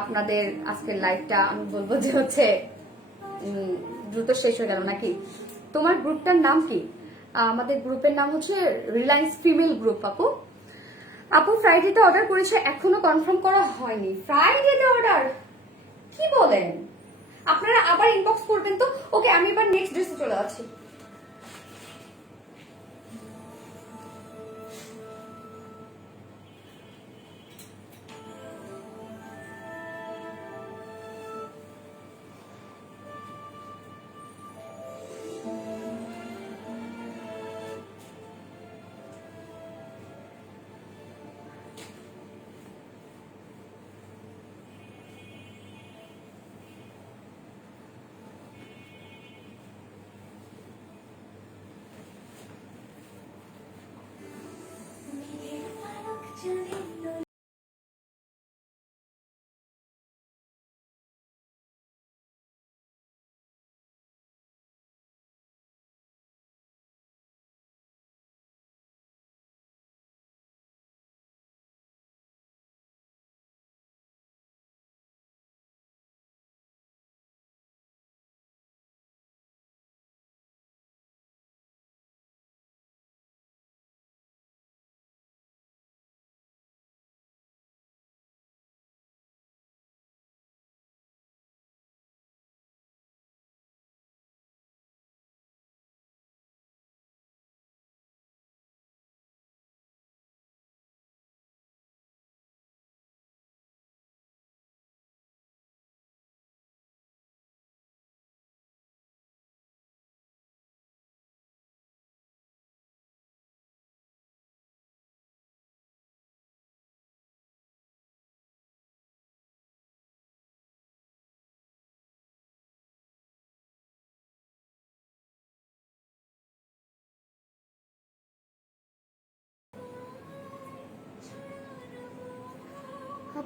আপনাদের আজকের লাইভটা আমি বলবো যে হচ্ছে দ্রুত শেষ হয়ে গেল নাকি। তোমার গ্রুপটার নাম কি? আমাদের গ্রুপের নাম হচ্ছে রিলায়েন্স ফিমেল গ্রুপ। আপু ফ্রাইডেতে অর্ডার করেছে, এখনো কনফার্ম করা হয়নি। ফ্রাইডেতে অর্ডার, কি বলেন? আপনারা আবার ইনবক্স করবেন তো। ওকে, আমি এবার নেক্সট ড্রেসে চলে যাচ্ছি।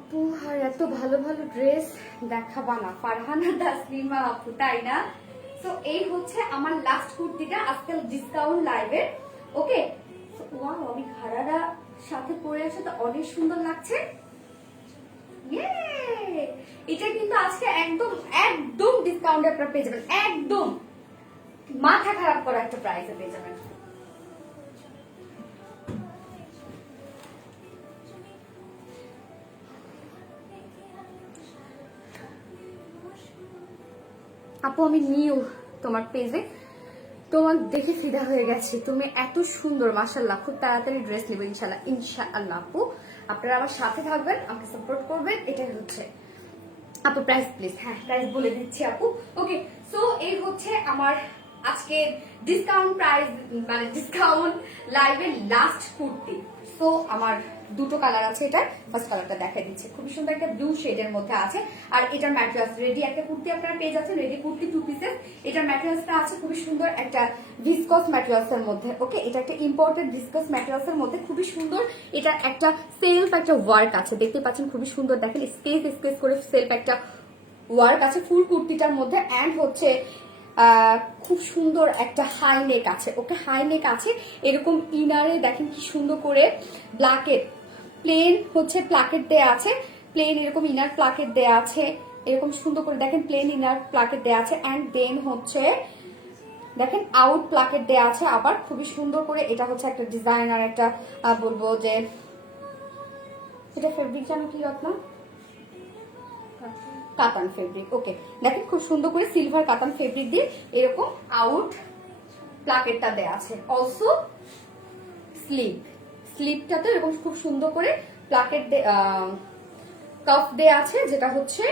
আপু আর এত ভালো ভালো ড্রেস দেখাবা না ফারহানা তাসলিমা আপু, তাই না? সো এই হচ্ছে আমার লাস্ট কুর্তিটা আজকাল ডিসকাউন্ট লাইভের। ওকে, ওয়াও, আমি ঘাড়ারা সাথে পরে আছে তো অনেক সুন্দর লাগছে। এটা কিন্তু আজকে একদম একদম ডিসকাউন্টে আপনারা পেয়ে যাবেন, একদম মাথা খারাপ করা একটা প্রাইসে পেয়ে যাবেন। আপু আমি নিউ তোমার পেজে, তোমার দেখে ফিদা হয়ে গেছি, তুমি এত সুন্দর, মাশাআল্লাহ। খুব তাড়াতাড়ি ড্রেস নেবো ইনশাআল্লাহ, ইনশাআল্লাহ। আপু আপনারা আমার সাথে থাকবেন, আমাকে সাপোর্ট করবেন, এটাই হচ্ছে। আপু প্রাইস প্লিজ, হ্যাঁ প্রাইস বলে দিচ্ছি আপু। ওকে, সো এই হচ্ছে আমার আজকে ডিসকাউন্ট প্রাইস, মানে ডিসকাউন্ট লাইভের লাস্ট কুর্তি। সো আমার দুটো কালার আছে, এটা ফার্স্ট কালারটা দেখাই দিচ্ছি, খুবই সুন্দর একটা ব্লু শেডের মধ্যে আছে। আর এটার ম্যাটেরিয়ালস রেডি একটা কুর্তি আপনারা পেয়ে যাচ্ছেন, রেডি কুর্তি 2 পিসেস। এটার ম্যাটেরিয়ালসটা আছে খুবই সুন্দর একটা ভিসকস ম্যাটেরিয়ালস এর মধ্যে। ওকে, এটা একটা ইম্পোর্টেড ভিসকস ম্যাটেরিয়ালস এর মধ্যে, খুবই সুন্দর। এটা একটা সেলফ একটা ওয়ার্ক আছে, দেখতে পাচ্ছেন খুবই সুন্দর, দেখেন স্পেস স্পেস করে সেলফ একটা ওয়ার্ক আছে ফুল কুর্তিটার মধ্যে। অ্যান্ড হচ্ছে খুব সুন্দর একটা হাই নেক আছে। ওকে, হাই নেক আছে, এরকম ইনারে দেখেন কি সুন্দর করে ব্ল্যাকেট প্লেন হচ্ছে প্লাকেট দেয়া আছে, প্লেন এরকম ইনার প্লাকেট দেয়া আছে, এরকম সুন্দর করে দেখেন প্লেন ইনার প্লাকেট দেয়া আছে। অ্যান্ড দেন হচ্ছে দেখেন আউট প্লাকেট দেয়া আছে আবার খুবই সুন্দর করে। এটা হচ্ছে একটা ডিজাইনার একটা বলবো যে এটা ফেব্রিক জানো কি রত্না, কাতান ফেব্রিক। ওকে, দেখেন খুব সুন্দর করে সিলভার কাতান ফেব্রিক দিয়ে এরকম আউট প্লাকেটটা দেয়া আছে। অলসো স্লিপটাতে এরকম খুব সুন্দর করে প্লাকেট কাফ দেয়া আছে, যেটা হচ্ছে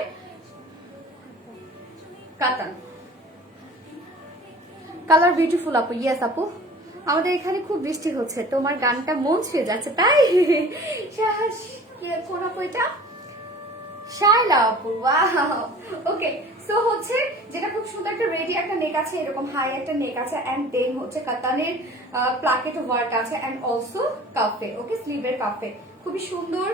কাতান। কালার বিউটিফুল আপু, ইয়েস আপু। আমাদের এখানে খুব বৃষ্টি হচ্ছে, তোমার গানটা মন ছুঁয়ে যাচ্ছে, তাই? কোন আপু এটা? শাইলা আপু, ওয়াও। ওকে, সো হচ্ছে যেটা খুব সুন্দর একটা রেডি একটা নেক আছে, এরকম হাই একটা নেক আছে। এন্ড দেন হচ্ছে কাতানের প্লাকেট ওয়ার্ক আছে, এন্ড অলসো কাফে। ওকে, স্লিভের কাফে খুবই সুন্দর।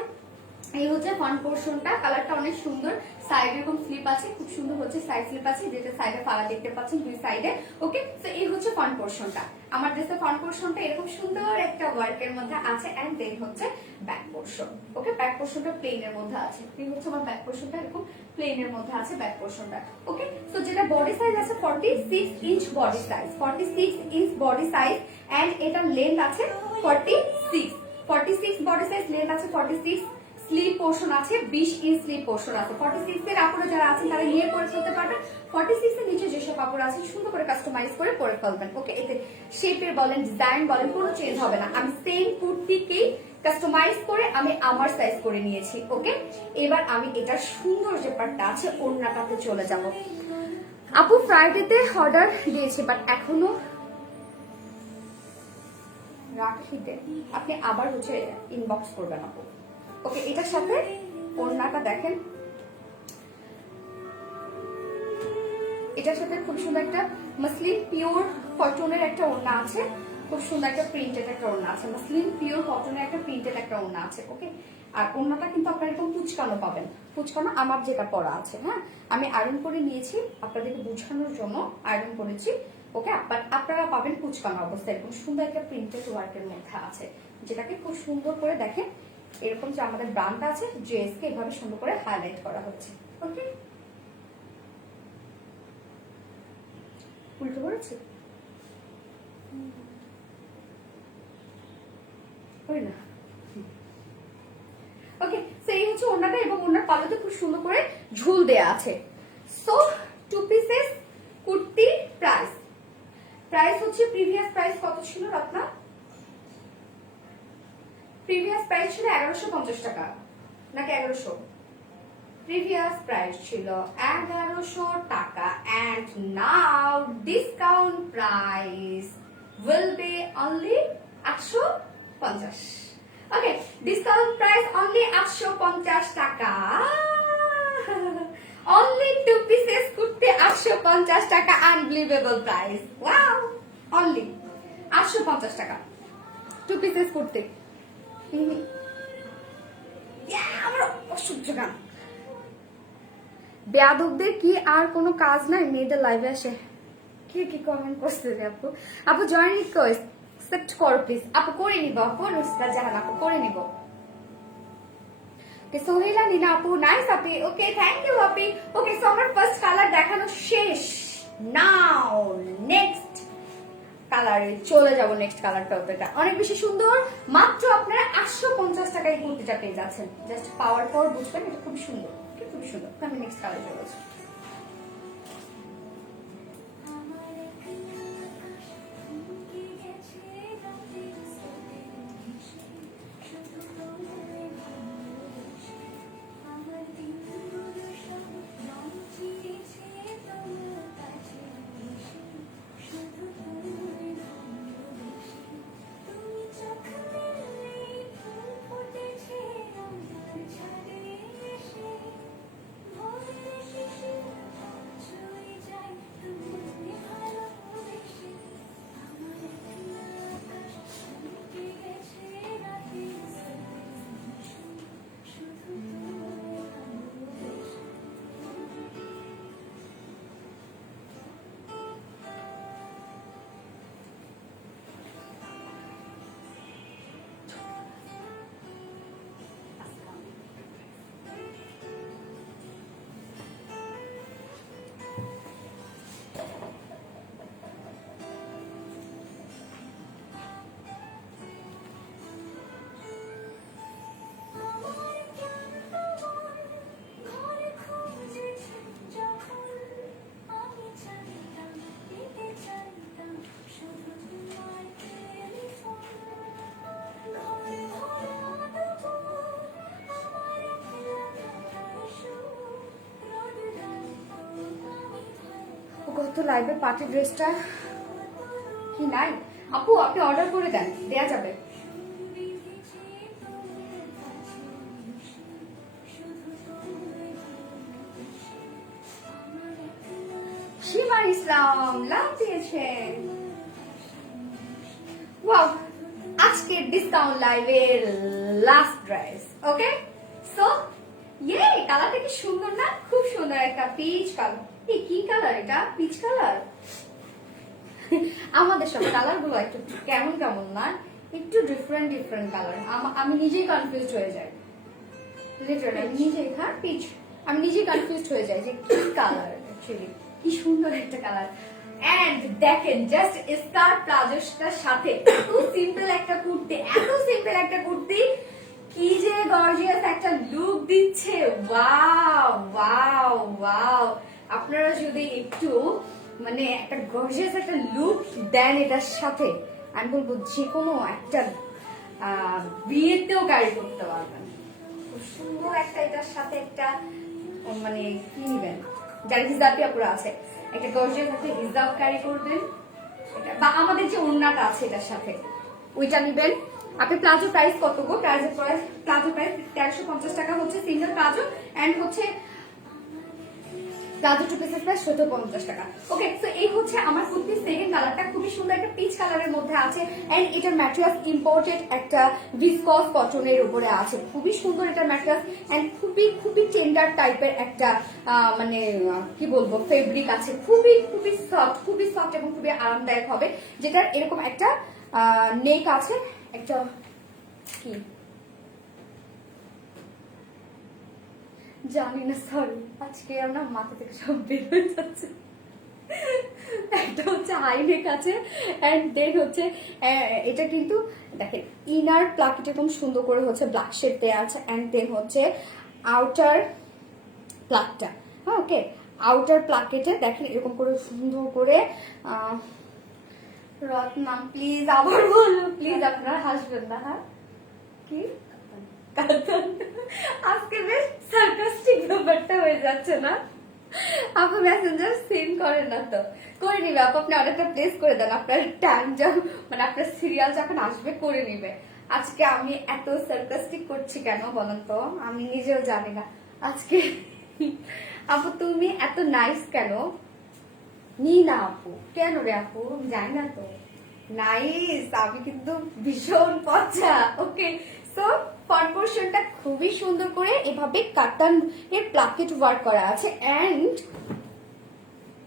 এই হচ্ছে ফ্রন্ট পোর্শনটা, কালারটা অনেক সুন্দর। সাইডে এরকম স্লিপ আছে, খুব সুন্দর হচ্ছে সাইড স্লিপ আছে, যেটা সাইডে ফাড়া দেখতে পাচ্ছেন দুই সাইডে। ওকে, তো এই হচ্ছে ফ্রন্ট পোর্শনটা। আমার ড্রেসের ফ্রন্ট পোর্শনটা এরকম সুন্দর একটা ওয়ার্কের মধ্যে আছে। এন্ড দেন হচ্ছে ব্যাক পোর্শন। ওকে, ব্যাক পোর্শনটা প্লেনের মধ্যে আছে। এই হচ্ছে আমার ব্যাক পোর্শনটা, এরকম প্লেনের মধ্যে আছে ব্যাক পোর্শনটা। ওকে, তো যেটা বডি সাইজ আছে 46 inch body size, 46 inch body size. And এটার লেন্থ আছে 46 বডি সাইজ, লেন্থ আছে 46। স্লিপ পোর্শন আছে 20 ইঞ্চ স্লিপ পোর্শন আছে। 46 এর কাপড়ে যারা আছেন তারা নিয়ে পরে ফেলতে পারবেন। 46 এর নিচে যেসব কাপড় আছে সুন্দর করে কাস্টমাইজ করে পরে ফেলবেন। ওকে, এতে শেপের বলেন ডিজাইন বলেন কোনো চেঞ্জ হবে না। আমি সেম কুর্তিকেই কাস্টমাইজ করে আমি আমার সাইজ করে নিয়েছি। ওকে, এবার আমি এটা সুন্দর যে পার্টটা আছে ওড়নাটাতে চলে যাব। আপু ফ্রাইডেতে অর্ডার দিয়েছি, বাট এখনো রাখিতে, আপনি আবার হচ্ছে ইনবক্স করবেন আপু। ওকে, এটার সাথে ওড়নাটা দেখেন, এটার সাথে খুব সুন্দর একটা মাসলিন পিওর কটনের একটা ওড়না আছে, খুব সুন্দর একটা প্রিন্টেড একটা ওড়না আছে, মাসলিন পিওর কটনের একটা প্রিন্টেড একটা ওড়না আছে। ওকে, আর ওড়নাটা কিন্তু আপনারা এরকম কুচকানো পাবেন, কুচকানো আমার যেটা পরা আছে। হ্যাঁ, আমি আয়রন করে নিয়েছি আপনাদেরকে বোঝানোর জন্য, আয়রন করেছি। ওকে, আপনারা পাবেন কুচকানো অবস্থায়, এরকম সুন্দর একটা প্রিন্টেড ওয়ার্কের মধ্যে আছে, যেটাকে খুব সুন্দর করে দেখেন এরকম যে আমাদের ব্রান্ডটা আছে ড্রেসকে এভাবে সুন্দর করে হাইলাইট করা হচ্ছে। ওকে, উল্টো করেছি ওই না। ওকে, সো এই হচ্ছে ওড়নাটা, এবং ওড়নার পাল্লাতে খুব সুন্দর করে ঝুল দেয়া আছে। সো 2 পিসেস কুর্তি প্রাইস হচ্ছে প্রিভিয়াস প্রাইস কত ছিল রত্না? প্রিভিয়াস প্রাইস ছিল 1150 টাকা নাকি 1100? প্রিভিয়াস প্রাইস ছিল 1100 টাকা, and now discount price will be only 850. Okay, discount price only 850 টাকা। only 2 পিসেস কুর্তি 850 টাকা, আনবিলিভেবল প্রাইস। ওয়াও, only 850 টাকা 2 পিসেস কুর্তি। আমার অসহ্য গান। বেয়াদবদের কি আর কোনো কাজ নাই মেয়েদের লাইভে আসে? কি কি কমেন্ট করছে রে আপু? আপু জয়েন রিকোয়েস্ট সেট করো প্লিজ। আপু করে নিব, আপু নুসরাত জাহান আপু করে নিব। সোহেলা নীনা আপু nice Api, okay thank you Api. Okay so আমার ফার্স্ট কালার দেখানো শেষ। নাও নেক্সট কালারে চলে যাব। নেক্সট কালারটা ওটা অনেক বেশি সুন্দর। মাত্র আপনারা 850 টাকায় কুর্তিটা পেয়ে যাচ্ছেন। জাস্ট পাওয়ার পর বুঝবেন এটা খুব সুন্দর, খুব সুন্দর। আমি নেক্সট কালারে চলে যাচ্ছি। কত লাইভে পার্টি ড্রেসটা কি নাই আপু, আপনি অর্ডার করে দেন, দেয়া যাবে। সীমা ইসলাম লাভ দিয়েছেন। ওয়াও, আজকের ডিসকাউন্ট লাইভের লাস্ট ড্রেস। ওকে সো ইয়ে কালারটা কি সুন্দর না? খুব সুন্দর একটা পিচ কালার। কি কালার এটা? Peach colour. আমাদের সব কালার গুলো একটু কেমন কেমন না, একটু ডিফারেন্ট ডিফারেন্ট কালার। আমি নিজেই কনফিউজ হয়ে যাই, লিটারালি নিজেই। হ্যাঁ পিচ, আমি নিজেই কনফিউজ হয়ে যাই যে কি কালার অ্যাকচুয়ালি। কি সুন্দর একটা কালার। এন্ড দেখেন জাস্ট স্কার্ট প্লাজোটার সাথে এত সিম্পল একটা কুর্তি, এত সিম্পল একটা কুর্তি কি যে গর্জিয়াস একটা লুক দিচ্ছে। ওয়াও ওয়াও ওয়াও, আপনারা যদি একটু মানে একটা গর্জিয়াস একটা লুক দেন এটার সাথে, আমি বলবো যে কোনো একটা বিয়েতেও ক্যারি করতে পারবেন। খুব সুন্দর একটা এটার সাথে একটা মানে কি নিবেন, যার হিজাবি আপুরা আছে একটা গর্জিয়াস একটা হিজাব ক্যারি করবেন, বা আমাদের যে ওড়নাটা আছে এটার সাথে ওইটা নিবেন। আপনি প্লাজো প্রাইস কত গো? প্লাজো প্রাইস 1350 টাকা হচ্ছে সিঙ্গেল প্লাজো, এন্ড হচ্ছে প্লাজো টু পিসের প্রাইস 1750 টাকা। ওকে সো এই হচ্ছে আমার কুর্তির সেকেন্ড কালারটা, খুবই সুন্দর একটা পিচ কালারের মধ্যে আছে। এন্ড এটার ম্যাটেরিয়াল ইম্পোর্টেড একটা ভিসকস কটনের উপরে আছে, খুবই সুন্দর এটার ম্যাটেরিয়াল। এন্ড খুবই খুবই টেন্ডার টাইপের একটা মানে কি বলবো ফেব্রিক আছে, খুবই খুবই সফট এবং খুবই আরামদায়ক হবে। যেটার এরকম একটা নেক আছে, একটা কি জানি না, সরি আজকে আমার মাথা থেকে সব বের হয়ে যাচ্ছে। একটা হচ্ছে হাই নেক আছে, এন্ড দেন হচ্ছে এটা কিন্তু দেখেন ইনার প্লাকেট এরকম সুন্দর করে হচ্ছে ব্ল্যাক শেড দেওয়া আছে, এন্ড দেন হচ্ছে আউটার প্লাকটা। হ্যাঁ ওকে, আউটার প্লাকেটে দেখেন এরকম করে সুন্দর করে রত্না প্লিজ আবার বলো প্লিজ, আপনারা হাসবেন না। হ্যাঁ কি আজকে বেশ সার্কাস্টিক ব্যাপারটা হয়ে যাচ্ছে না? আপু মেসেঞ্জার সেন্ড করেন না তো? করে নিবে আপু, আপনি অর্ডারটা প্লেস করে দেন। আপনার টাইম যখন মানে আপনার সিরিয়াল যখন আসবে করে নিবে। আজকে আমি এত সার্কাস্টিক করছি কেন বলেন তো? আমি নিজেও জানি না আজকে। আপু তুমি এত নাইস কেন? নি না আপু, কেন রে আপু? আমি জানি না তো। নাইস, আমি কিন্তু ভীষণ পচা। ওকে সো ফ্রন্ট পোর্শনটা খুবই সুন্দর করে এভাবে কাটান এর প্লাকেট ওয়ার্ক করা আছে, এন্ড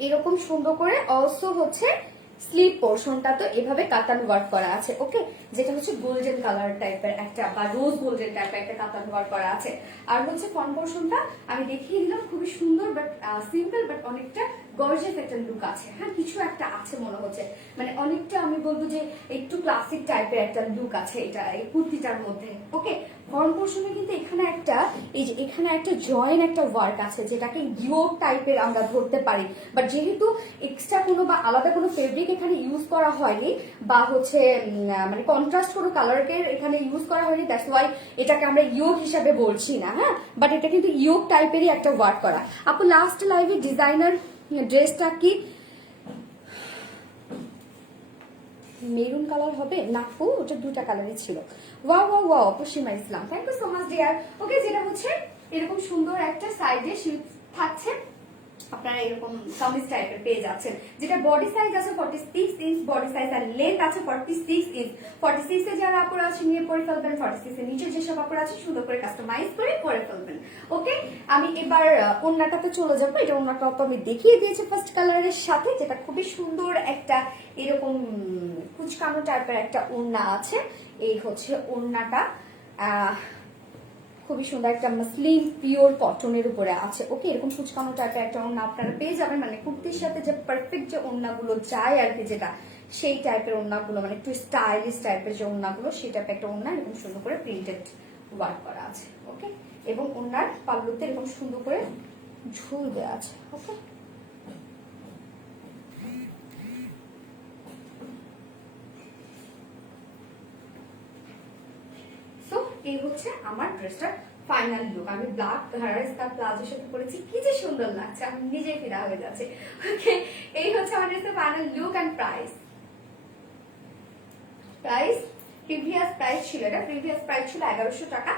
এরকম সুন্দর করে অলসো হচ্ছে স্লিভ পোর্শনটা তো এভাবে কাতান ওয়ার্ক করা আছে। ওকে, যেটা হচ্ছে গোল্ডেন কালার টাইপের একটা বা রোজ গোল্ডেন টাইপের একটা কাতান ওয়ার্ক করা আছে। আর হচ্ছে ফ্রন্ট পোর্শনটা আমি দেখিয়ে দিলাম, খুবই সুন্দর বাট সিম্পল বাট অনেকটা গর্জিয়াস একটা লুক আছে। হ্যাঁ, কিছু একটা আছে মনে হচ্ছে, মানে অনেকটা আমি বলবো যে একটু ক্লাসিক টাইপের একটা লুক আছে এটা এই কুর্তিটার মধ্যে। ওকে, ফ্রন্ট পোর্শনে কিন্তু এখানে একটা এই যে এখানে একটা জয়েন একটা ওয়ার্ক আছে, যেটাকে ইয়োক টাইপের আমরা ধরতে পারি, বাট যেহেতু এক্সট্রা কোনো বা আলাদা কোনো ফেব্রিক এখানে ইউজ করা হয়নি বা হচ্ছে মানে কন্ট্রাস্ট কোনো কালারকে এখানে ইউজ করা হয়নি, দ্যাটস ওয়াই এটাকে আমরা ইয়োক হিসাবে বলছি না। হ্যাঁ, বাট এটা কিন্তু ইয়োক টাইপেরই একটা ওয়ার্ক করা। আপু লাস্ট লাইভে ডিজাইনার ড্রেসটা কি মেরুন কালার হবে না? ওটা দুটা কালারই ছিল। Wow wow wow, Pashchima Islam, thank you so much dear. Okay, যেটা হচ্ছে এরকম সুন্দর একটা সাইডে শিল্প থাকছে, আপনারা এরকম কামিজ টাইপের পেয়ে যাচ্ছেন, যেটা বডি সাইজ আছে 46 ইঞ্চ বডি সাইজ আর লেন্থ আছে 46 ইঞ্চ। 46 এ যারা আপুরা আছে নিয়ে পরে ফেলবেন, 46 এর নিচে যেসব আপুরা আছে সুন্দর করে কাস্টমাইজ করে পরে ফেলবেন। ওকে, আমি এবার ওন্নাটাতে চলে যাবো। এটা ওন্নাটা তো আমি দেখিয়ে দিয়েছি ফার্স্ট কালারের সাথে, যেটা খুবই সুন্দর একটা এরকম কুচকানো টাইপের একটা ওন্না আছে। এই হচ্ছে ওন্নাটা, খুবই সুন্দর একটা মাসলিন পিওর কটনের উপরে আছে। ওকে, এরকম কুচকানো টাইপের একটা ওড়না আপনারা পেয়ে যাবেন, মানে কুর্তির সাথে যে পারফেক্ট যে ওড়নাগুলো যায় আর কি, যেটা সেই টাইপের ওড়নাগুলো, মানে একটু স্টাইলিশ টাইপের যে ওড়নাগুলো, সেই টাইপের একটা ওড়না এরকম সুন্দর করে প্রিন্টেড ওয়ার্ক করা আছে। ওকে, এবং ওড়নার পাল্লুতে এরকম সুন্দর করে ঝুল দেওয়া আছে। ওকে, এই হচ্ছে আমার ড্রেসটার ফাইনাল লুক। আমি ব্ল্যাক হারাস্তা প্লাজোর সাথে পরেছি, কি যে সুন্দর লাগছে, আমি নিজেই ফিদা হয়ে যাচ্ছে। ওকে, এই হচ্ছে আমার ড্রেসের final look and price. Previous price ছিল, এটা প্রিভিয়াস প্রাইস ছিল 1100 টাকা,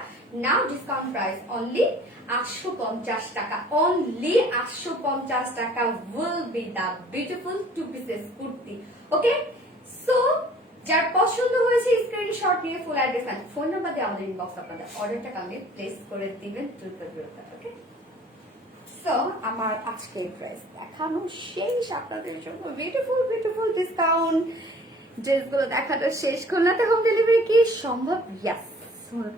নাও ডিসকাউন্ট প্রাইস অনলি 850 টাকা। অনলি 850 টাকা will be the beautiful two pieces kurti. Okay, so যার পছন্দ হয়েছে স্ক্রিনশট নিয়ে full address and phone number দিয়ে আমাদের ইনবক্স আপনাদের অর্ডারটা কালকে প্লেস করে দিবেন দ্রুত। ওকে, সো আমার আজকে ড্রেস দেখানো শেষ আপনাদের জন্য। বিউটিফুল বিউটিফুল ডিসকাউন্ট ড্রেসগুলো দেখানো শেষ। খুলনাতে হোম ডেলিভারি কি সম্ভব? ইয়াস,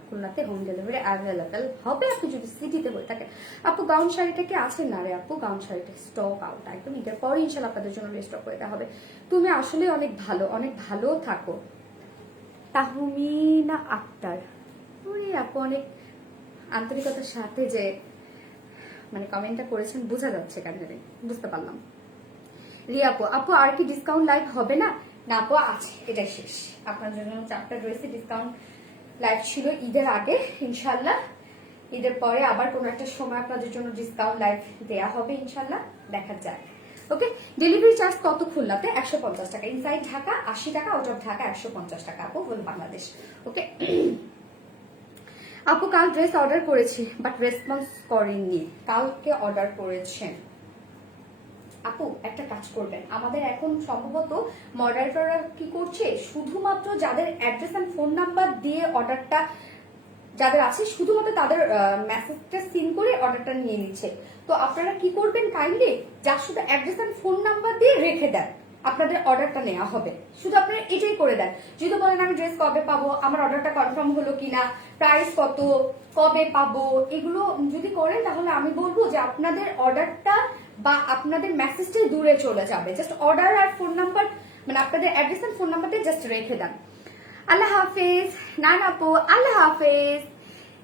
খুলনাতে হোম ডেলিভারি অ্যাভেলেবেল হবে আপনি যদি সিটিতে হয়ে থাকেন। আপু গাউন শাড়িটা কি আছে? না রে আপু, গাউন শাড়িটা স্টক আউট একদম, এটার পরে ইনশাল্লাহ আপনাদের জন্য রিস্টক করে দেওয়া হবে। তুমি আসলে অনেক ভালো থাকো। তাহমিনা আক্তার, আপু অনেক আন্তরিকতার সাথে যে মানে কমেন্টটা করেছেন বোঝা যাচ্ছে, কেন বুঝতে পারলাম। রিয়া আপু, আপু আর কি ডিসকাউন্ট লাইভ হবে না? না আপু, আছে, এটাই শেষ আপনার জন্য। 4টা ড্রেসে ডিসকাউন্ট লাইভ ছিল ঈদের আগে, ইনশাল্লাহ ঈদের পরে আবার কোনো একটা সময় আপনাদের জন্য ডিসকাউন্ট লাইভ দেয়া হবে ইনশাল্লাহ, দেখা যায়। ওকে, ডেলিভারি চার্জ কত খুলনাতে? 150 টাকা, ইনসাইড ঢাকা 80 টাকা, আউট অফ ঢাকা 150 টাকা আপু, হোল বাংলাদেশ। ওকে আপু, কাল ড্রেস অর্ডার করেছি বাট রেসপন্স করেননি, কালকে অর্ডার করেছেন। আপু একটা কাজ করবেন, আমাদের এখন সম্ভবত মডারেটররা কি করছে, শুধুমাত্র যাদের অ্যাড্রেস এন্ড ফোন নাম্বার দিয়ে অর্ডারটা যাদের আছে শুধুমাত্র তাদের মেসেজটা সিন করে অর্ডারটা নিয়ে নিচ্ছে। তো আপনারা কি করবেন, কাইন্ডলি যার শুধু অ্যাড্রেস এন্ড ফোন নাম্বার দিয়ে রেখে দেন, আপনাদের অর্ডারটা নেওয়া হবে। শুধু আপনারা এটাই করে দেন। যদি বলেন আমি ড্রেস কবে পাবো, আমার অর্ডারটা কনফার্ম হলো কিনা, প্রাইস কত, কবে পাবো, এগুলো যদি করেন তাহলে আমি বলবো যে আপনাদের অর্ডারটা বা আপনাদের মেসেজটাই দূরে চলে যাবে। জাস্ট অর্ডার আর ফোন নাম্বার, মানে আপনাদের অ্যাড্রেস আর ফোন নাম্বারটা জাস্ট রেখে দেন। আল্লাহ হাফেজ। না আপু, আল্লাহ হাফেজ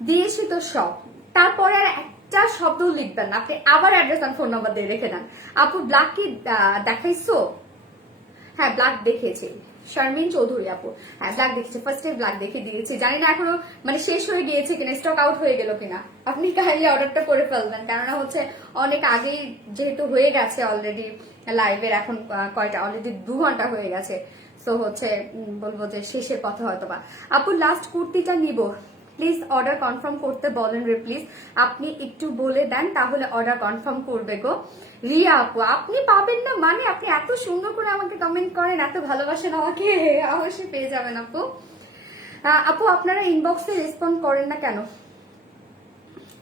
দিয়েছি তো সব, তারপরে আর একটা শব্দ লিখবেন না, আপনি আবার অ্যাড্রেস আর ফোন নাম্বার দিয়ে রেখে দেন। আপু ব্ল্যাক কি দেখাইছো? হ্যাঁ ব্ল্যাক দেখিয়েছি, শারমিন চৌধুরী আপু, হ্যাঁ ব্ল্যাক দেখেছি, ফার্স্টে ব্ল্যাক দেখে দিয়েছি, জানি না এখনো মানে শেষ হয়ে গিয়েছে কিনা, স্টক আউট হয়ে গেল কিনা। আপনি কাইন্ডলি অর্ডারটা করে ফেলবেন, কেননা হচ্ছে অনেক আগেই যেহেতু হয়ে গেছে অলরেডি লাইভের, এখন কয়টা অলরেডি 2 ঘন্টা হয়ে গেছে। সো হচ্ছে বলবো যে শেষের কথা হয়তো বা। আপু লাস্ট কুর্তিটা নিব, প্লিজ অর্ডার কনফার্ম করতে বলেন রে প্লিজ, আপনি একটু বলে দেন তাহলে অর্ডার কনফার্ম করবে গো। রিয়া আপু আপনি পাবেন না মানে, আপনি এত সুন্দর করে আমাকে কমেন্ট করেন, এত ভালোবাসেন আমাকে, অবশ্যই পেয়ে যাবেন আপু। আপু আপনারা ইনবক্সে রেসপন্ড করেন না কেন?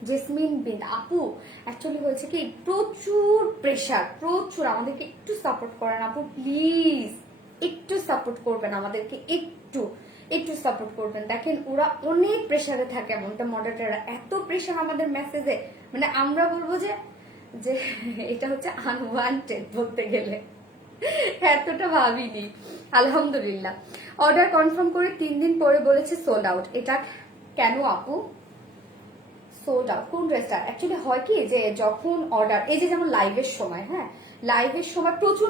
জেসমিন বিন আপু অ্যাকচুয়ালি হয়েছে কি প্রচুর প্রেশার, প্রচুর, আমাদেরকে একটু সাপোর্ট করেন আপু প্লিজ, একটু সাপোর্ট করবেন আমাদেরকে, একটু একটু সাপোর্ট করবেন। দেখেন ওরা অনেক প্রেশারে থাকে, এমনটা মডারেটররা এত প্রেশার আমাদের মেসেজে, মানে আমরা বলবো যে যে এটা হচ্ছে আনওয়ান্টেড বলতে গেলে, এতটা ভাবিনি। আলহামদুলিল্লাহ অর্ডার কনফার্ম করে 3 দিন পরে বলেছে সোল্ড আউট, এটা কেন আপু? সোল্ড আউট কোন ড্রেসটা? অ্যাকচুয়ালি হয় কি যে যখন অর্ডার, এই যে যেমন লাইভের সময়, হ্যাঁ লাইভের সময় প্রচুর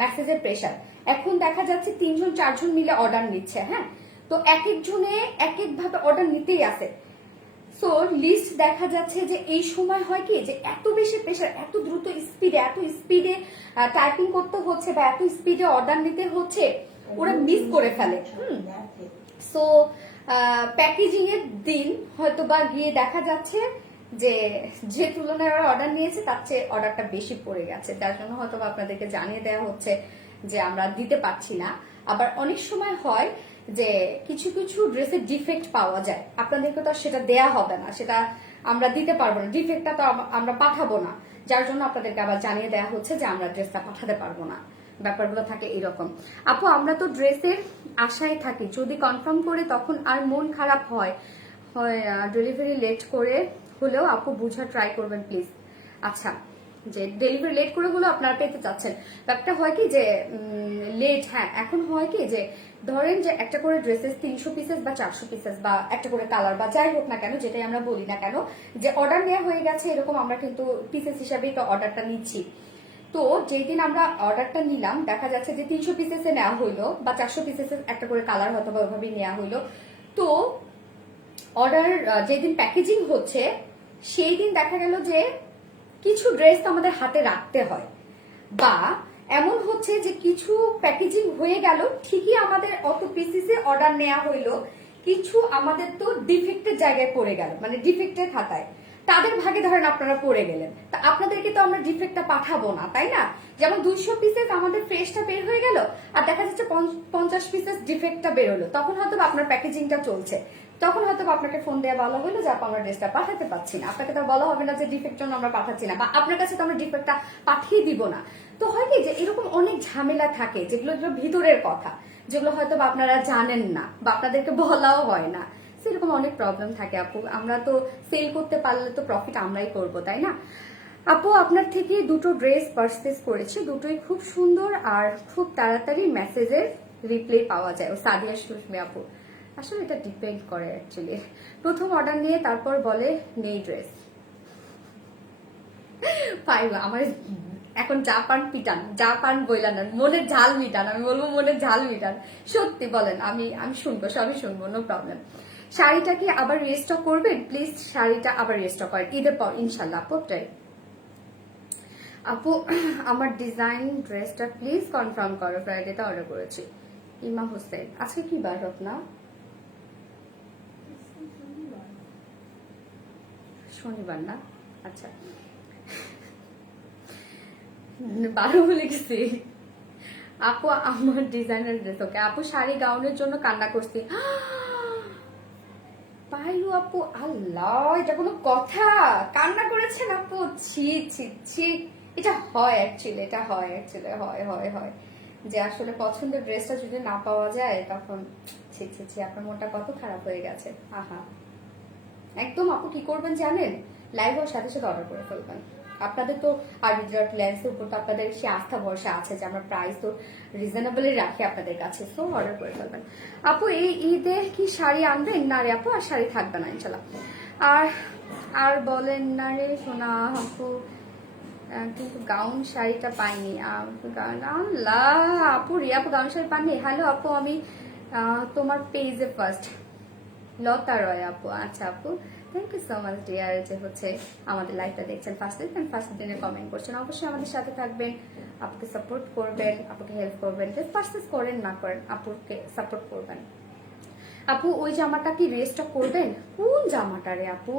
মেসেজের প্রেশার, এখন দেখা যাচ্ছে 3জন 4জন মিলে অর্ডার নিচ্ছে, হ্যাঁ তো এক একজনে এক এক ভাবে অর্ডার নিতেই আছে। সো লিস্ট দেখা যাচ্ছে যে এই সময় হয় কি যে এত বেশি প্রেশার, এত দ্রুত স্পিডে, এত স্পিডে টাইপিং করতে হচ্ছে বা এত স্পিডে অর্ডার নিতে হচ্ছে, ওরা মিস করে ফেলে। সো প্যাকেজিং এর দিন হয়তো বা গিয়ে দেখা যাচ্ছে যে যে তুলনায় ওরা অর্ডার নিয়েছে তার চেয়ে অর্ডারটা বেশি পড়ে গেছে, যার জন্য হয়তো বা আপনাদেরকে জানিয়ে দেওয়া হচ্ছে যে আমরা দিতে পারছি না। আবার অনেক সময় হয় যে কিছু কিছু ড্রেসের ডিফেক্ট পাওয়া যায়, আপনাদেরকে তো সেটা দেয়া হবে না, সেটা আমরা দিতে পারবো না, ডিফেক্টটা তো আমরা পাঠাবো না, যার জন্য আপনাদেরকে আবার জানিয়ে দেওয়া হচ্ছে যে আমরা ড্রেসটা পাঠাতে পারবো না। ব্যাপারগুলো থাকে এরকম। আপু আমরা তো ড্রেসের আশায় থাকি, যদি কনফার্ম করে তখন আর মন খারাপ হয় ডেলিভারি লেট করে হলেও আপু বুঝা ট্রাই করবেন প্লিজ। আচ্ছা যে ডেলিভারি লেট করে হলেও আপনারা পেতে চাচ্ছেন, ব্যাপারটা হয় কি যে লেট, হ্যাঁ এখন হয় কি যে ধরেন যে একটা করে ড্রেসেস 300 পিসেস বা 400 পিসেস বা একটা করে কালার বা যাই হোক না কেন, যেটাই আমরা বলি না কেন, যে অর্ডার নেওয়া হয়ে গেছে এরকম আমরা কিন্তু পিসেস হিসাবেই তো অর্ডারটা নিচ্ছি। তো যেই দিন আমরা অর্ডারটা নিলাম দেখা যাচ্ছে যে 300 পিসেসে নেওয়া হইলো বা 400 পিসেসে একটা করে কালার হয়তো বা ওইভাবেই নেওয়া হইলো, তো অর্ডার যেদিন প্যাকেজিং হচ্ছে সেই দিন দেখা গেল যে কিছু ড্রেস তো আমাদের হাতে রাখতে হয়, বা এমন হচ্ছে যে কিছু প্যাকেজিং হয়ে গেল ঠিকই আমাদের অত পিসেসে অর্ডার নেওয়া হইলো, কিছু আমাদের তো ডিফেক্টের জায়গায় পড়ে গেল, মানে ডিফেক্টের খাতায় তাদের ভাগে ধরেন আপনারা পড়ে গেলেন, তা আপনাদেরকে তো আমরা ডিফেক্টটা পাঠাবো না তাই না? যেমন 200 পিসেস আমাদের ফ্রেশটা বের হয়ে গেল আর দেখা যাচ্ছে 50 পিসেস ডিফেক্টটা বের হলো, তখন হয়তো আপনার প্যাকেজিংটা চলছে, তখন হয়তো আপনাকে ফোন দিয়ে বলা হলো যে আমরা ড্রেসটা পাঠাতে পারছি না, আপনাকে তো বলা হবে না যে ডিফেক্ট জন্য আমরা পাঠাচ্ছি না, বা আপনার কাছে তো আমরা ডিফেক্টটা পাঠিয়ে দিব না। তো হয় কি যে এরকম অনেক ঝামেলা থাকে যেগুলো ভিতরের কথা, যেগুলো হয়তো বা আপনারা জানেন না বা আপনাদেরকে বলাও হয় না, সেরকম অনেক প্রবলেম থাকে আপু। আমরা তো সেল করতে পারলে তো প্রফিট আমরাই করব তাই না? আপু আপনার থেকে দুটো ড্রেস পারচেজ করেছি, দুটোই খুব সুন্দর আর খুব তাড়াতাড়ি মেসেজের রিপ্লাই পাওয়া যায়। ও সাদিয়া সুস্মি আপু, আসলে এটা ডিপেন্ড করে অ্যাকচুয়ালি, প্রথম অর্ডার নিয়ে তারপর বলে নেই ড্রেস পাইব। আমার এখন জাপান পিটান, জাপান বইলান, মনের ঝাল মিটান, আমি বলবো মনের ঝাল মিটান, সত্যি বলেন, আমি শুনবো, সবই শুনবো, নো প্রবলেম। শাড়িটা কি আবার রিস্টক করবেন প্লিজ? শাড়িটা আবার রিস্টক করেন ঈদের পর ইনশাল্লাহ আপু। আপু আমার ডিজাইন ড্রেসটা প্লিজ কনফার্ম করো, ফ্রাইডেতে অর্ডার করেছি। ইমা হোসেন, আজকে কি বার রত্না? শনিবার না? আচ্ছা 12 বলে গেছি। আপু আমার ডিজাইনার ড্রেস, ওকে আপু শাড়ি গাউনের জন্য কান্না করছি। পাইলু আপু, আল্লাহ এটা কোনো কথা? কান্না করেছেন আপু? ছি ছি ছি, এটা হয় অ্যাকচুয়ালি, এটা হয় অ্যাকচুয়ালি, হয় হয় হয় যে আসলে পছন্দের ড্রেসটা যদি না পাওয়া যায় তখন ছি ছি ছি, আপনার মনটা কত খারাপ হয়ে গেছে। আহা একদম আপু কি করবেন জানেন, লাইভ হওয়ার সাথে সাথে অর্ডার করে ফেলবেন। আপনাদের তো আরবিড্রাট লেন্সের উপর তো আপনাদের সে আস্থা ভরসা আছে যে আমরা প্রাইস তো রিজনেবলই রাখি আপনাদের কাছে, সো অর্ডার করে ফেলবেন। আপু এই ঈদে কি শাড়ি আনবেন? না রে আপু আর শাড়ি থাকবে না ইনশাল্লাহ। আর আর বলেন না রে সোনা আপু, কিন্তু গাউন শাড়িটা পাইনি। আল্লাহ আপু, রিয়া আপু গাউন শাড়ি পাননি? হ্যালো আপু, আমি তোমার পেজে ফার্স্ট লতা রয় আপু। আচ্ছা আপু, thank you so much dear, যে হচ্ছে আমাদের লাইভটা দেখছেন ফার্স্ট দিন, ফার্স্ট দিনে কমেন্ট করছেন, অবশ্যই আমাদের সাথে থাকবেন, আপুকে সাপোর্ট করবেন, আপুকে হেল্প করবেন, জাস্ট পারচেজ করেন না করেন আপুকে সাপোর্ট করবেন। আপু ওই জামাটা কি রেস্টক করবেন? কোন জামাটা রে আপু?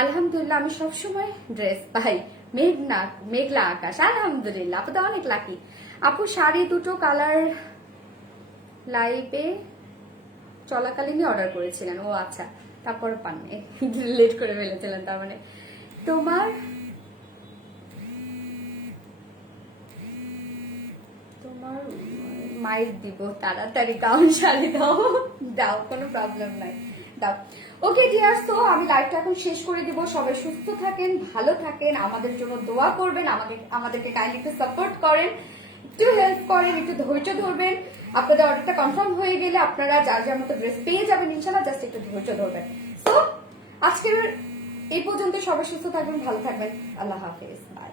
আলহামদুলিল্লাহ আমি সবসময় ড্রেস পাই, মেঘলা আকাশ, আলহামদুলিল্লাহ আপু তো অনেক লাকি। আপু শাড়ি দুটো কালার লাইভে চলাকালীনই অর্ডার করেছিলেন, ও আচ্ছা, তারপরে পাননি, লেট করে ফেলেছিলেন তার মানে। তোমার তোমার মাইর দিব তাড়াতাড়ি, কাউন শাড়ি দাও, দাও, কোনো প্রবলেম নাই, দাও। ওকে ডিয়ার, তো আমি লাইভটা এখন শেষ করে দিব। সবাই সুস্থ থাকেন, ভালো থাকেন, আমাদের জন্য দোয়া করবেন, আমাদেরকে কাইন্ডলি একটু সাপোর্ট করেন, একটু হেল্প করেন, একটু ধৈর্য ধরবেন। আপনাদের অর্ডারটা কনফার্ম হয়ে গেলে আপনারা যার যার মতো ড্রেস পেয়ে যাবেন ইনশাল্লাহ, জাস্ট একটু ধৈর্য ধরবেন। তো আজকের এই পর্যন্ত, সবাই সুস্থ থাকবেন, ভালো থাকবেন, আল্লাহ হাফেজ, বাই।